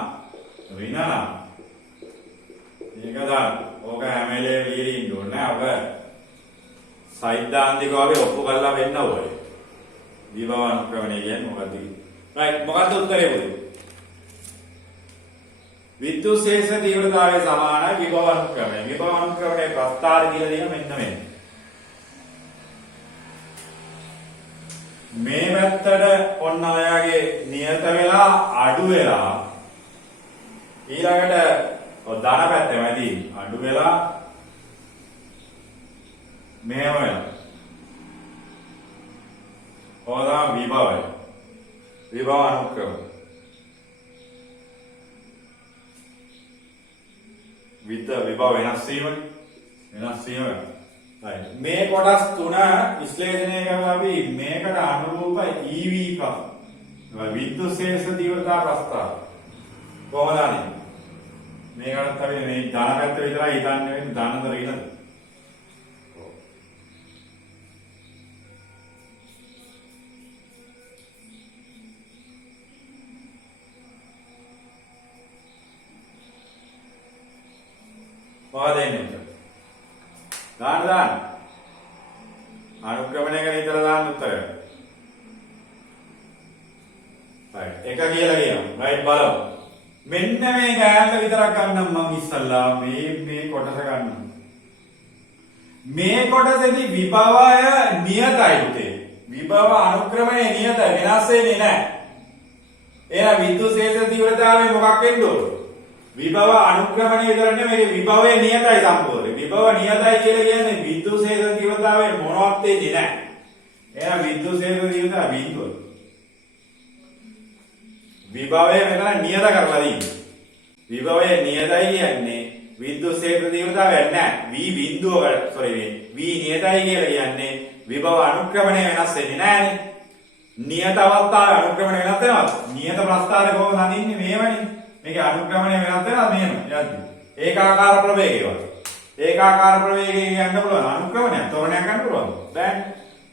ඍණ නම් ඒක දාන්න. ඕක හැම වෙලේම ලියලා ඉන්න ඕනේ නෑ. ඔබ සෛද්ධාන්තික වගේ ඔප්පු කරලා වෙන්න ඕනේ. විභව අනුක්‍රමණය කියන්නේ මොකක්ද? right. මොකක්ද උත්තරේ පුතේ? විද්‍යුත් ශේෂ තීව්‍රතාවය සමානයි විභව අනුක්‍රමණය. විභව අනුක්‍රමණයේ ප්‍රස්තාර කියලා දෙන මෙන්න මේ. මේ පැත්තට ඔන්න ඔයාගේ නියත වෙලා අඩු වෙලා ඊළඟට ධන පැත්තම තියෙන්නේ අඩු වෙලා මෙහෙම වෙනවා. ඕදා විභවය. විභව අනුක්‍රම. විභව වෙනස් වීම. right. මේ කොටස් තුන විශ්ලේෂණය කරලා අපි මේකට අනුරූප EV එක විද්‍යුත් ශේෂ තීව්‍රතා ප්‍රස්තාර කොහොමද? මේකට අපි මේ ධන පැත්ත විතරයි හිතන්නේ වෙන්නේ ධනද ඍණද? මොකද එන්නේ? දාන්න. අනුක්‍රමණය කරලා විතර දාන්න උත්තරය. right. එක කියලා කියනවා. right බලමු. මෙන්න මේ ගෑල්ල විතරක් ගන්නම් මම ඉස්සල්ලා මේ කොටස ගන්නම්. මේ කොටසේදී විභවය නියතයි උතේ. විභව අනුක්‍රමණය නියතයි වෙනස් වෙන්නේ නැහැ. එහෙනම් විද්‍යුත් ශේෂ තීව්‍රතාවය මොකක් වෙන්න ඕන? විභව අනුක්‍රමණය විතර නෙමෙයි විභවය නියතයි සම්පූර්ණ. විභව නියතයි කියලා කියන්නේ විද්‍යුත් ශේෂ තීව්‍රතාවය මොනවත් වෙන්නේ නැහැ. එහෙනම් විද්‍යුත් ශේෂ තීව්‍රතාවය බිඳුව. විභවය මෙතන නියත කරලා තියෙන්නේ. විභවය නියතයි කියන්නේ විද්‍යුත් ක්ෂේත්‍ර තීව්‍රතාවයක් නැහැ. V බිඳුවකට V නියතයි කියලා කියන්නේ විභව අනුක්‍රමණය වෙනස් වෙන්නේ නැහැනේ. නියත අවස්ථාවේ අනුක්‍රමණය වෙනස් වෙනවද? නියත ප්‍රස්ථාරේ කොහොමද හඳින්නේ? මේවනේ. මේකේ අනුක්‍රමණය වෙනස් වෙනවද? මෙහෙම යද්දි. ඒකාකාර ප්‍රවේගයවත්. ඒකාකාර ප්‍රවේගයෙන් යන්න පුළුවන් අනුක්‍රමණයක් තොරණයක් ගන්න පුළුවන්. බෑනේ.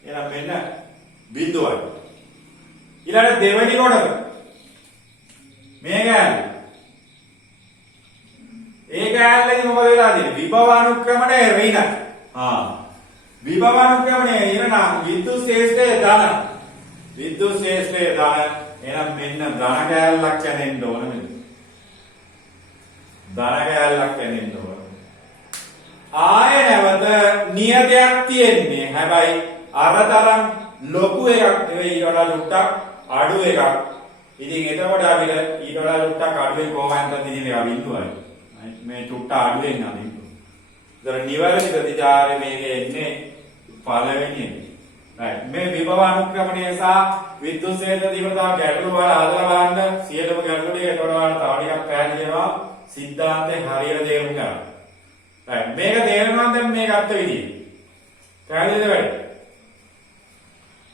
එහෙනම් මෙන්න බිඳුවයි. ඊළඟ දෙවෙනි කොටස. මේ ගෑල්ල. ඒ ගෑල්ලේදී මොකද වෙලා තියෙන්නේ? විභව අනුක්‍රමණය ඍණ. විභව අනුක්‍රමණය ඍණ නම් විද්‍යුත් ශේෂ්ඨයේ ධන. විද්‍යුත් ශේෂ්ඨයේ ධන. එහෙනම් මෙන්න ධන ගෑල්ලක් යනෙන්න ඕන මෙන්න. ධන ගෑල්ලක් යනෙන්න ඕන. ආය නැවත නියතයක් තියෙන්නේ. හැබැයි අරතරම් ලොකු එකක් නෙවෙයි ඊට වඩා ලුට්ටක් අඩු එකක්. ඉතින් එතකොට අපිට ඊට වඩා ලුට්ටක් අඩුවෙන් කොහොමද ඉතින් මේවා බිඳුවයි. මේ චුට්ට අඩුවෙන් අදින්න. ඒතර නිවැරදි ප්‍රතිචාරය මේකේ එන්නේ පළවෙනි එක. right මේ විභව අනුක්‍රමණය සහ විද්‍යුත් ශේෂ්ඨ තීව්‍රතාව ගැටළු වල හදලා බලන්න සියලුම ගැටළු ටික ඒකට වඩා තව ටිකක් පැහැදිලි වෙනවා සිද්ධාන්තේ හරියට තේරුම් ගන්න. right මේක තේරෙනවා දැන් මේ ගත්ත විදිහ. පැහැදිලිද වැඩි?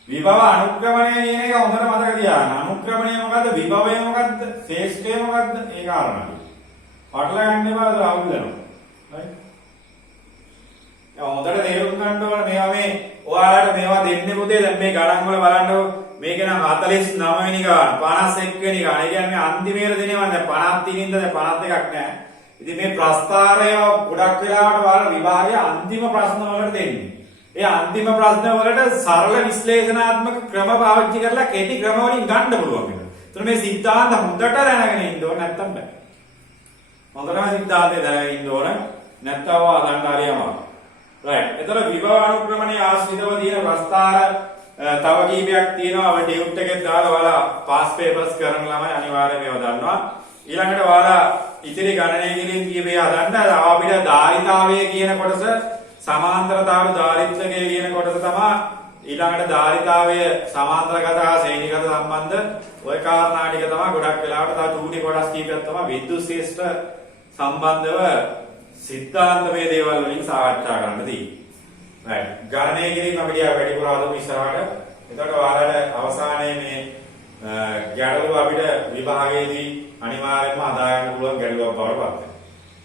විභව අනුක්‍රමණය කියන එක හොඳට මතක තියාගන්න. අනුක්‍රමණය මොකද්ද? විභවය මොකද්ද? ශේෂ්ඨය මොකද්ද? ඒ කාරණා. පටල ගන්න එපා රාහුල් වෙනවා. right? හොඳට තේරුම් ගන්න ඕන මේවා මේ ඔයාලට මේවා දෙන්නේ පුතේ දැන් මේ ගණන් වල බලන්නකො මේක නම් 49 වෙනි ගාන 51 වෙනි ගාන. ඒ කියන්නේ මේ අන්තිමේට දෙනවා දැන් 53 ඉඳන් දැන් 51ක් නෑ. ඉතින් මේ ප්‍රස්ථාරය ගොඩක් වෙලාවට ඔයාලා විභාගයේ අන්තිම ප්‍රශ්න වලට දෙන්නේ. ඒ අන්තිම ප්‍රශ්න වලට සරල විශ්ලේෂණාත්මක ක්‍රම පාවිච්චි කරලා කෙටි ක්‍රම වලින් ගන්න පුළුවන් මේක. ඒතර මේ සිද්ධාන්ත හොඳට දැනගෙන ඉන්න ඕන නැත්තම් බෑ. හොඳටම සිද්ධාන්තය දැනගෙන ඉන්න ඕන නැත්තම් ආදන්න හරියම. right. ඒතර විභව අනුක්‍රමණයේ ආශ්‍රිතව තියෙන ප්‍රස්ථාර තව කීපයක් තියෙනවා. ඔය ටියුට් එකේ දාලා ඔයාලා පාස් පේපර්ස් කරන ළමයි අනිවාර්යයෙන් මේවා දන්නවා. ඊළඟට ඔයාලා ඉතිරි ගණනය කිරීම කීපේ හදන්න අපිට ධාරිතාවය කියන කොටස සමාන්තරතාවු ධාරිත්වකය කියන කොටස තමයි ඊළඟට ධාරිතාවය සමාන්තරගත හා ශ්‍රේණිගත සම්බන්ධ ඔය කාරණා ටික තමයි ගොඩක් වෙලාවට තව චූටි කොටස් කීපයක් තමයි විද්‍යුත් ශේෂ්ඨ සම්බන්ධව සිද්ධාන්තමය දේවල් වලින් සාකච්ඡා කරන්න තියෙන්නේ. right. ගණනය කිරීම අපිට වැඩිපුර ආදමු ඉස්සරහට. එතකොට ඔයාලට අවසානයේ මේ ගැටලුව අපිට විභාගයේදී අනිවාර්යයෙන්ම අදා ගන්න පුළුවන් ගැටලුවක් බවට පත් වෙනවා.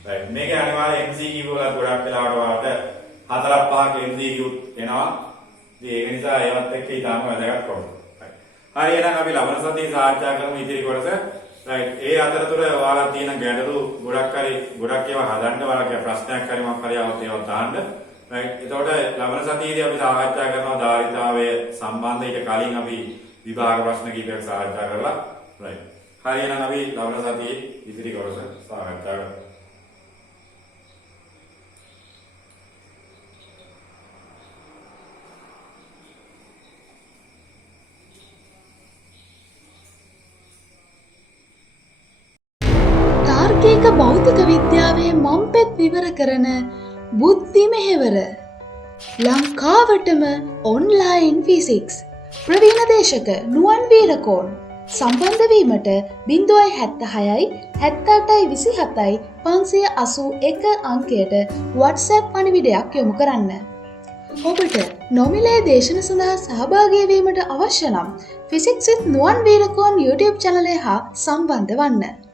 right. මේකේ අනිවාර්ය MCQ වල ගොඩක් වෙලාවට ඔයාලට 4-5ක MCQ එනවා. ඉතින් ඒක නිසා ඒවත් එක්ක ඊටම වැදගත් කොටස. හරි එහෙනම් අපි ලබන සතියේ සාකච්ඡා කරමු ඉතිරි කොටස. right. ඒ අතරතුර ඔයාලා තියෙන ගැටලු ගොඩක් ඒවා හදන්න ඔයාලගේ ප්‍රශ්නයක් හරි මොකක් හරි આવත් ඒවා දාන්න. right. එතකොට ලබන සතියේදී අපි සාකච්ඡා කරනවා ධාරිතාවය සම්බන්ධ ඊට කලින් අපි විභාග ප්‍රශ්න කිහිපයක් සාකච්ඡා කරලා. right. හරි එහෙනම් අපි ලබන සතියේ ඉතිරි කොටස සාකච්ඡා කරමු. තාර්කික භෞතික විද්‍යාවේ මම්පෙත් විවර කරන බුද්ධි මෙහෙවර ලංකාවටම ඔන්ලයින් ෆිසික්ස් ප්‍රවීණ දේශක නුවන් වීරකෝන් සම්බන්ධ වීමට 076යි 78යි 27යි 581 අංකයට WhatsApp පණිවිඩයක් යොමු කරන්න. ඔබට නොමිලේ දේශන සඳහා සහභාගී වීමට අවශ්‍ය නම් physics with Nuwan Weerakoon YouTube චැනලය හා සම්බන්ධ වන්න.